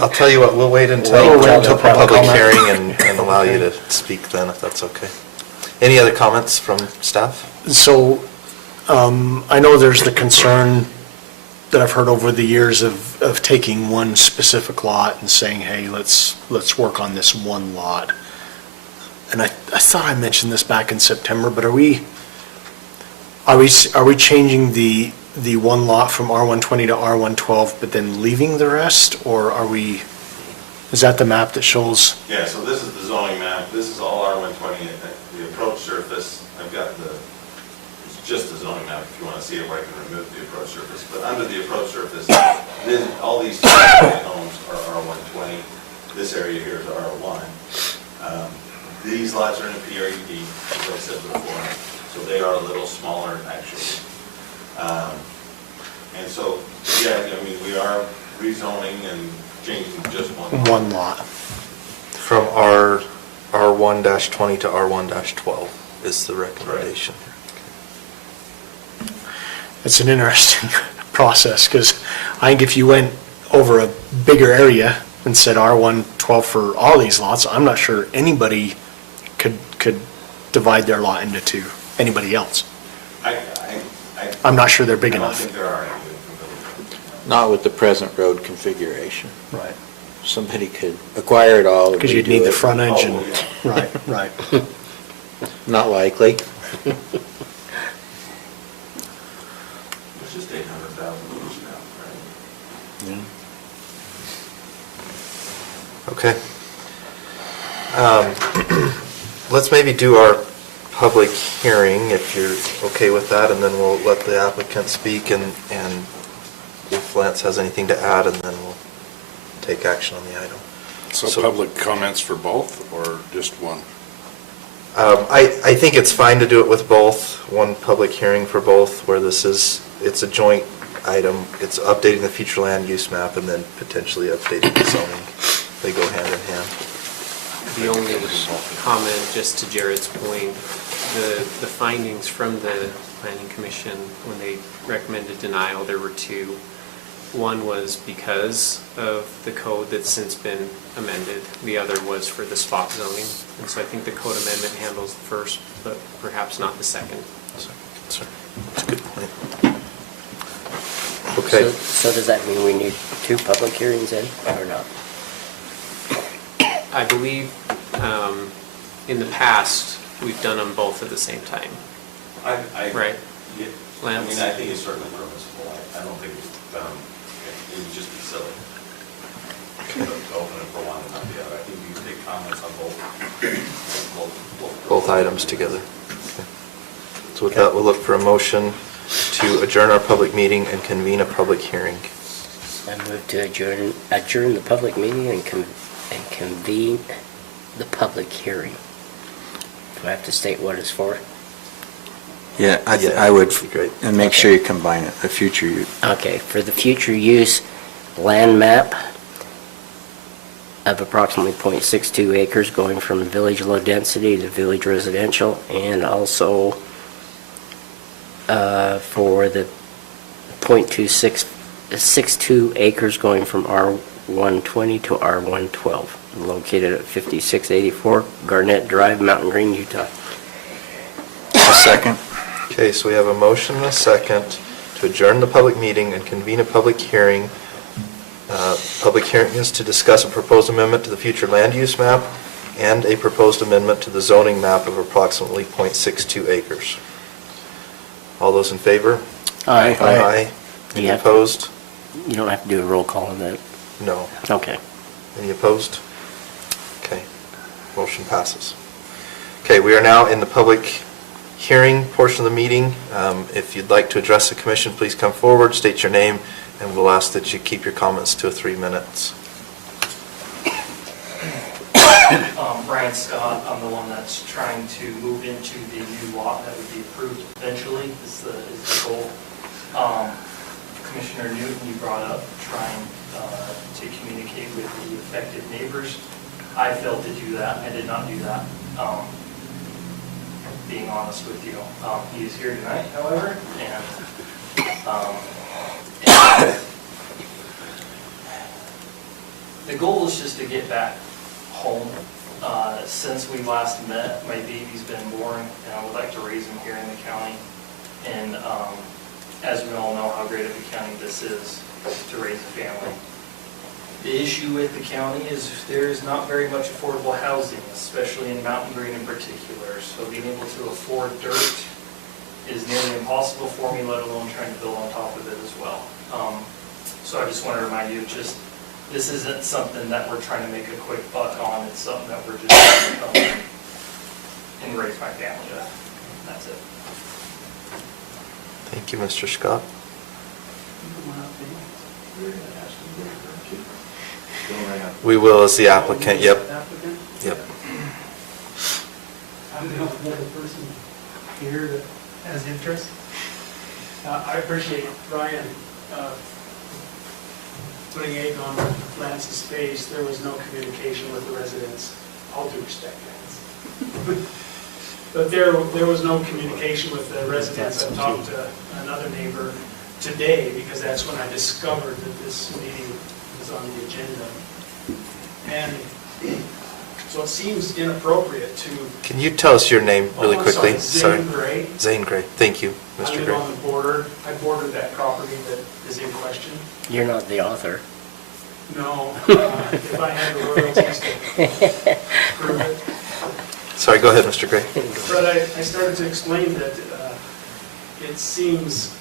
I'll tell you what, we'll wait until the public hearing and allow you to speak then, if that's okay. Any other comments from staff? So, I know there's the concern that I've heard over the years of taking one specific lot and saying, hey, let's work on this one lot. And I thought I mentioned this back in September, but are we changing the one lot from R120 to R112, but then leaving the rest, or is that the map that shows? Yeah, so this is the zoning map. This is all R120, the approach surface. I've got it's just the zoning map if you want to see it where I can remove the approach surface. But under the approach surface, all these homes are R120. This area here is R1. These lots are in a PRUD, as I said before, so they are a little smaller actually. And so, yeah, I mean, we are rezoning and changing just one lot. From R1-20 to R1-12 is the recommendation. It's an interesting process, because I think if you went over a bigger area and said R112 for all these lots, I'm not sure anybody could divide their lot into two, anybody else. I'm not sure they're big enough. I don't think there are any. Not with the present road configuration. Right. Somebody could acquire it all. Because you'd need the frontage and, Oh, yeah. right. Not likely. It's just 800,000 each now, right? Yeah. Okay. Let's maybe do our public hearing, if you're okay with that, and then we'll let the applicant speak, and if Lance has anything to add, and then we'll take action on the item. So public comments for both, or just one? I think it's fine to do it with both, one public hearing for both, where it's a joint item. It's updating the future land use map and then potentially updating the zoning. They go hand in hand. The only comment, just to Jared's point, the findings from the Planning Commission, when they recommended denial, there were two. One was because of the code that's since been amended. The other was for the spot zoning. And so I think the code amendment handles the first, but perhaps not the second. That's a good point. Okay. So does that mean we need two public hearings then, or not? I believe in the past, we've done them both at the same time. Right? Yeah, Lance? I mean, I think it's certainly permissible. I don't think it would just be silly to open it for one and not the other. I think you can take comments on Both items together. Okay. So with that, we'll look for a motion to adjourn our public meeting and convene a public hearing. I move to adjourn the public meeting and convene the public hearing. Do I have to state what it's for? Yeah, I would, and make sure you combine it, the future use. Okay, for the future use land map of approximately .62 acres going from village low density to village residential, and also for the .62 acres going from R120 to R112, located at 5684 Garnett Drive, Mountain Green, Utah. A second. Okay, so we have a motion and a second to adjourn the public meeting and convene a public hearing. Public hearing is to discuss a proposed amendment to the future land use map and a proposed amendment to the zoning map of approximately .62 acres. All those in favor? Aye. Aye. Any opposed? You don't have to do a roll call on that. No. Okay. Any opposed? Okay, motion passes. Okay, we are now in the public hearing portion of the meeting. If you'd like to address the commission, please come forward, state your name, and we'll ask that you keep your comments to 3 minutes. Brian Scott, I'm the one that's trying to move into the new lot that would be approved eventually, is the goal. Commissioner Newton, you brought up trying to communicate with the affected neighbors. I failed to do that. I did not do that. Being honest with you, he is here tonight, however, and the goal is just to get back home. Since we last met, my baby's been born, and I would like to raise him here in the county. And as we all know how great of a county this is to raise a family. The issue with the county is there is not very much affordable housing, especially in Mountain Green in particular. So being able to afford dirt is nearly impossible for me, let alone trying to build on top of it as well. So I just want to remind you, this isn't something that we're trying to make a quick buck on. It's something that we're just trying to come and raise my family with. That's it. Thank you, Mr. Scott. We will as the applicant, yep. Yep. I'm the only other person here that has interest. I appreciate Brian putting egg on Lance's face. There was no communication with the residents. All due respect, Lance. But there was no communication with the residents. I talked to another neighbor today because that's when I discovered that this meeting was on the agenda. And so it seems inappropriate to... Can you tell us your name really quickly? Zane Gray. Zane Gray. Thank you, I Mr. live Gray. on the border. I bordered that property that is in question. You're not the author. No, if I had the royalties to prove it. Sorry, go ahead, Mr. Gray. But I started to explain that it seems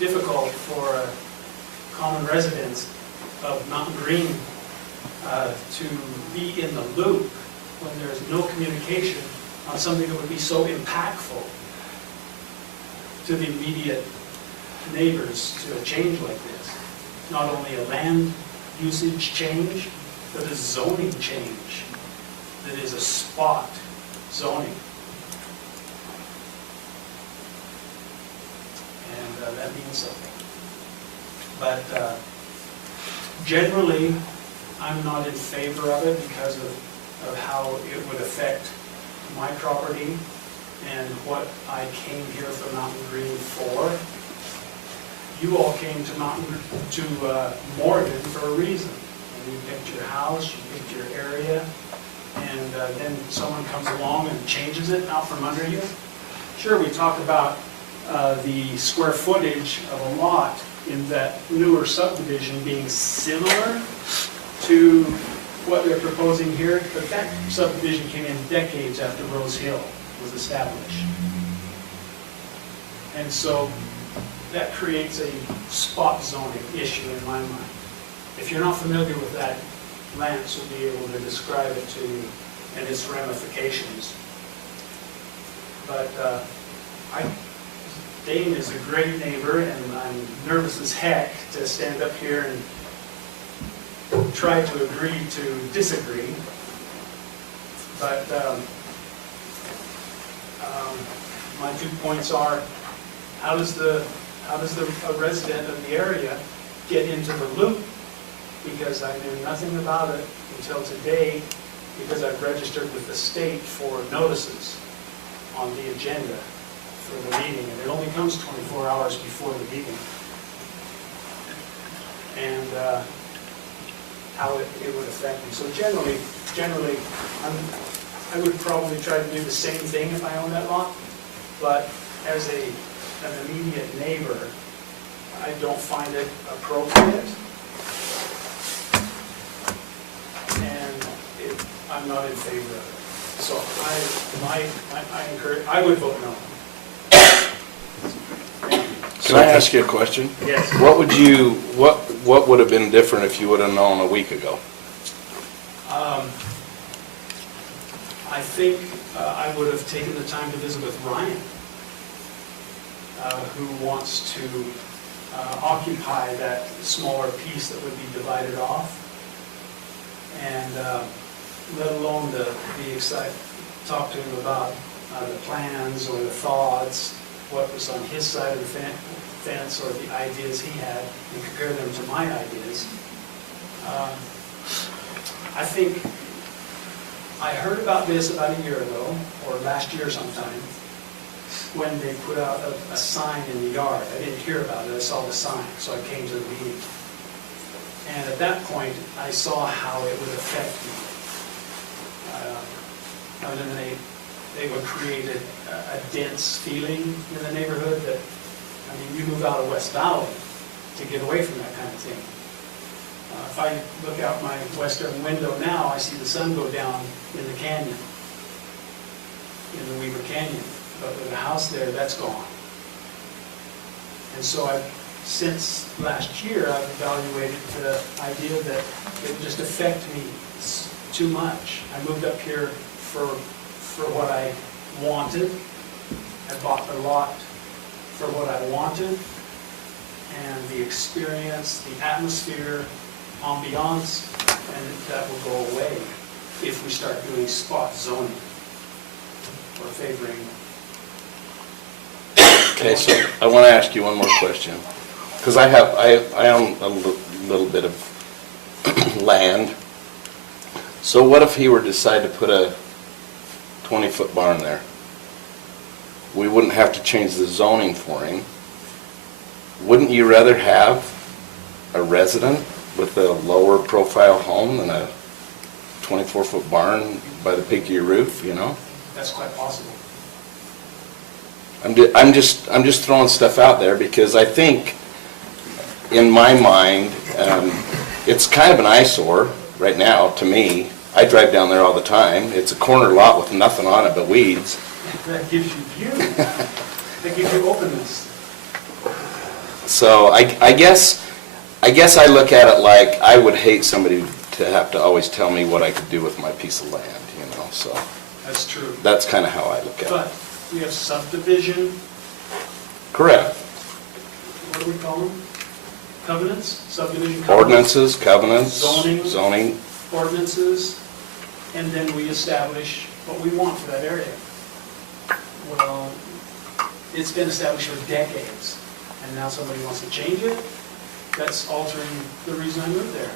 difficult for common residents of Mountain Green to be in the loop when there's no communication on something that would be so impactful to the immediate neighbors to a change like this. Not only a land usage change, but a zoning change that is a spot zoning. And that means something. But generally, I'm not in favor of it because of how it would affect my property and what I came here from Mountain Green for. You all came to Morgan for a reason. And you picked your house, you picked your area, and then someone comes along and changes it out from under you. Sure, we talk about the square footage of a lot in that newer subdivision being similar to what they're proposing here, but that subdivision came in decades after Rose Hill was established. And so that creates a spot zoning issue in my mind. If you're not familiar with that, Lance will be able to describe it to you and its ramifications. But Dane is a great neighbor, and I'm nervous as heck to stand up here and try to agree to disagree. But my 2 points are, how does a resident of the area get into the loop? Because I knew nothing about it until today, because I've registered with the state for notices on the agenda for the meeting, and it only comes 24 hours before the meeting. And how it would affect me. So generally, I would probably try to do the same thing if I owned that lot, but as an immediate neighbor, I don't find it appropriate. And I'm not in favor of it. So I encourage, I would vote no. Can I ask you a question? Yes. What would have been different if you would have known a week ago? I think I would have taken the time to visit with Ryan, who wants to occupy that smaller piece that would be divided off, and let alone be excited, talk to him about the plans or the thoughts, what was on his side of the fence or the ideas he had, and compare them to my ideas. I think I heard about this about a year ago, or last year sometime, when they put out a sign in the yard. I didn't hear about it, I saw the sign, so I came to the meeting. And at that point, I saw how it would affect me. And then they would create a dense feeling in the neighborhood that, I mean, you move out of West Valley to get away from that kind of thing. If I look out my western window now, I see the sun go down in the canyon, in the Weaver Canyon. But with a house there, that's gone. And so since last year, I've evaluated the idea that it would just affect me too much. I moved up here for what I wanted. I bought the lot for what I wanted. And the experience, the atmosphere, ambiance, and that will go away if we start doing spot zoning or favoring. Okay, so I want to ask you one more question, because I own a little bit of land. So what if he were to decide to put a 20-foot barn there? We wouldn't have to change the zoning for him. Wouldn't you rather have a resident with a lower profile home than a 24-foot barn by the peak of your roof, you know? That's quite possible. I'm just throwing stuff out there because I think, in my mind, it's kind of an eyesore right now to me. I drive down there all the time. It's a corner lot with nothing on it but weeds. That gives you view. That gives you openness. So I guess I look at it like I would hate somebody to have to always tell me what I could do with my piece of land, so That's true. that's kind of how I look at it. But we have subdivision, Correct. what do we call them? Covenants, subdivision covenants. Ordinances, covenants, Zoning. zoning. Ordinances, and then we establish what we want for that area. Well, it's been established for decades, and now somebody wants to change it. That's altering the reason I moved there.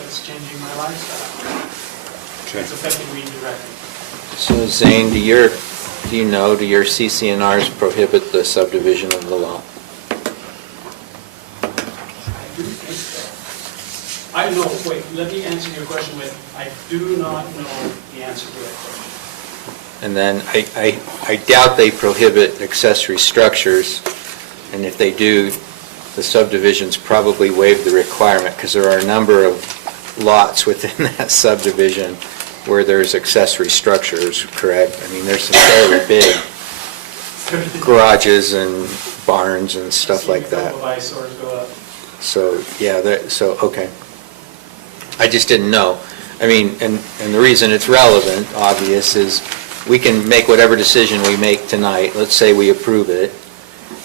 That's changing my lifestyle. It's affecting me directly. So Zane, do your CCNRs prohibit the subdivision of the lot? I do think so. I know, wait, let me answer your question with, I do not know the answer to that question. And then I doubt they prohibit accessory structures, and if they do, the subdivisions probably waive the requirement, because there are a number of lots within that subdivision where there's accessory structures, correct? I mean, there's some fairly big garages and barns and stuff like that. See a couple of eyesores go up. So, yeah, okay. I just didn't know. I mean, and the reason it's relevant, obvious, is we can make whatever decision we make tonight. Let's say we approve it.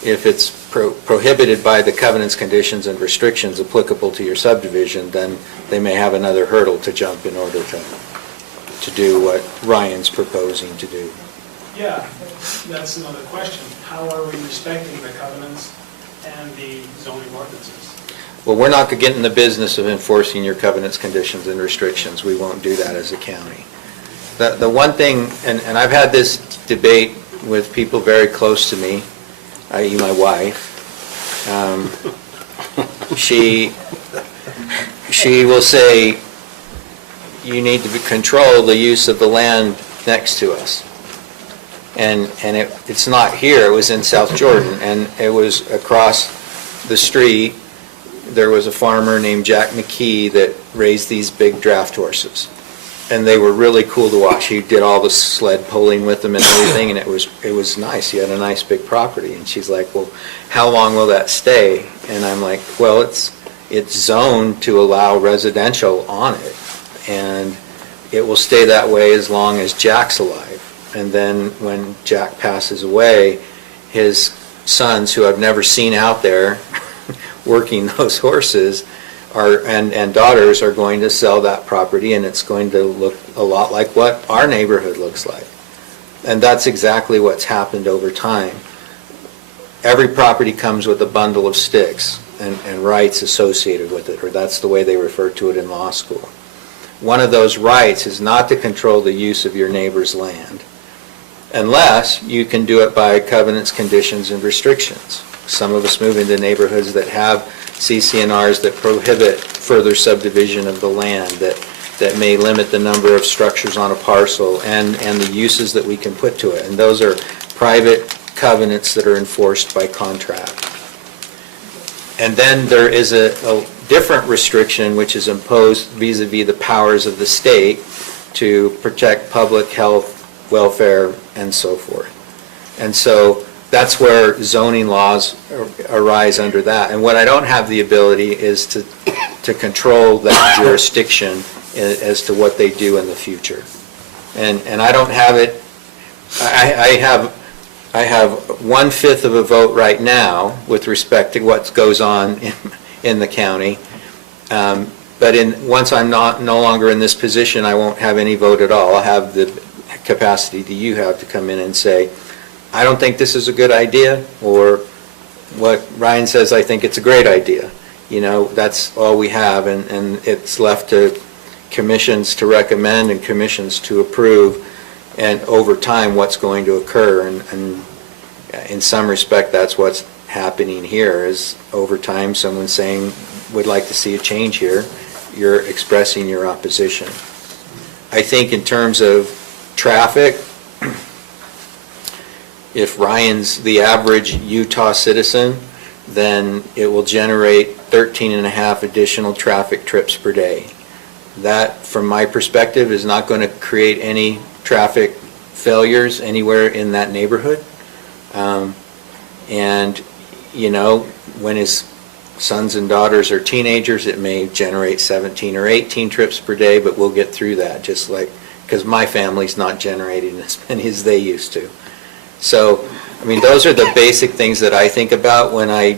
If it's prohibited by the covenants, conditions, and restrictions applicable to your subdivision, then they may have another hurdle to jump in order to do what Ryan's proposing to do. Yeah, that's another question. How are we respecting the covenants and the zoning ordinances? Well, we're not going to get in the business of enforcing your covenants, conditions, and restrictions. We won't do that as a county. The one thing, and I've had this debate with people very close to me, i.e. my wife. She will say, you need to control the use of the land next to us. And it's not here, it was in South Jordan, and it was across the street. There was a farmer named Jack McKee that raised these big draft horses. And they were really cool to watch. He did all the sled pulling with them and everything, and it was nice. He had a nice big property. And she's like, well, how long will that stay? And I'm like, well, it's zoned to allow residential on it. And it will stay that way as long as Jack's alive. And then when Jack passes away, his sons, who I've never seen out there working those horses, and daughters are going to sell that property, and it's going to look a lot like what our neighborhood looks like. And that's exactly what's happened over time. Every property comes with a bundle of sticks and rights associated with it, or that's the way they refer to it in law school. One of those rights is not to control the use of your neighbor's land, unless you can do it by covenants, conditions, and restrictions. Some of us move into neighborhoods that have CCNRs that prohibit further subdivision of the land, that may limit the number of structures on a parcel and the uses that we can put to it. And those are private covenants that are enforced by contract. And then there is a different restriction which is imposed vis-a-vis the powers of the state to protect public health, welfare, and so forth. And so that's where zoning laws arise under that. And what I don't have the ability is to control that jurisdiction as to what they do in the future. And I don't have it, I have 1/5 of a vote right now with respect to what goes on in the county. But once I'm no longer in this position, I won't have any vote at all. I'll have the capacity that you have to come in and say, I don't think this is a good idea, or what Ryan says, I think it's a great idea. You know, that's all we have, and it's left to commissions to recommend and commissions to approve, and over time what's going to occur. And in some respect, that's what's happening here, is over time someone's saying, would like to see a change here. You're expressing your opposition. I think in terms of traffic, if Ryan's the average Utah citizen, then it will generate 13.5 additional traffic trips per day. That, from my perspective, is not going to create any traffic failures anywhere in that neighborhood. And, you know, when his sons and daughters are teenagers, it may generate 17 or 18 trips per day, but we'll get through that, just like, because my family's not generating as many as they used to. So, I mean, those are the basic things that I think about when I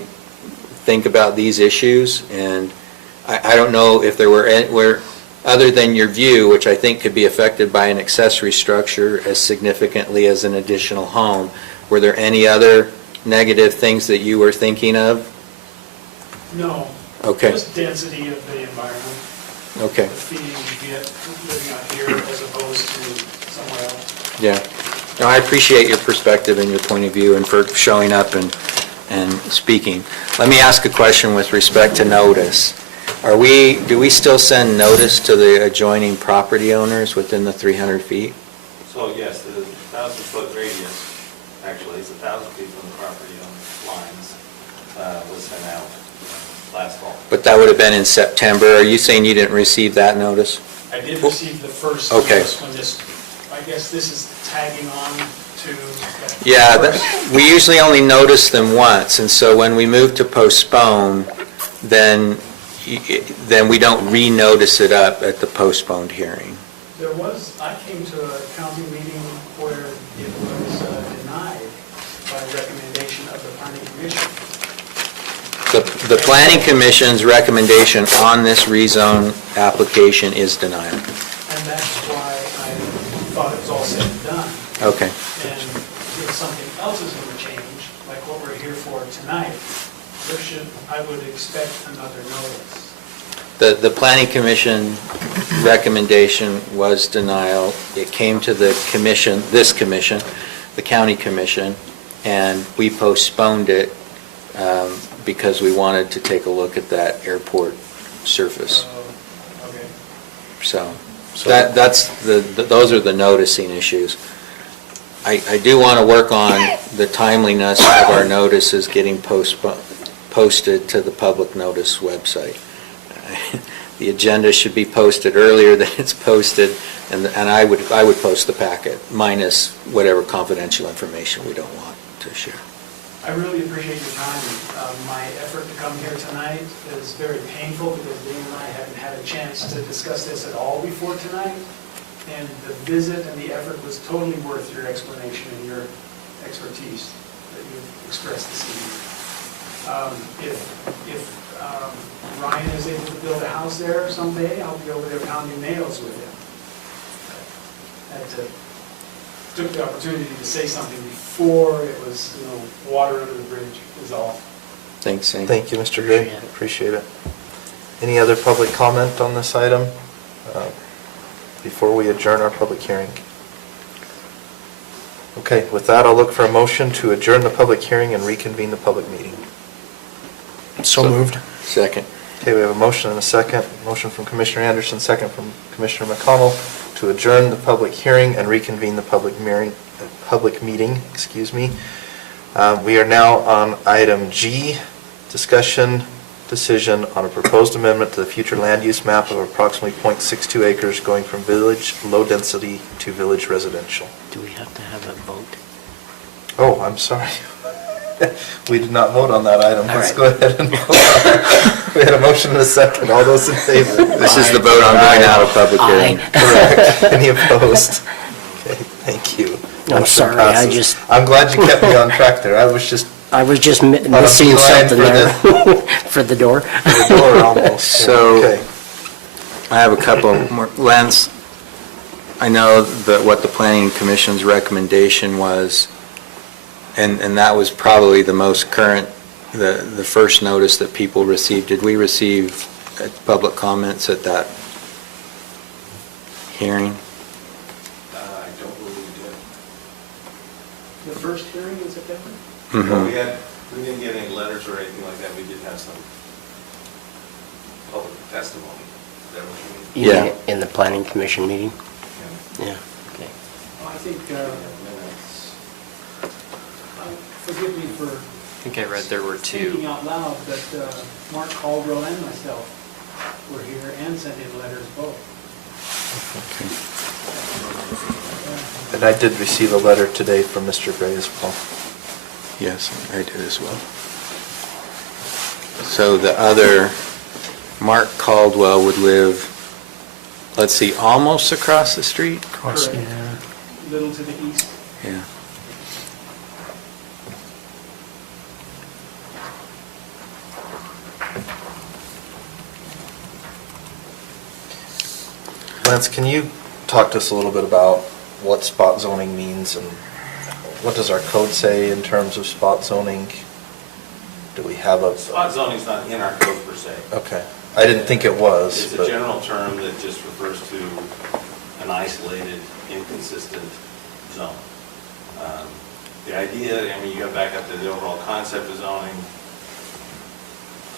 think about these issues, and I don't know if there were, other than your view, which I think could be affected by an accessory structure as significantly as an additional home, were there any other negative things that you were thinking of? No. Okay. Just density of the environment. Okay. The feeling you get living out here as opposed to somewhere else. Yeah. No, I appreciate your perspective and your point of view and for showing up and speaking. Let me ask a question with respect to notice. Do we still send notice to the adjoining property owners within the 300 feet? So yes, the 1,000-foot radius, actually, it's 1,000 feet from the property lines, was sent out last fall. But that would have been in September. Are you saying you didn't receive that notice? I did receive the first Okay. notice when this, I guess this is tagging on to that. Yeah, first. we usually only notice them once, and so when we move to postpone, then we don't re-notice it up at the postponed hearing. There was, I came to a county meeting where it was denied by recommendation of the planning commission. The planning commission's recommendation on this rezone application is denial. And that's why I thought it was all said and done. Okay. And if something else is going to change, like what we're here for tonight, I would expect another notice. The planning commission recommendation was denial. It came to the commission, this commission, the county commission, and we postponed it because we wanted to take a look at that airport surface. Okay. So those are the noticing issues. I do want to work on the timeliness of our notices getting posted to the public notice website. The agenda should be posted earlier than it's posted, and I would post the packet, minus whatever confidential information we don't want to share. I really appreciate your time. My effort to come here tonight is very painful because Dean and I haven't had a chance to discuss this at all before tonight. And the visit and the effort was totally worth your explanation and your expertise that you've expressed this evening. If Ryan is able to build a house there someday, I'll be over there pounding nails with him. Took the opportunity to say something before it was, water under the bridge is all. Thanks, Sam. Thank you, Mr. Gray. Appreciate it. Any other public comment on this item before we adjourn our public hearing? Okay, with that, I'll look for a motion to adjourn the public hearing and reconvene the public meeting. So moved. Second. Okay, we have a motion and a second. Motion from Commissioner Anderson, second from Commissioner McConnell to adjourn the public hearing and reconvene the public meeting. We are now on item G, discussion decision on a proposed amendment to the future land use map of approximately .62 acres going from village low density to village residential. Do we have to have a vote? Oh, I'm sorry. We did not vote on that item. Let's go ahead and vote. We had a motion and a second. All those in favor? This is the vote on going out of public hearing. Correct. Any opposed? Okay, thank you. I'm Motion sorry, passes. I'm glad you kept me on track there. I was just missing something there for the door. for the door almost. So, Okay. I have a couple more. Lance, I know that what the planning commission's recommendation was, and that was probably the most current, the first notice that people received. Did we receive public comments at that hearing? I don't believe we did. The first hearing in September? Well, we didn't get any letters or anything like that. We did have some public testimony. Is that what you mean? You mean in the planning commission meeting? Yeah, okay. I think, forgive me for I think I read there were two. thinking out loud, but Mark Caldwell and myself were here and sent in letters both. And I did receive a letter today from Mr. Gray as well. Yes, I did as well. So the other, Mark Caldwell would live, let's see, almost across the street? Correct. Little to the east. Yeah. Lance, can you talk to us a little bit about what spot zoning means and what does our code say in terms of spot zoning? Do we have a... Spot zoning's not in our code per se. Okay. I didn't think it was. It's a but- general term that just refers to an isolated, inconsistent zone. The idea, I mean, you go back up to the overall concept of zoning,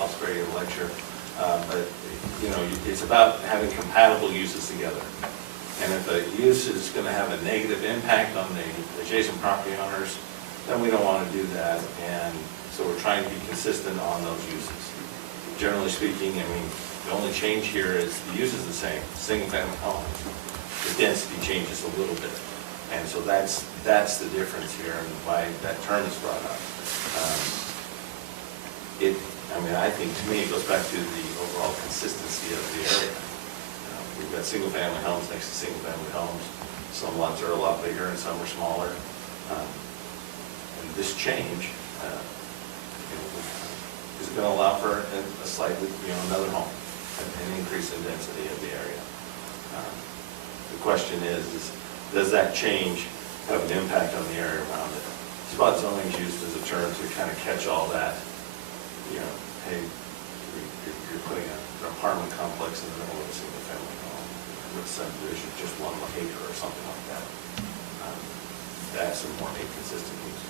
I'll spare you a lecture, but, you know, it's about having compatible uses together. And if a use is going to have a negative impact on the adjacent property owners, then we don't want to do that. And so we're trying to be consistent on those uses. Generally speaking, I mean, the only change here is the use is the same, single-family home. The density changes a little bit. And so that's the difference here and why that term is brought up. I mean, I think to me it goes back to the overall consistency of the area. We've got single-family homes next to single-family homes. Some lots are a lot bigger and some are smaller. And this change is going to allow for a slightly, another home, an increase in density of the area. The question is does that change have an impact on the area around it? Spot zoning is used as a term to kind of catch all that. Hey, you're putting an apartment complex in the middle of a single-family home with subdivision, just 1 acre or something like that. That's a more inconsistent use.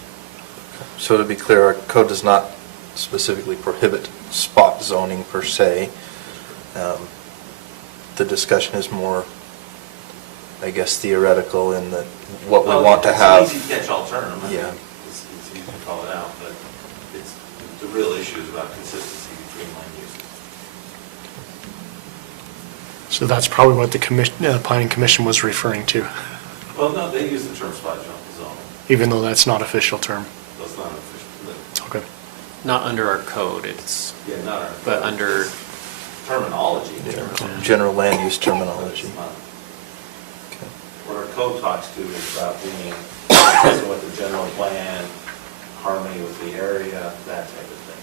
So to be clear, our code does not specifically prohibit spot zoning per se. The discussion is more, I guess, theoretical in that what we want to have. It's an easy catch-all term. Yeah. It's easy to call it out, but the real issue is about consistency between land uses. So that's probably what the Planning Commission was referring to, Well, no, they use the term spot zoning. even though that's not official term. That's not official. Okay. Not under our code, it's, Yeah, not our. but under, Terminology. General land use terminology. It's not. What our code talks to is about being consistent with the general plan, harmony with the area, that type of thing.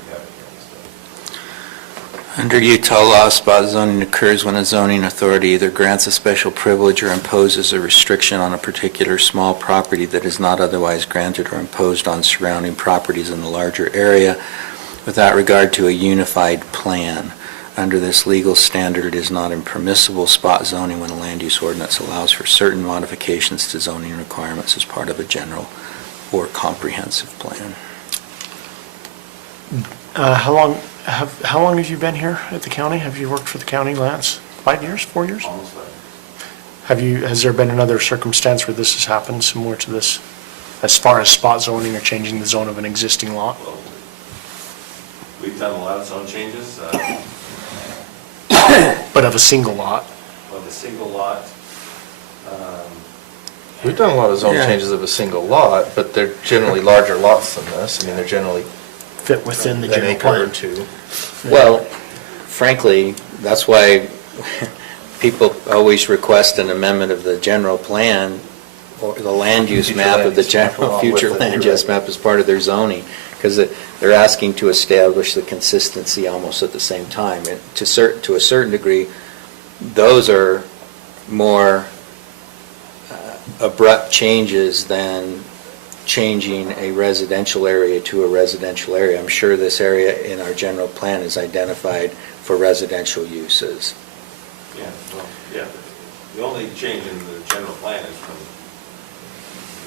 We have it here and stuff. Under Utah law, spot zoning occurs when a zoning authority either grants a special privilege or imposes a restriction on a particular small property that is not otherwise granted or imposed on surrounding properties in the larger area without regard to a unified plan. Under this legal standard, it is not impermissible spot zoning when a land use ordinance allows for certain modifications to zoning requirements as part of a general or comprehensive plan. How long have you been here at the county? Have you worked for the county, Lance? 5 years, 4 years? Almost like. Has there been another circumstance where this has happened similar to this, as far as spot zoning or changing the zone of an existing lot? Well, we've done a lot of zone changes. But of a single lot? Of a single lot. We've done a lot of zone Yeah. changes of a single lot, but they're generally larger lots than this. I mean, they're generally Fit within the an general acre or plan? two. Well, frankly, that's why people always request an amendment of the general plan or the land use Future map land of the use map general, along future with it, land you're use right. map as part of their zoning, because they're asking to establish the consistency almost at the same time. And to a certain degree, those are more abrupt changes than changing a residential area to a residential area. I'm sure this area in our general plan is identified for residential uses. Yeah, well, yeah. The only change in the general plan is from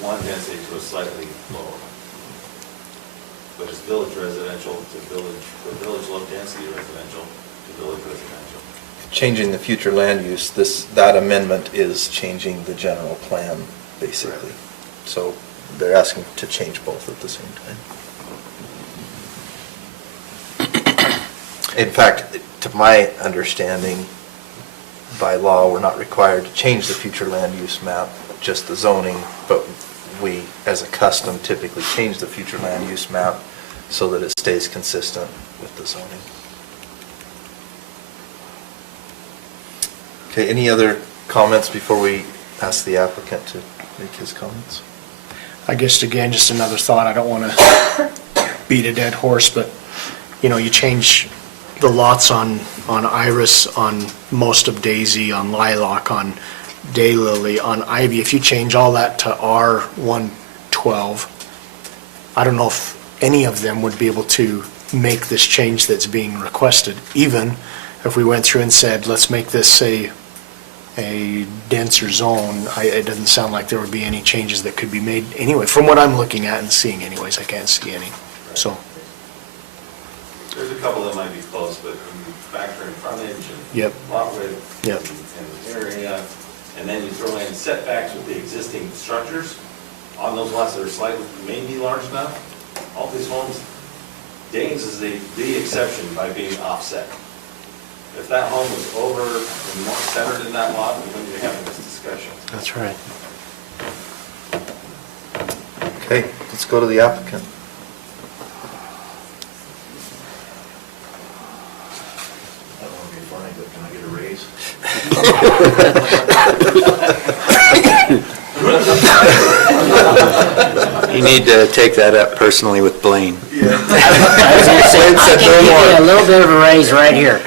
one density to a slightly lower. But it's village residential to village low density residential to village residential. Changing the future land use, that amendment is changing the general plan, basically. So they're asking to change both at the same time. In fact, to my understanding, by law, we're not required to change the future land use map, just the zoning, but we, as a custom, typically change the future land use map so that it stays consistent with the zoning. Okay, any other comments before we ask the applicant to make his comments? I guess, again, just another thought, I don't want to beat a dead horse, but, you change the lots on Iris, on most of Daisy, on Lilac, on Daylily, on Ivy. If you change all that to R112, I don't know if any of them would be able to make this change that's being requested, even if we went through and said, let's make this a denser zone. It doesn't sound like there would be any changes that could be made anyway. From what I'm looking at and seeing anyways, I can't see any. So, There's a couple that might be close, but when you factor in frontage and Yep. lot width Yep. and area, and then you throw in setbacks with the existing structures on those lots that are slightly, maybe large enough, all these homes, Danes is the exception by being offset. If that home was over and more centered in that lot, we wouldn't be having this discussion. That's right. Okay, let's go to the applicant. I don't want to be funny, but can I get a raise? You need to take that up personally with Blaine. I was going to say, I can give you a little bit of a raise right here.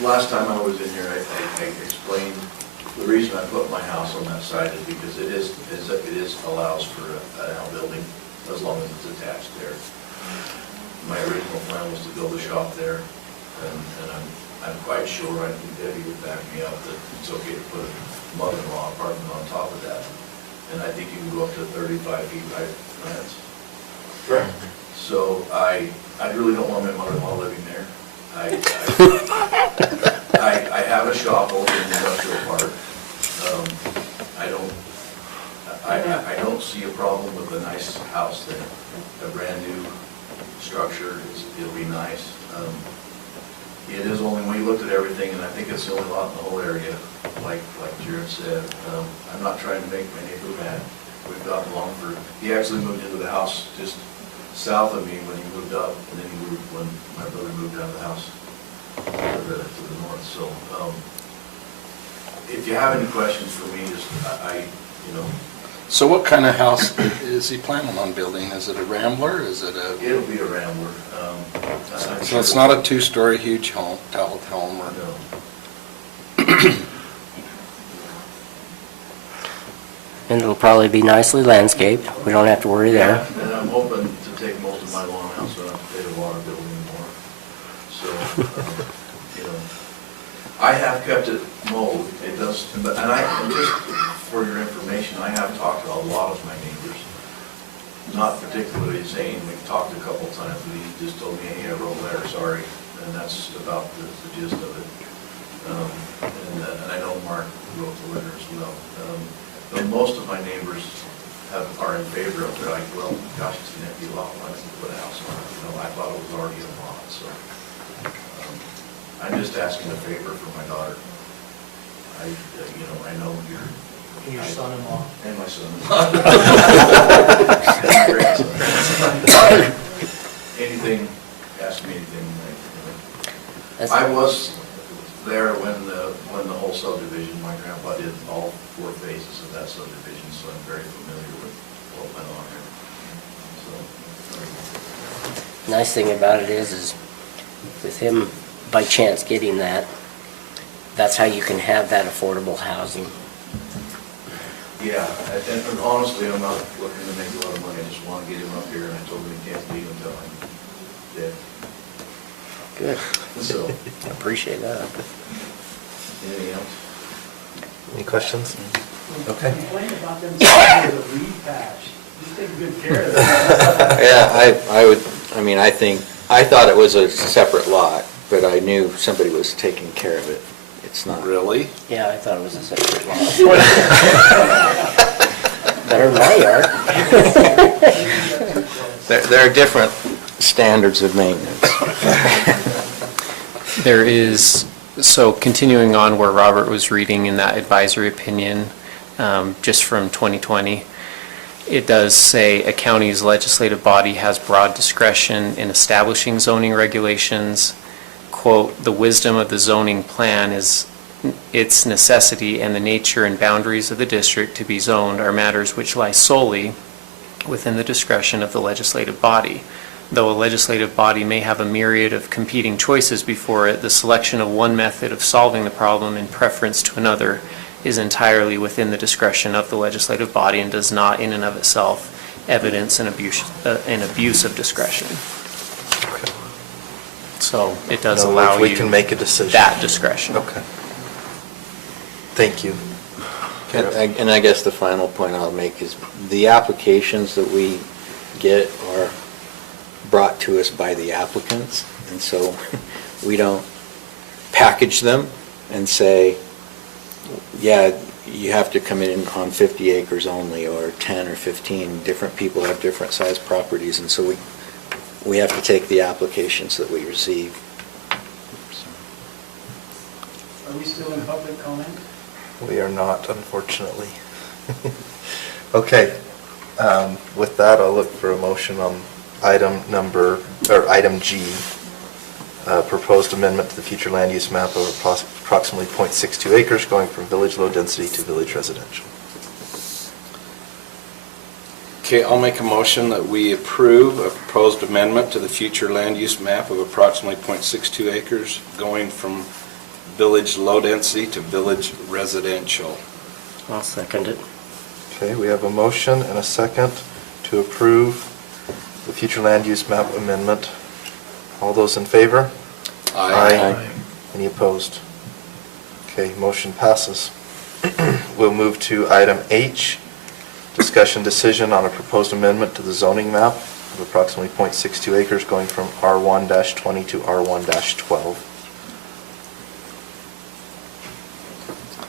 Last time I was in here, I explained the reason I put my house on that side is because it allows for an outbuilding as long as it's attached there. My original plan was to build a shop there, and I'm quite sure, I think Debbie would back me up, that it's okay to put a mother-in-law apartment on top of that. And I think you can go up to 35 feet, right, Lance? Correct. So I really don't want my mother-in-law living there. I have a shop over in the industrial park. I don't see a problem with a nice house there. A brand-new structure, it'll be nice. It is only, when you looked at everything, and I think it's the only lot in the whole area, like Jared said, I'm not trying to make my neighbor mad. We've gotten along he actually moved into the house just south of me when he moved up, and then he moved when my brother moved out of the house to the north. So, if you have any questions for me, just, So what kind of house is he planning on building? Is it a Rambler? Is it a? It'll be a Rambler. So it's not a two-story huge home, tall home or? No. And it'll probably be nicely landscaped. We don't have to worry there. And I'm hoping to take most of my lawn out so I don't have to pay the water bill anymore. So, I have kept it mowed. It does, and just for your information, I have talked to a lot of my neighbors. Not particularly Zane, we've talked a couple times, but he just told me, hey, I wrote a letter, sorry. And that's about the gist of it. And I know Mark wrote the letter as well. But most of my neighbors are in favor of it. They're like, well, gosh, it's an empty lot, why don't you put a house on it? I thought it was already a lot, so. I'm just asking a favor for my daughter. I know you're. And your son-in-law. And my son-in-law. And my grandson. Anything, ask me anything. I was there when the whole subdivision, my grandpa did all 4 phases of that subdivision, so I'm very familiar with what went on there. Nice thing about it is with him by chance getting that, that's how you can have that affordable housing. Yeah, and honestly, I'm not looking to make a lot of money, I just want to get him up here, and I told him he can't leave until I'm dead. Good. So. I appreciate that. Anything else? Any questions? Okay. Complain about them saying the weed patch. You take good care of that. Yeah, I thought it was a separate lot, but I knew somebody was taking care of it. It's not. Really? Yeah, I thought it was a separate lot. Better than my yard. There are different standards of maintenance. There is, so continuing on where Robert was reading in that advisory opinion, just from 2020, it does say a county's legislative body has broad discretion in establishing zoning regulations. Quote, "The wisdom of the zoning plan is its necessity, and the nature and boundaries of the district to be zoned are matters which lie solely within the discretion of the legislative body. Though a legislative body may have a myriad of competing choices before it, the selection of one method of solving the problem in preference to another is entirely within the discretion of the legislative body and does not in and of itself evidence an abuse of discretion." So it does In other words, allow we you can make a decision. that discretion. Okay. Thank you. And I guess the final point I'll make is the applications that we get are brought to us by the applicants, and so we don't package them and say, yeah, you have to come in on 50 acres only, or 10 or 15. Different people have different size properties, and so we have to take the applications that we receive. Are we still in public comment? We are not, unfortunately. Okay, with that, I'll look for a motion on item G, proposed amendment to the future land use map of approximately .62 acres going from village low density to village residential. Okay, I'll make a motion that we approve a proposed amendment to the future land use map of approximately .62 acres going from village low density to village residential. I'll second it. Okay, we have a motion and a second to approve the future land use map amendment. All those in favor? Aye. Any opposed? Okay, motion passes. We'll move to item H, discussion decision on a proposed amendment to the zoning map of approximately .62 acres going from R1-20 to R1-12.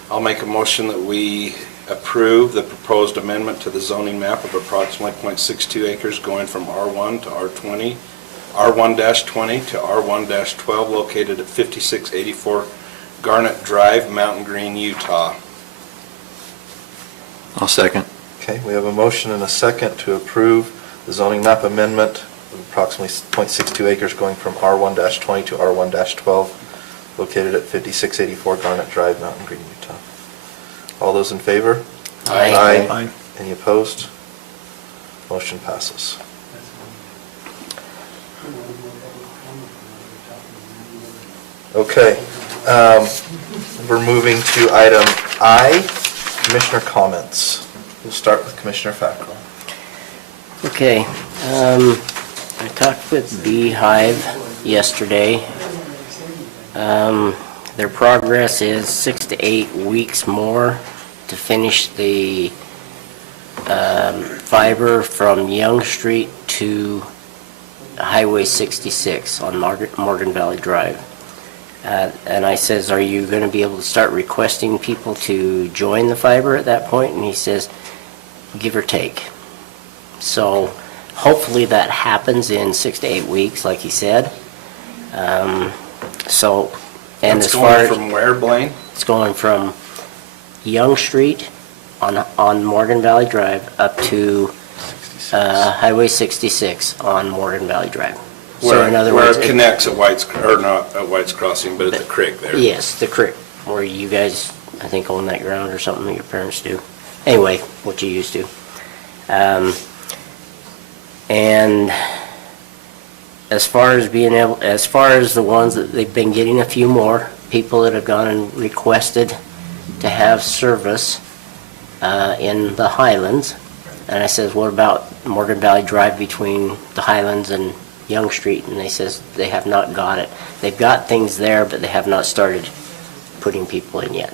I'll make a motion that we approve the proposed amendment to the zoning map of approximately .62 acres going from R1 to R20, R1-20 to R1-12 located at 5684 Garnet Drive, Mountain Green, Utah. I'll second. Okay, we have a motion and a second to approve the zoning map amendment of approximately .62 acres going from R1-20 to R1-12 located at 5684 Garnet Drive, Mountain Green, Utah. All those in favor? Aye. Aye. Any opposed? Motion passes. Okay, we're moving to item I, Commissioner comments. We'll start with Commissioner Fackrell. Okay, I talked with Beehive yesterday. Their progress is 6 to 8 weeks more to finish the fiber from Young Street to Highway 66 on Morgan Valley Drive. And I says, are you going to be able to start requesting people to join the fiber at that point? And he says, give or take. So hopefully that happens in 6 to 8 weeks, like he said. And It's as far as going from where, Blaine? it's going from Young Street on Morgan Valley Drive up to Highway 66 on Morgan Valley Drive. So in other Where words, it connects at White's, or not at White's Crossing, but at the creek there. yes, the creek, where you guys, I think, own that ground or something, your parents do. Anyway, what you used to. And as far as the ones that they've been getting a few more people that have gone and requested to have service in the Highlands. And I says, what about Morgan Valley Drive between the Highlands and Young Street? And they says they have not got it. They've got things there, but they have not started putting people in yet.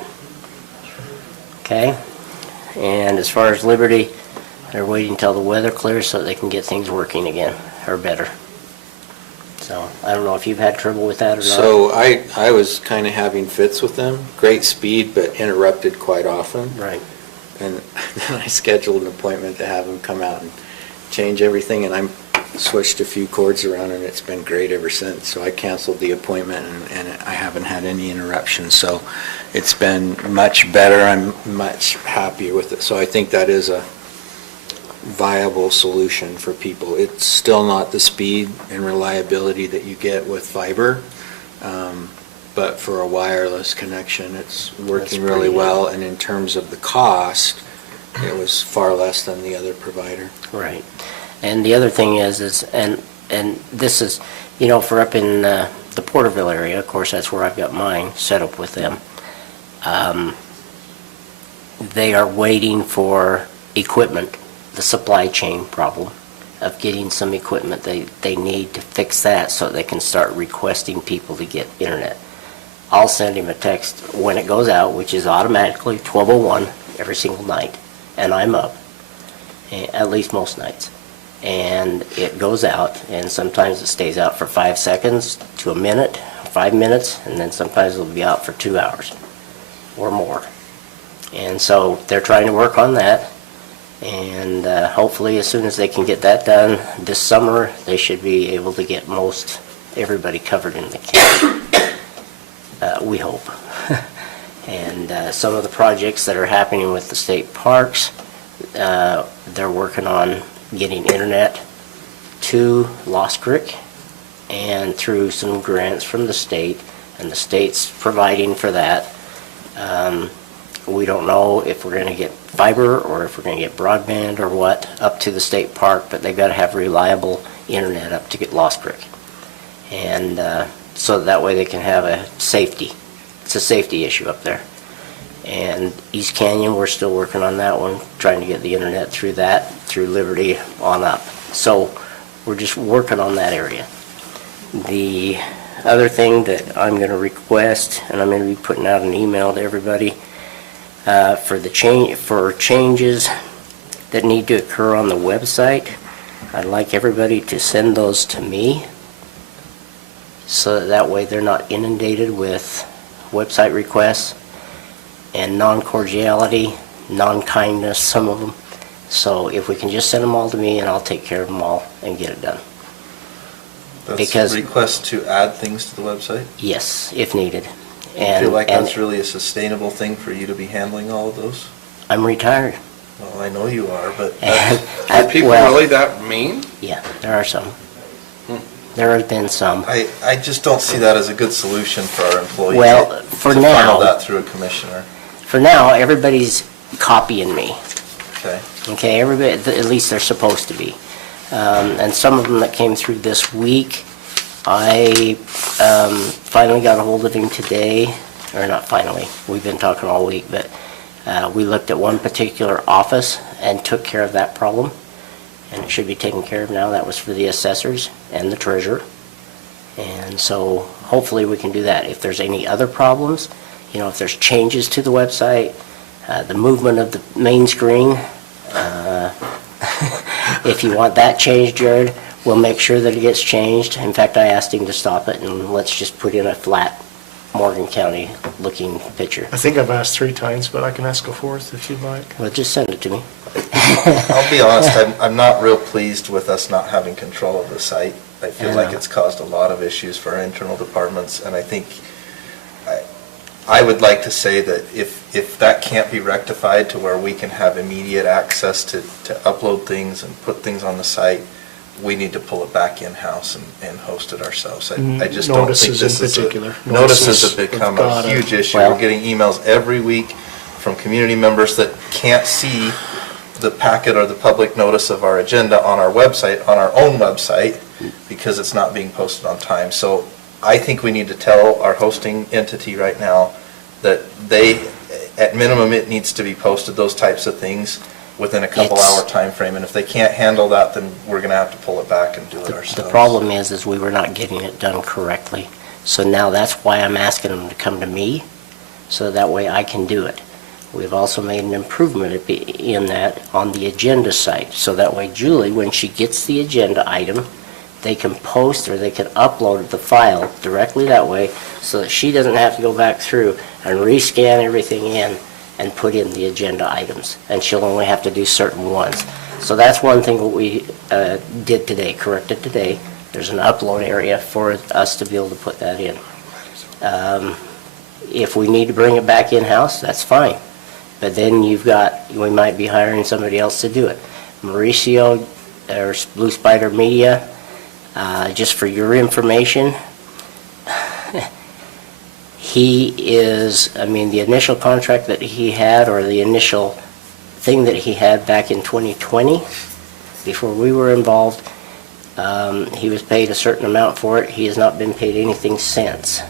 Okay? And as far as Liberty, they're waiting until the weather clears so that they can get things working again, or better. So, I don't know if you've had trouble with that or not. So I was kind of having fits with them. Great speed, but interrupted quite often. Right. And then I scheduled an appointment to have them come out and change everything, and I switched a few cords around, and it's been great ever since. So I canceled the appointment, and I haven't had any interruptions. So it's been much better. I'm much happier with it. So I think that is viable solution for people. It's still not the speed and reliability that you get with fiber, but for a wireless connection, it's working really well, and in terms of the cost, it was far less than the other provider. Right. And the other thing is and this is, for up in the Porterville area, of course, that's where I've got mine set up with them. They are waiting for equipment, the supply chain problem of getting some equipment. They need to fix that so they can start requesting people to get internet. I'll send him a text when it goes out, which is automatically 12:01 every single night, and I'm up, at least most nights. And it goes out, and sometimes it stays out for 5 seconds to a minute, 5 minutes, and then sometimes it'll be out for 2 hours or more. And so they're trying to work on that, and hopefully as soon as they can get that done this summer, they should be able to get most everybody covered in the county. We hope. And some of the projects that are happening with the state parks, they're working on getting internet to Lost Creek, and through some grants from the state, and the state's providing for that. We don't know if we're going to get fiber or if we're going to get broadband or what up to the state park, but they've got to have reliable internet up to get Lost Creek. And so that way they can have a safety. It's a safety issue up there. And East Canyon, we're still working on that one, trying to get the internet through that, through Liberty on up. So we're just working on that area. The other thing that I'm going to request, and I'm going to be putting out an email to everybody, for changes that need to occur on the website, I'd like everybody to send those to me, so that way they're not inundated with website requests and non-cordiality, non-kindness, some of them. So if we can just send them all to me, and I'll take care of them all and get it done. That's a request to add things to the website? Yes, if needed. I feel like that's really a sustainable thing for you to be handling all of those? I'm retired. Well, I know you are, but... Are people really that mean? Yeah, there are some. There have been some. I just don't see that as a good solution for our employees. Well, for to now... funnel that through a commissioner. For now, everybody's copying me. Okay. Okay, everybody, at least they're supposed to be. And some of them that came through this week, I finally got a hold of him today, or not finally, we've been talking all week, but we looked at one particular office and took care of that problem, and it should be taken care of now. That was for the assessors and the treasurer. And so hopefully we can do that. If there's any other problems, if there's changes to the website, the movement of the main screen, if you want that changed, Jared, we'll make sure that it gets changed. In fact, I asked him to stop it, and let's just put in a flat Morgan County looking picture. I think I've asked 3 times, but I can ask a 4th if you'd like. Well, just send it to me. I'll be honest, I'm not real pleased with us not having control of the site. I feel like it's caused a lot of issues for our internal departments, and I think I would like to say that if that can't be rectified to where we can have immediate access to upload things and put things on the site, we need to pull it back in-house and host it ourselves. I just don't think this is notices have become a huge issue. We're getting emails every week from community members that can't see the packet or the public notice of our agenda on our website, on our own website, because it's not being posted on time. So I think we need to tell our hosting entity right now that at minimum, it needs to be posted, those types of things, within a couple-hour time frame. And if they can't handle that, then we're going to have to pull it back and do it ourselves. The problem is we were not getting it done correctly. So now that's why I'm asking them to come to me, so that way I can do it. We've also made an improvement in that on the agenda site, so that way Julie, when she gets the agenda item, they can post or they can upload the file directly that way, so that she doesn't have to go back through and rescan everything in and put in the agenda items, and she'll only have to do certain ones. So that's one thing that we did today, corrected today. There's an upload area for us to be able to put that in. If we need to bring it back in-house, that's fine. But then we might be hiring somebody else to do it. Mauricio, or Blue Spider Media, just for your information, he is, I mean, the initial contract that he had, or the initial thing that he had back in 2020, before we were involved, he was paid a certain amount for it. He has not been paid anything since.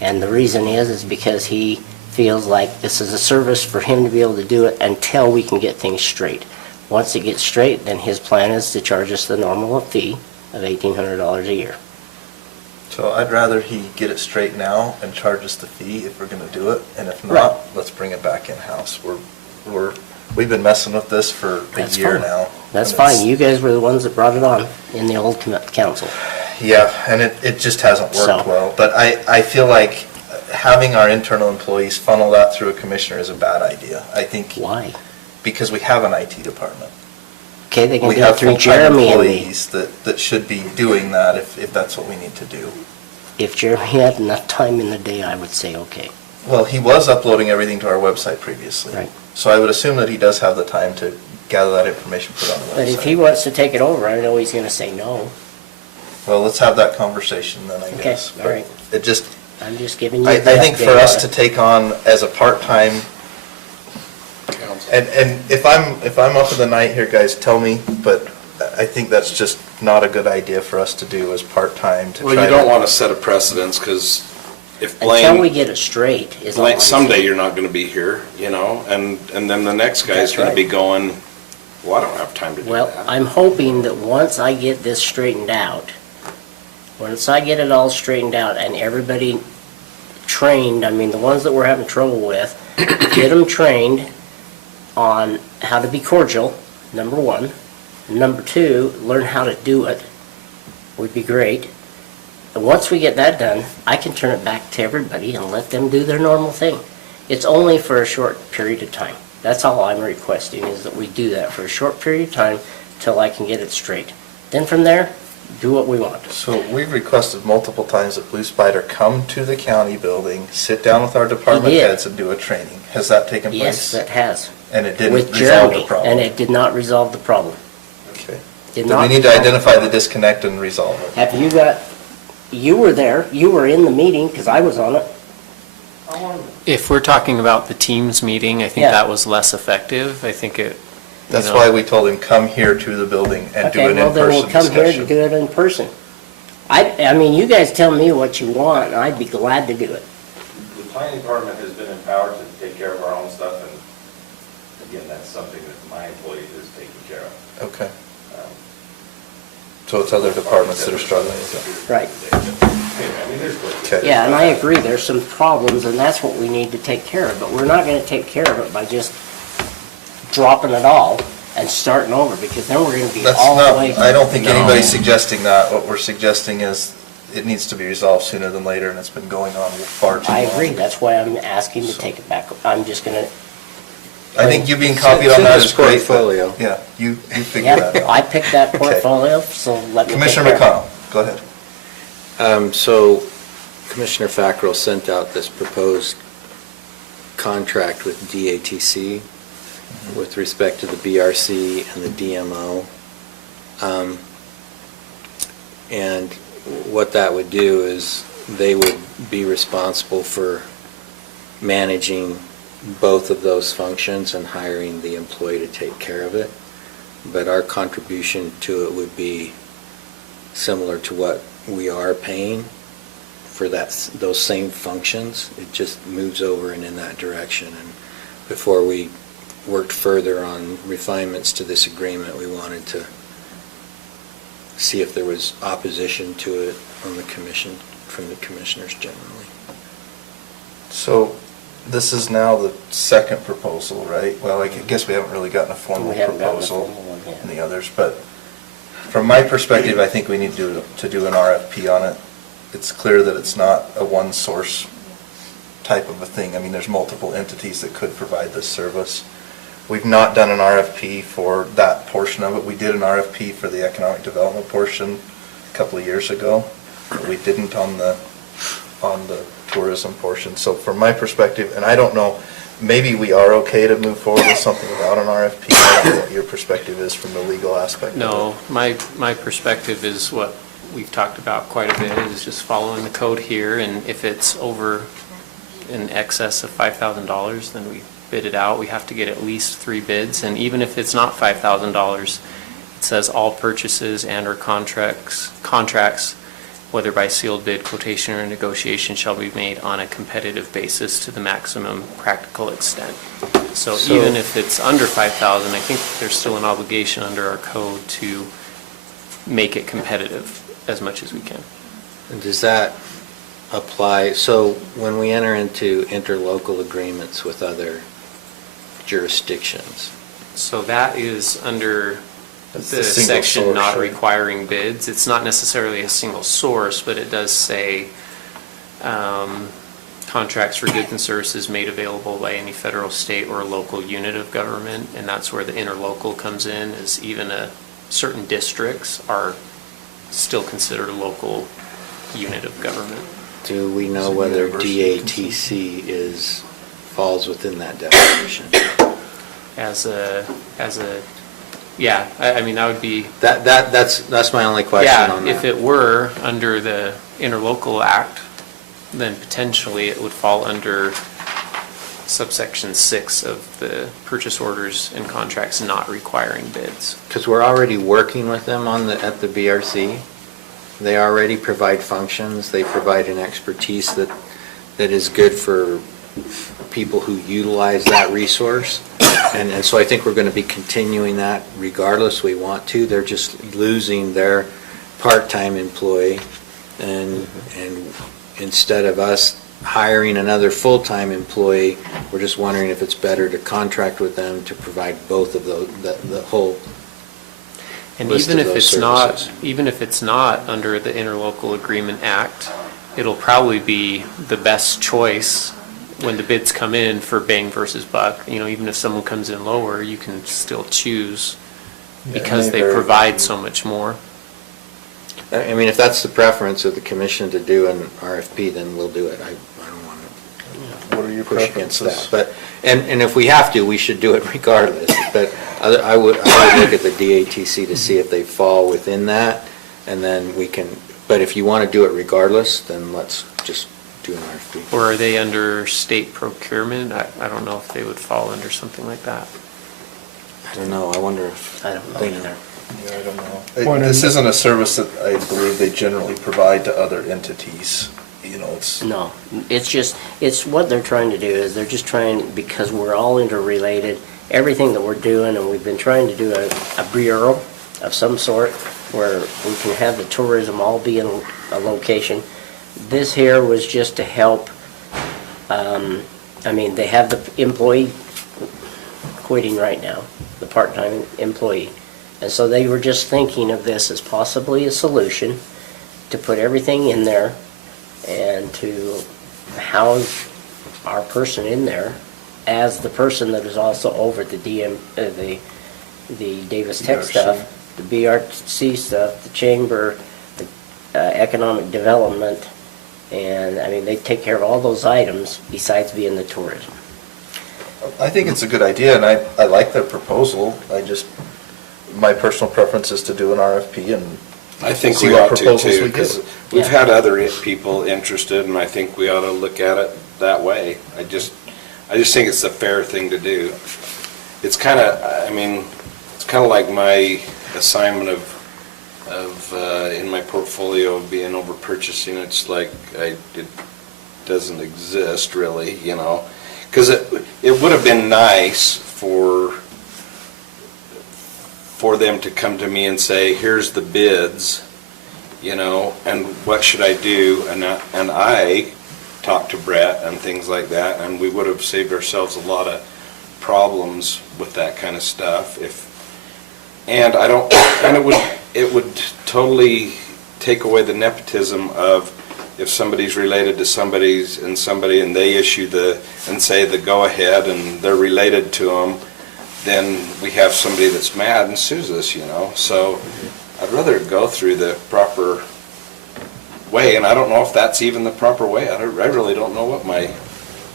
And the reason is because he feels like this is a service for him to be able to do it until we can get things straight. Once it gets straight, then his plan is to charge us the normal fee of $1,800 a year. So I'd rather he get it straight now and charge us the fee if we're gonna do it, and if Right. not, let's bring it back in-house. We've been messing with this for a year fine. now. That's and fine. it's- You guys were the ones that brought it on in the old council. Yeah, and it just hasn't So- worked well, but I feel like having our internal employees funnel that through a commissioner is a bad idea. I think. Why? Because we have an IT department. Okay, they can We do it have through full-time Jeremy and me. employees that should be doing that if that's what we need to do. If Jeremy had enough time in the day, I would say okay. Well, he was uploading everything to our website previously. Right. So I would assume that he does have the time to gather that information, put it on the website. But if he wants to take it over, I know he's going to say no. Well, let's have that conversation then, I Okay, guess. all right. But it just, I'm just giving you I the think update for us on to it. take on as a part-time, and if I'm up in the night here, guys, tell me, but I think that's just not a good idea for us to do as part-time to try to. Well, you don't want to set a precedence, because if Until we Blaine, get it straight, is all I'm Blaine, someday saying. you're not going to be here, you know, and then the next guy's That's going to right. be going, well, I don't have time to do Well, that. I'm hoping that once I get this straightened out, once I get it all straightened out and everybody trained, I mean, the ones that we're having trouble with, get them trained on how to be cordial, number one. Number two, learn how to do it, would be great. And once we get that done, I can turn it back to everybody and let them do their normal thing. It's only for a short period of time. That's all I'm requesting, is that we do that for a short period of time till I can get it straight. Then from there, do what we want. So we've requested multiple times that Blue Spider come to the county building, sit down with our department did. heads and do a training. Has that taken place? Yes, that has. And it didn't With resolve the Jeremy, problem? and it did not resolve the problem. Okay. Did Then not we need to resolve- identify the disconnect and resolve it. Have you got, you were there, you were in the meeting, because I was on it. If we're talking about the Teams meeting, I think Yeah. that was less effective. I think it, That's why we told him, come here to the building and do Okay, an well, then we'll in-person come here to discussion. do it in person. I mean, you guys tell me what you want, and I'd be glad to do it. The planning department has been empowered to take care of our own stuff, and again, that's something that my employee is taking care of. Okay. Um, So it's other departments that are struggling with it. Right. I mean, there's. Okay. Yeah, and I agree, there's some problems, and that's what we need to take care of, but we're not gonna take care of it by just dropping it all and starting over, because then we're gonna be That's all the not, way. I don't think No. anybody's suggesting that. What we're suggesting is it needs to be resolved sooner than later, and it's been going on far too long. I agree, that's why I'm asking to take it back. I'm just gonna, I think you being It's copied on in that his is great, but, portfolio. yeah, you figure that yeah, out. I picked that Okay. portfolio, so let me take Commissioner care of it. McConnell, go ahead. So Commissioner Fackrell sent out this proposed contract with DATC with respect to the BRC and the DMO. And what that would do is they would be responsible for managing both of those functions and hiring the employee to take care of it. But our contribution to it would be similar to what we are paying for those same functions. It just moves over and in that direction. And before we worked further on refinements to this agreement, we wanted to see if there was opposition to it on the commission, from the commissioners generally. So this is now the second proposal, right? Well, I guess we haven't really gotten a formal We haven't gotten a proposal formal one yet. in the others, but from my perspective, I think we need to do an RFP on it. It's clear that it's not a one-source type of a thing. I mean, there's multiple entities that could provide this service. We've not done an RFP for that portion of it. We did an RFP for the economic development portion a couple of years ago, but we didn't on the tourism portion. So from my perspective, and I don't know, maybe we are okay to move forward with something without an RFP. I don't know what your perspective is from the legal aspect. No, my perspective is what we've talked about quite a bit, is just following the code here, and if it's over in excess of $5,000, then we bid it out. We have to get at least 3 bids, and even if it's not $5,000, it says all purchases and/or contracts, whether by sealed bid, quotation, or negotiation, shall be made on a competitive basis to the maximum practical extent. So even if it's under 5,000, I think there's still an obligation under our code to make it competitive as much as we can. And does that apply, so when we enter into interlocal agreements with other jurisdictions? So that is under That's the the single section source, not right? requiring bids. It's not necessarily a single source, but it does say contracts for goods and services made available by any federal, state, or local unit of government, and that's where the interlocal comes in, is even certain districts are still considered a local unit of government. Do we know Is it whether university DATC falls within that definition? Yeah, I mean, that would be. That's my only question on that. Yeah, if it were under the Interlocal Act, then potentially it would fall under subsection 6 of the purchase orders and contracts not requiring bids. Because we're already working with them at the BRC. They already provide functions, they provide an expertise that is good for people who utilize that resource. And so I think we're going to be continuing that regardless we want to. They're just losing their part-time employee, and instead of us hiring another full-time employee, we're just wondering if it's better to contract with them to provide both of those, the whole And list even of if those services. even if it's not under the Interlocal Agreement Act, it'll probably be the best choice when the bids come in for bang versus buck. You know, even if someone comes in lower, you can still choose because they provide so much more. I mean, if that's the preference of the commission to do an RFP, then we'll do it. I don't want to What are your push against preferences? that. But, and if we have to, we should do it regardless. But I would look at the DATC to see if they fall within that, and then we can, but if you want to do it regardless, then let's just do an RFP. Or are they under state procurement? I don't know if they would fall under something like that. I don't know, I wonder if. I don't know they either. Yeah, I don't know. This isn't a service that I believe they generally provide to other entities. You know, it's. No, it's what they're trying to do is they're just trying, because we're all interrelated, everything that we're doing, and we've been trying to do a bureau of some sort where we can have the tourism all be in a location. This here was just to help, I mean, they have the employee quitting right now, the part-time employee. And so they were just thinking of this as possibly a solution to put everything in there and to house our person in there as the person that is also over the the Davis Tech stuff, the BRC stuff, the chamber, the economic development, and I mean, they take care of all those items besides being the tourism. I think it's a good idea, and I like the proposal. My personal preference is to do an RFP and I think see we what ought to proposals too, we because get. we've had other people interested, and I think we ought to look at it that way. I just think it's a fair thing to do. It's kind of, I mean, it's kind of like my assignment of in my portfolio of being over purchasing. It's like it doesn't exist really, you know, because it would have been nice for them to come to me and say, here's the bids, you know, and what should I do? And I talked to Brett and things like that, and we would have saved ourselves a lot of problems with that kind of stuff. And it would totally take away the nepotism of if somebody's related to somebody and they issue and say the go-ahead and they're related to them, then we have somebody that's mad and sues us, you know. So I'd rather go through the proper way, and I don't know if that's even the proper way. I really don't know what my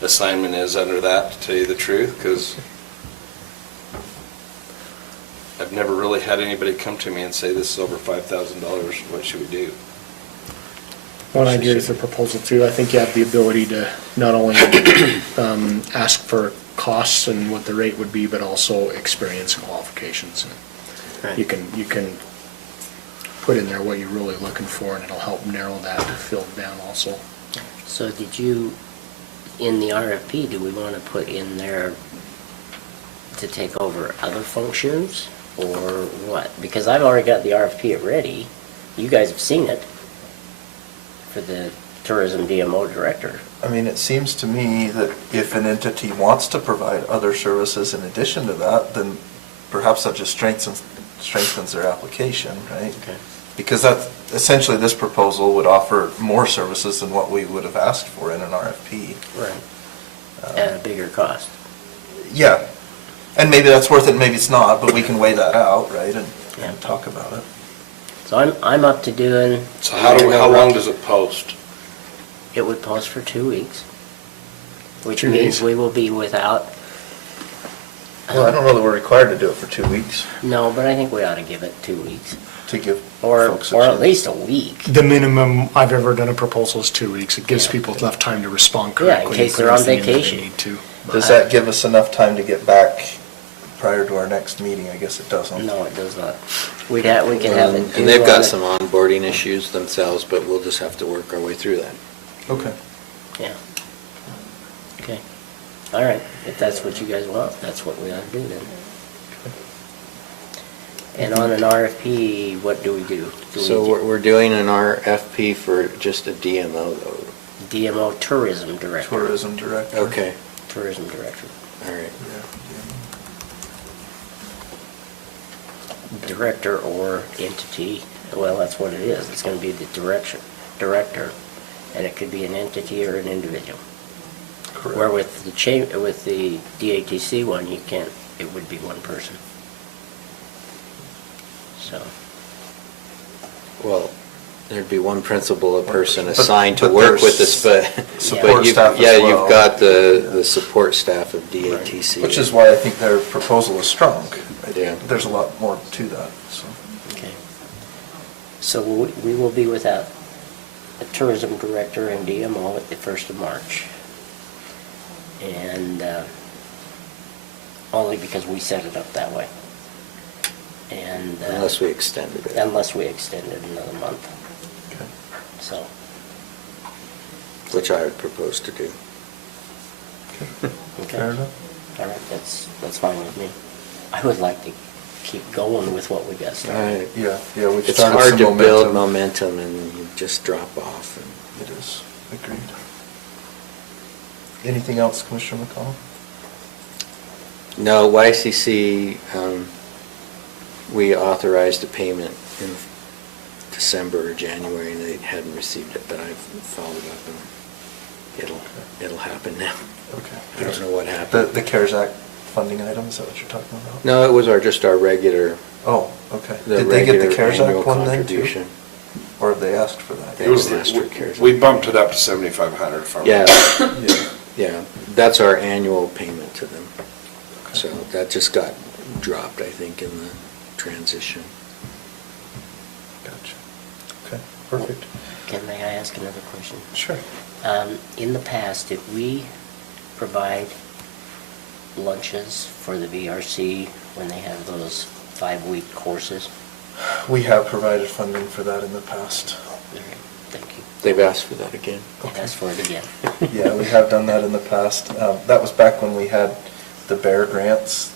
assignment is under that, to tell you the truth, because I've never really had anybody come to me and say, this is over $5,000, what should we do? One idea is the proposal too. I think you have the ability to not only ask for costs and what the rate would be, but also experience and qualifications. Right. You can put in there what you're really looking for, and it'll help narrow that field down also. So did you, in the RFP, do we want to put in there to take over other functions, or what? Because I've already got the RFP ready. You guys have seen it for the tourism DMO director. I mean, it seems to me that if an entity wants to provide other services in addition to that, then perhaps that just strengthens their application, right? Okay. Because that, essentially, this proposal would offer more services than what we would have asked for in an RFP. Right. At a bigger cost. Yeah, and maybe that's worth it, maybe it's not, but we can weigh that out, right, and Yeah. talk about it. So I'm up to doing. So how long does it post? It would post for 2 weeks, which 2 means days. we will be without. Well, I don't know that we're required to do it for 2 weeks. No, but I think we ought to give it 2 weeks. To give Or folks a at chance. least a week. The minimum I've ever done a proposal is 2 weeks. It gives Yeah. people enough time to respond Yeah, in correctly. case put they're on everything in that they vacation. need to. Does that give us enough time to get back prior to our next meeting? I guess it doesn't. No, it does not. We can have it due And they've on got the- some onboarding issues themselves, but we'll just have to work our way through that. Okay. Yeah. Okay. All right. If that's what you guys want, that's what we ought to do then. And on an RFP, what do we do? So we're doing an RFP for just a DMO though? DMO tourism director. Tourism director. Okay, Tourism director. all right. Director or entity, well, that's what it is. It's going to be the director, and it could be an entity or an individual. Correct. Where with the DATC one, you can't, it would be one person. So, Well, there'd be one principal, a person But- assigned to but work with there's us, but. support but you've- staff as Yeah, well. you've got the support staff of DATC. Which is why I think their proposal is strong. Yeah. There's a lot more to that, so. okay. So we will be without a tourism director and DMO at the 1st of March. And only because we set it up that way. And Unless we extended it. unless we extend it another month. Okay. So, Which I would propose to do. okay. Fair enough. All right, that's fine with me. I would like to keep going with what we got started. Yeah, we've It's started hard some to build momentum. momentum and you just drop off. It is, agreed. Anything else, Commissioner McConnell? No, YCC, we authorized a payment in December or January, and they hadn't received it, but I've followed up, and it'll happen now. Okay. I don't know what happened. The CARES Act funding item, is that what you're talking about? No, it was just our regular. Oh, okay. the Did they get the regular CARES annual Act one then too? contribution. Or have they asked for that? They It was, asked for CARES we Act. bumped it up to 7,500 from. Yeah, Yeah. yeah, that's our annual payment to them. So that just got dropped, I think, in the transition. Gotcha. Okay, perfect. May I ask another question? Sure. In the past, did we provide lunches for the VRC when they have those 5-week courses? We have provided funding for that in the past. All right, thank you. They've asked for that again. I've asked for it again. Yeah, we have done that in the past. That was back when we had the BEAR grants,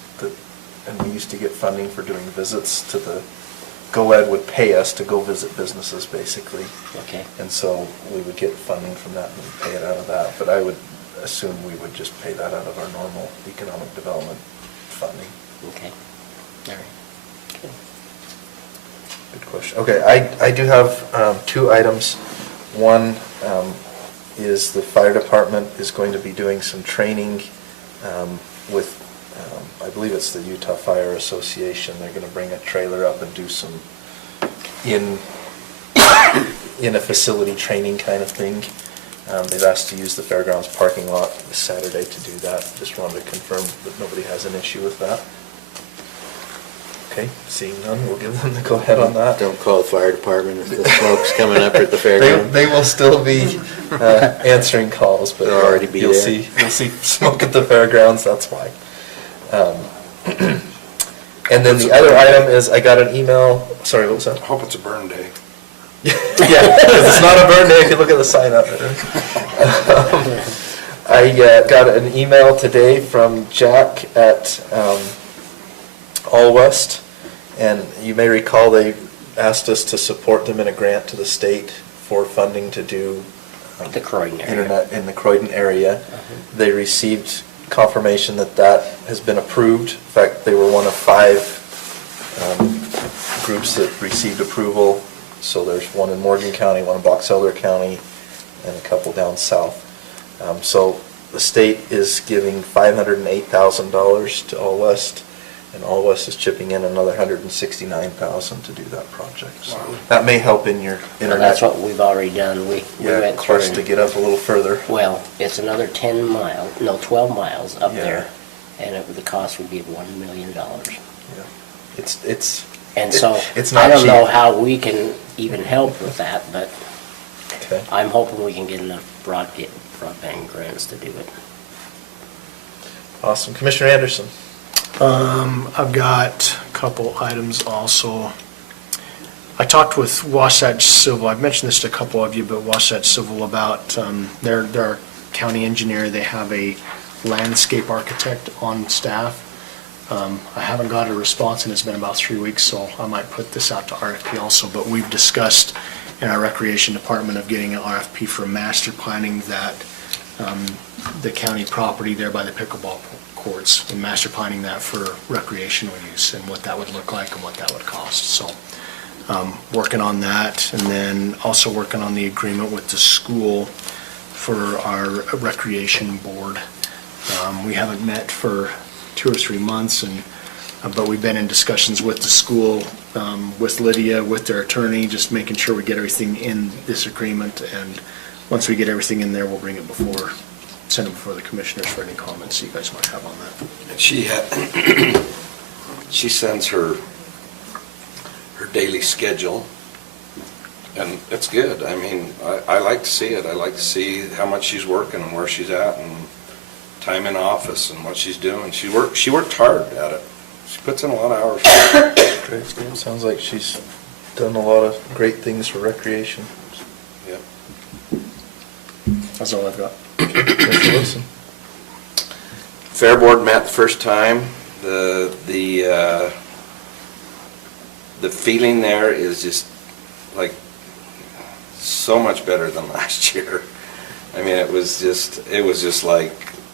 and we used to get funding for doing visits to the, GoEd would pay us to go visit businesses, basically. Okay. And so we would get funding from that and we'd pay it out of that. But I would assume we would just pay that out of our normal economic development funding. Okay. All right. Okay. Good question. Okay, I do have 2 items. One is the fire department is going to be doing some training with, I believe it's the Utah Fire Association. They're going to bring a trailer up and do some in a facility training kind of thing. They've asked to use the fairgrounds parking lot this Saturday to do that. Just wanted to confirm that nobody has an issue with that. Okay, seeing none, we'll give them the go-ahead on that. Don't call the fire department if the smoke's coming up at the fairground. They will still be answering calls, but They'll already be you'll there. you'll see smoke at the fairgrounds, that's why. And then the other item is, I got an email, sorry, what was that? Hope it's a burn day. Yeah, because it's not a burn day if you look at the sign up there. I got an email today from Jack at All West, and you may recall they asked us to support them in a grant to the state for funding to do The Croydon area. internet in the Croydon area. They received confirmation that that has been approved. In fact, they were one of 5 groups that received approval. So there's one in Morgan County, one in Box Elder County, and a couple down south. So the state is giving $508,000 to All West, and All West is chipping in another $169,000 to do that project. So that may help in your Well, internet. that's what we've already done. We went Of through. course, to get up a little further. Well, it's another 12 miles up Yeah. there, and the cost would be $1 million. Yeah. It's And so, it's not I don't know cheap. how we can even help with that, but Okay. I'm hoping we can get enough broadband grants to do it. Awesome. Commissioner Anderson. I've got a couple items also. I talked with Wasatch Civil, I've mentioned this to a couple of you, but Wasatch Civil about their county engineer, they have a landscape architect on staff. I haven't got a response, and it's been about 3 weeks, so I might put this out to RFP also, but we've discussed in our recreation department of getting an RFP for master planning that the county property there by the pickleball courts, and master planning that for recreational use and what that would look like and what that would cost. So working on that, and then also working on the agreement with the school for our recreation board. We haven't met for 2 or 3 months, and but we've been in discussions with the school, with Lydia, with their attorney, just making sure we get everything in this agreement, and once we get everything in there, we'll bring it before, send it before the commissioners for any comments you guys might have on that. She sends her daily schedule, and it's good. I mean, I like to see it. I like to see how much she's working and where she's at, and time in office and what she's doing. She worked hard at it. She puts in a lot of hours. Great. Sounds like she's done a lot of great things for recreation. Yep. That's all I've got. Mr. Wilson. Fair Board met the first time. The feeling there is just like so much better than last year. I mean, it was just like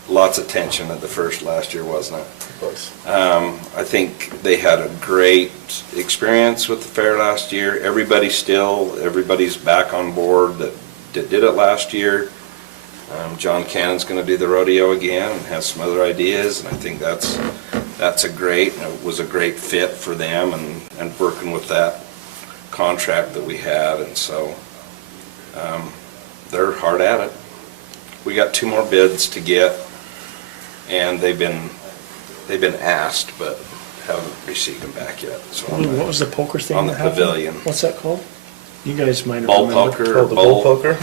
lots of tension at the first last year, wasn't it? It was. I think they had a great experience with the fair last year. Everybody's back on board that did it last year. John Cannon's going to do the rodeo again and has some other ideas, and I think it was a great fit for them, and working with that contract that we had, and so they're hard at it. We got 2 more bids to get, and they've been asked, but haven't received them back yet. So What was the poker thing on the that happened? pavilion. What's that called? You guys might have Ball remembered. poker, Called the bull poker?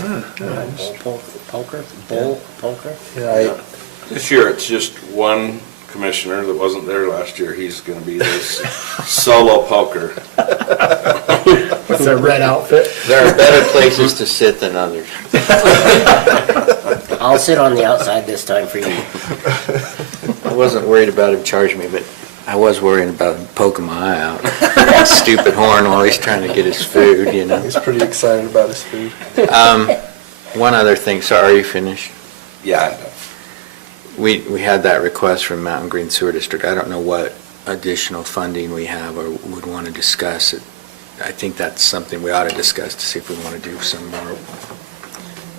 Bull poker? Yeah, This year, it's just one commissioner that wasn't there last year. He's going to be this solo poker. With their red outfit? There are better places to sit than others. I'll sit on the outside this time for you. I wasn't worried about him charging me, but I was worrying about him poking my eye out. That stupid horn while he's trying to get his food, you know. he's pretty excited about his food. One other thing, so are you finished? Yeah, I know. We had that request from Mountain Green Sewer District. I don't know what additional funding we have or would want to discuss. I think that's something we ought to discuss to see if we want to do some more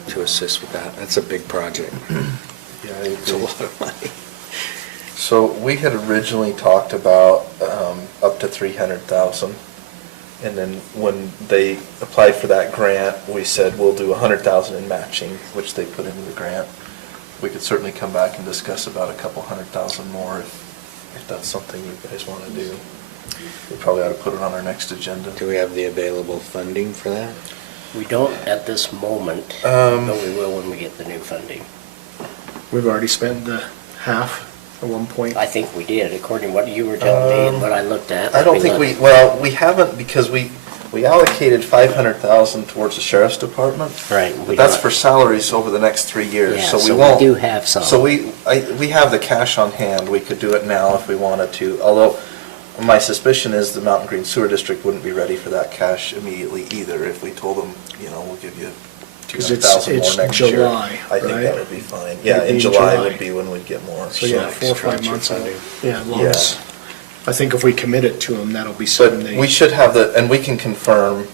to assist with that. That's a big project. Yeah, It's a lot of money. So we had originally talked about up to $300,000, And then when they applied for that grant, we said, we'll do 100,000 in matching, which they put into the grant. We could certainly come back and discuss about a couple 100,000 more if that's something you guys want to do. We probably ought to put it on our next agenda. Do we have the available funding for that? We don't at this moment, but we will when we get the new funding. We've already spent the half at one point. I think we did, according to what you were telling me and what I looked at. I don't think we haven't, because we allocated 500,000 towards the sheriff's department. Right. But that's for salaries over the next 3 years, Yeah, so we so we won't. do have some. So we have the cash on hand, we could do it now if we wanted to, although my suspicion is the Mountain Green Sewer District wouldn't be ready for that cash immediately either, if we told them, we'll give you 200,000 more next year. July, I think that right? would be fine. Yeah, It'd be in in July July. would be when we'd get more. So yeah, 4 or 5 months out. Yeah, as long Yeah. as, I think if we commit it to them, that'll be 7 But days. we should have and we can confirm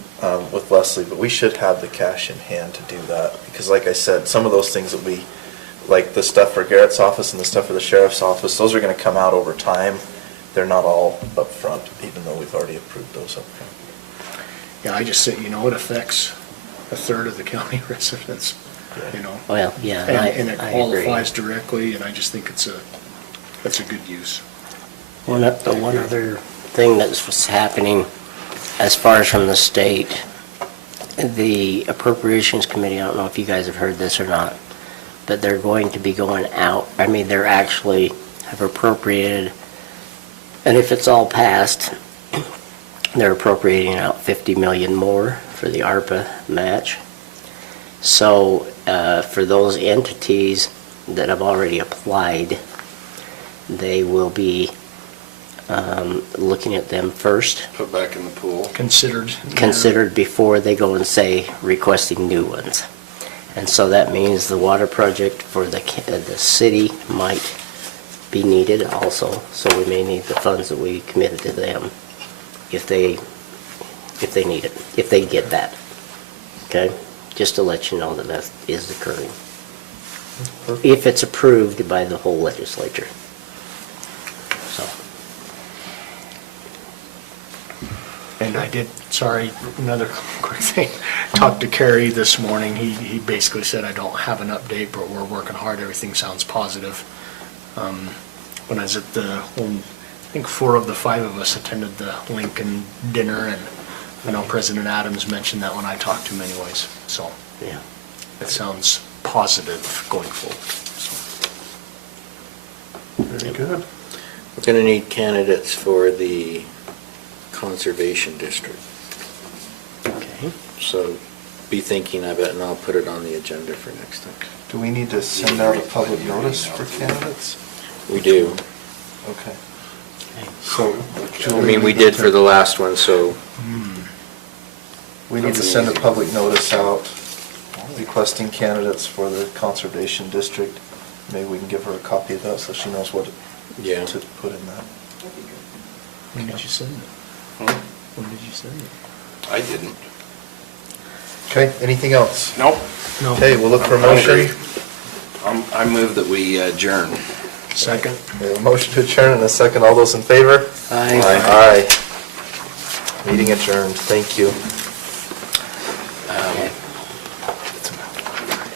with Leslie, but we should have the cash in hand to do that. Because like I said, some of those things that like the stuff for Garrett's office and the stuff for the sheriff's office, those are going to come out over time. They're not all up front, even though we've already approved those up front. Yeah, I just say, it affects a third of the county residents, Well, yeah, And it I agree. qualifies directly, and I just think that's a good use. One other thing that's happening, as far as from the state, the Appropriations Committee, I don't know if you guys have heard this or not, but they're going to be going out, they're actually have appropriated, and if it's all passed, they're appropriating out 50 million more for the ARPA match. So for those entities that have already applied, they will be looking at them first. Put back in the pool. Considered before they go and say requesting new ones. And so that means the water project for the city might be needed also. So we may need the funds that we committed to them if they need it, if they get that. Okay? Just to let you know that that is occurring. If it's approved by the whole legislature. So. And I did, sorry, another quick thing, talked to Kerry this morning, he basically said, I don't have an update, but we're working hard, everything sounds positive. When I was at I think 4 of the 5 of us attended the Lincoln dinner, and I know President Adams mentioned that when I talked to him anyways, so. Yeah. It sounds positive going forward. Very good. We're going to need candidates for the Conservation District. Okay. So be thinking of it, and I'll put it on the agenda for next time. Do we need to send out a public notice for candidates? We do. Okay. So, We did for the last one, so we need to send a public notice out requesting candidates for the Conservation District. Maybe we can give her a copy of that so she knows what to put in that. When did you send it? When did you send it? I didn't. Okay, anything else? Nope. No. Okay, we'll look for a motion. I move that we adjourn. Second. We have a motion to adjourn and a second. All those in favor? Aye. Aye. Meeting adjourned. Thank you.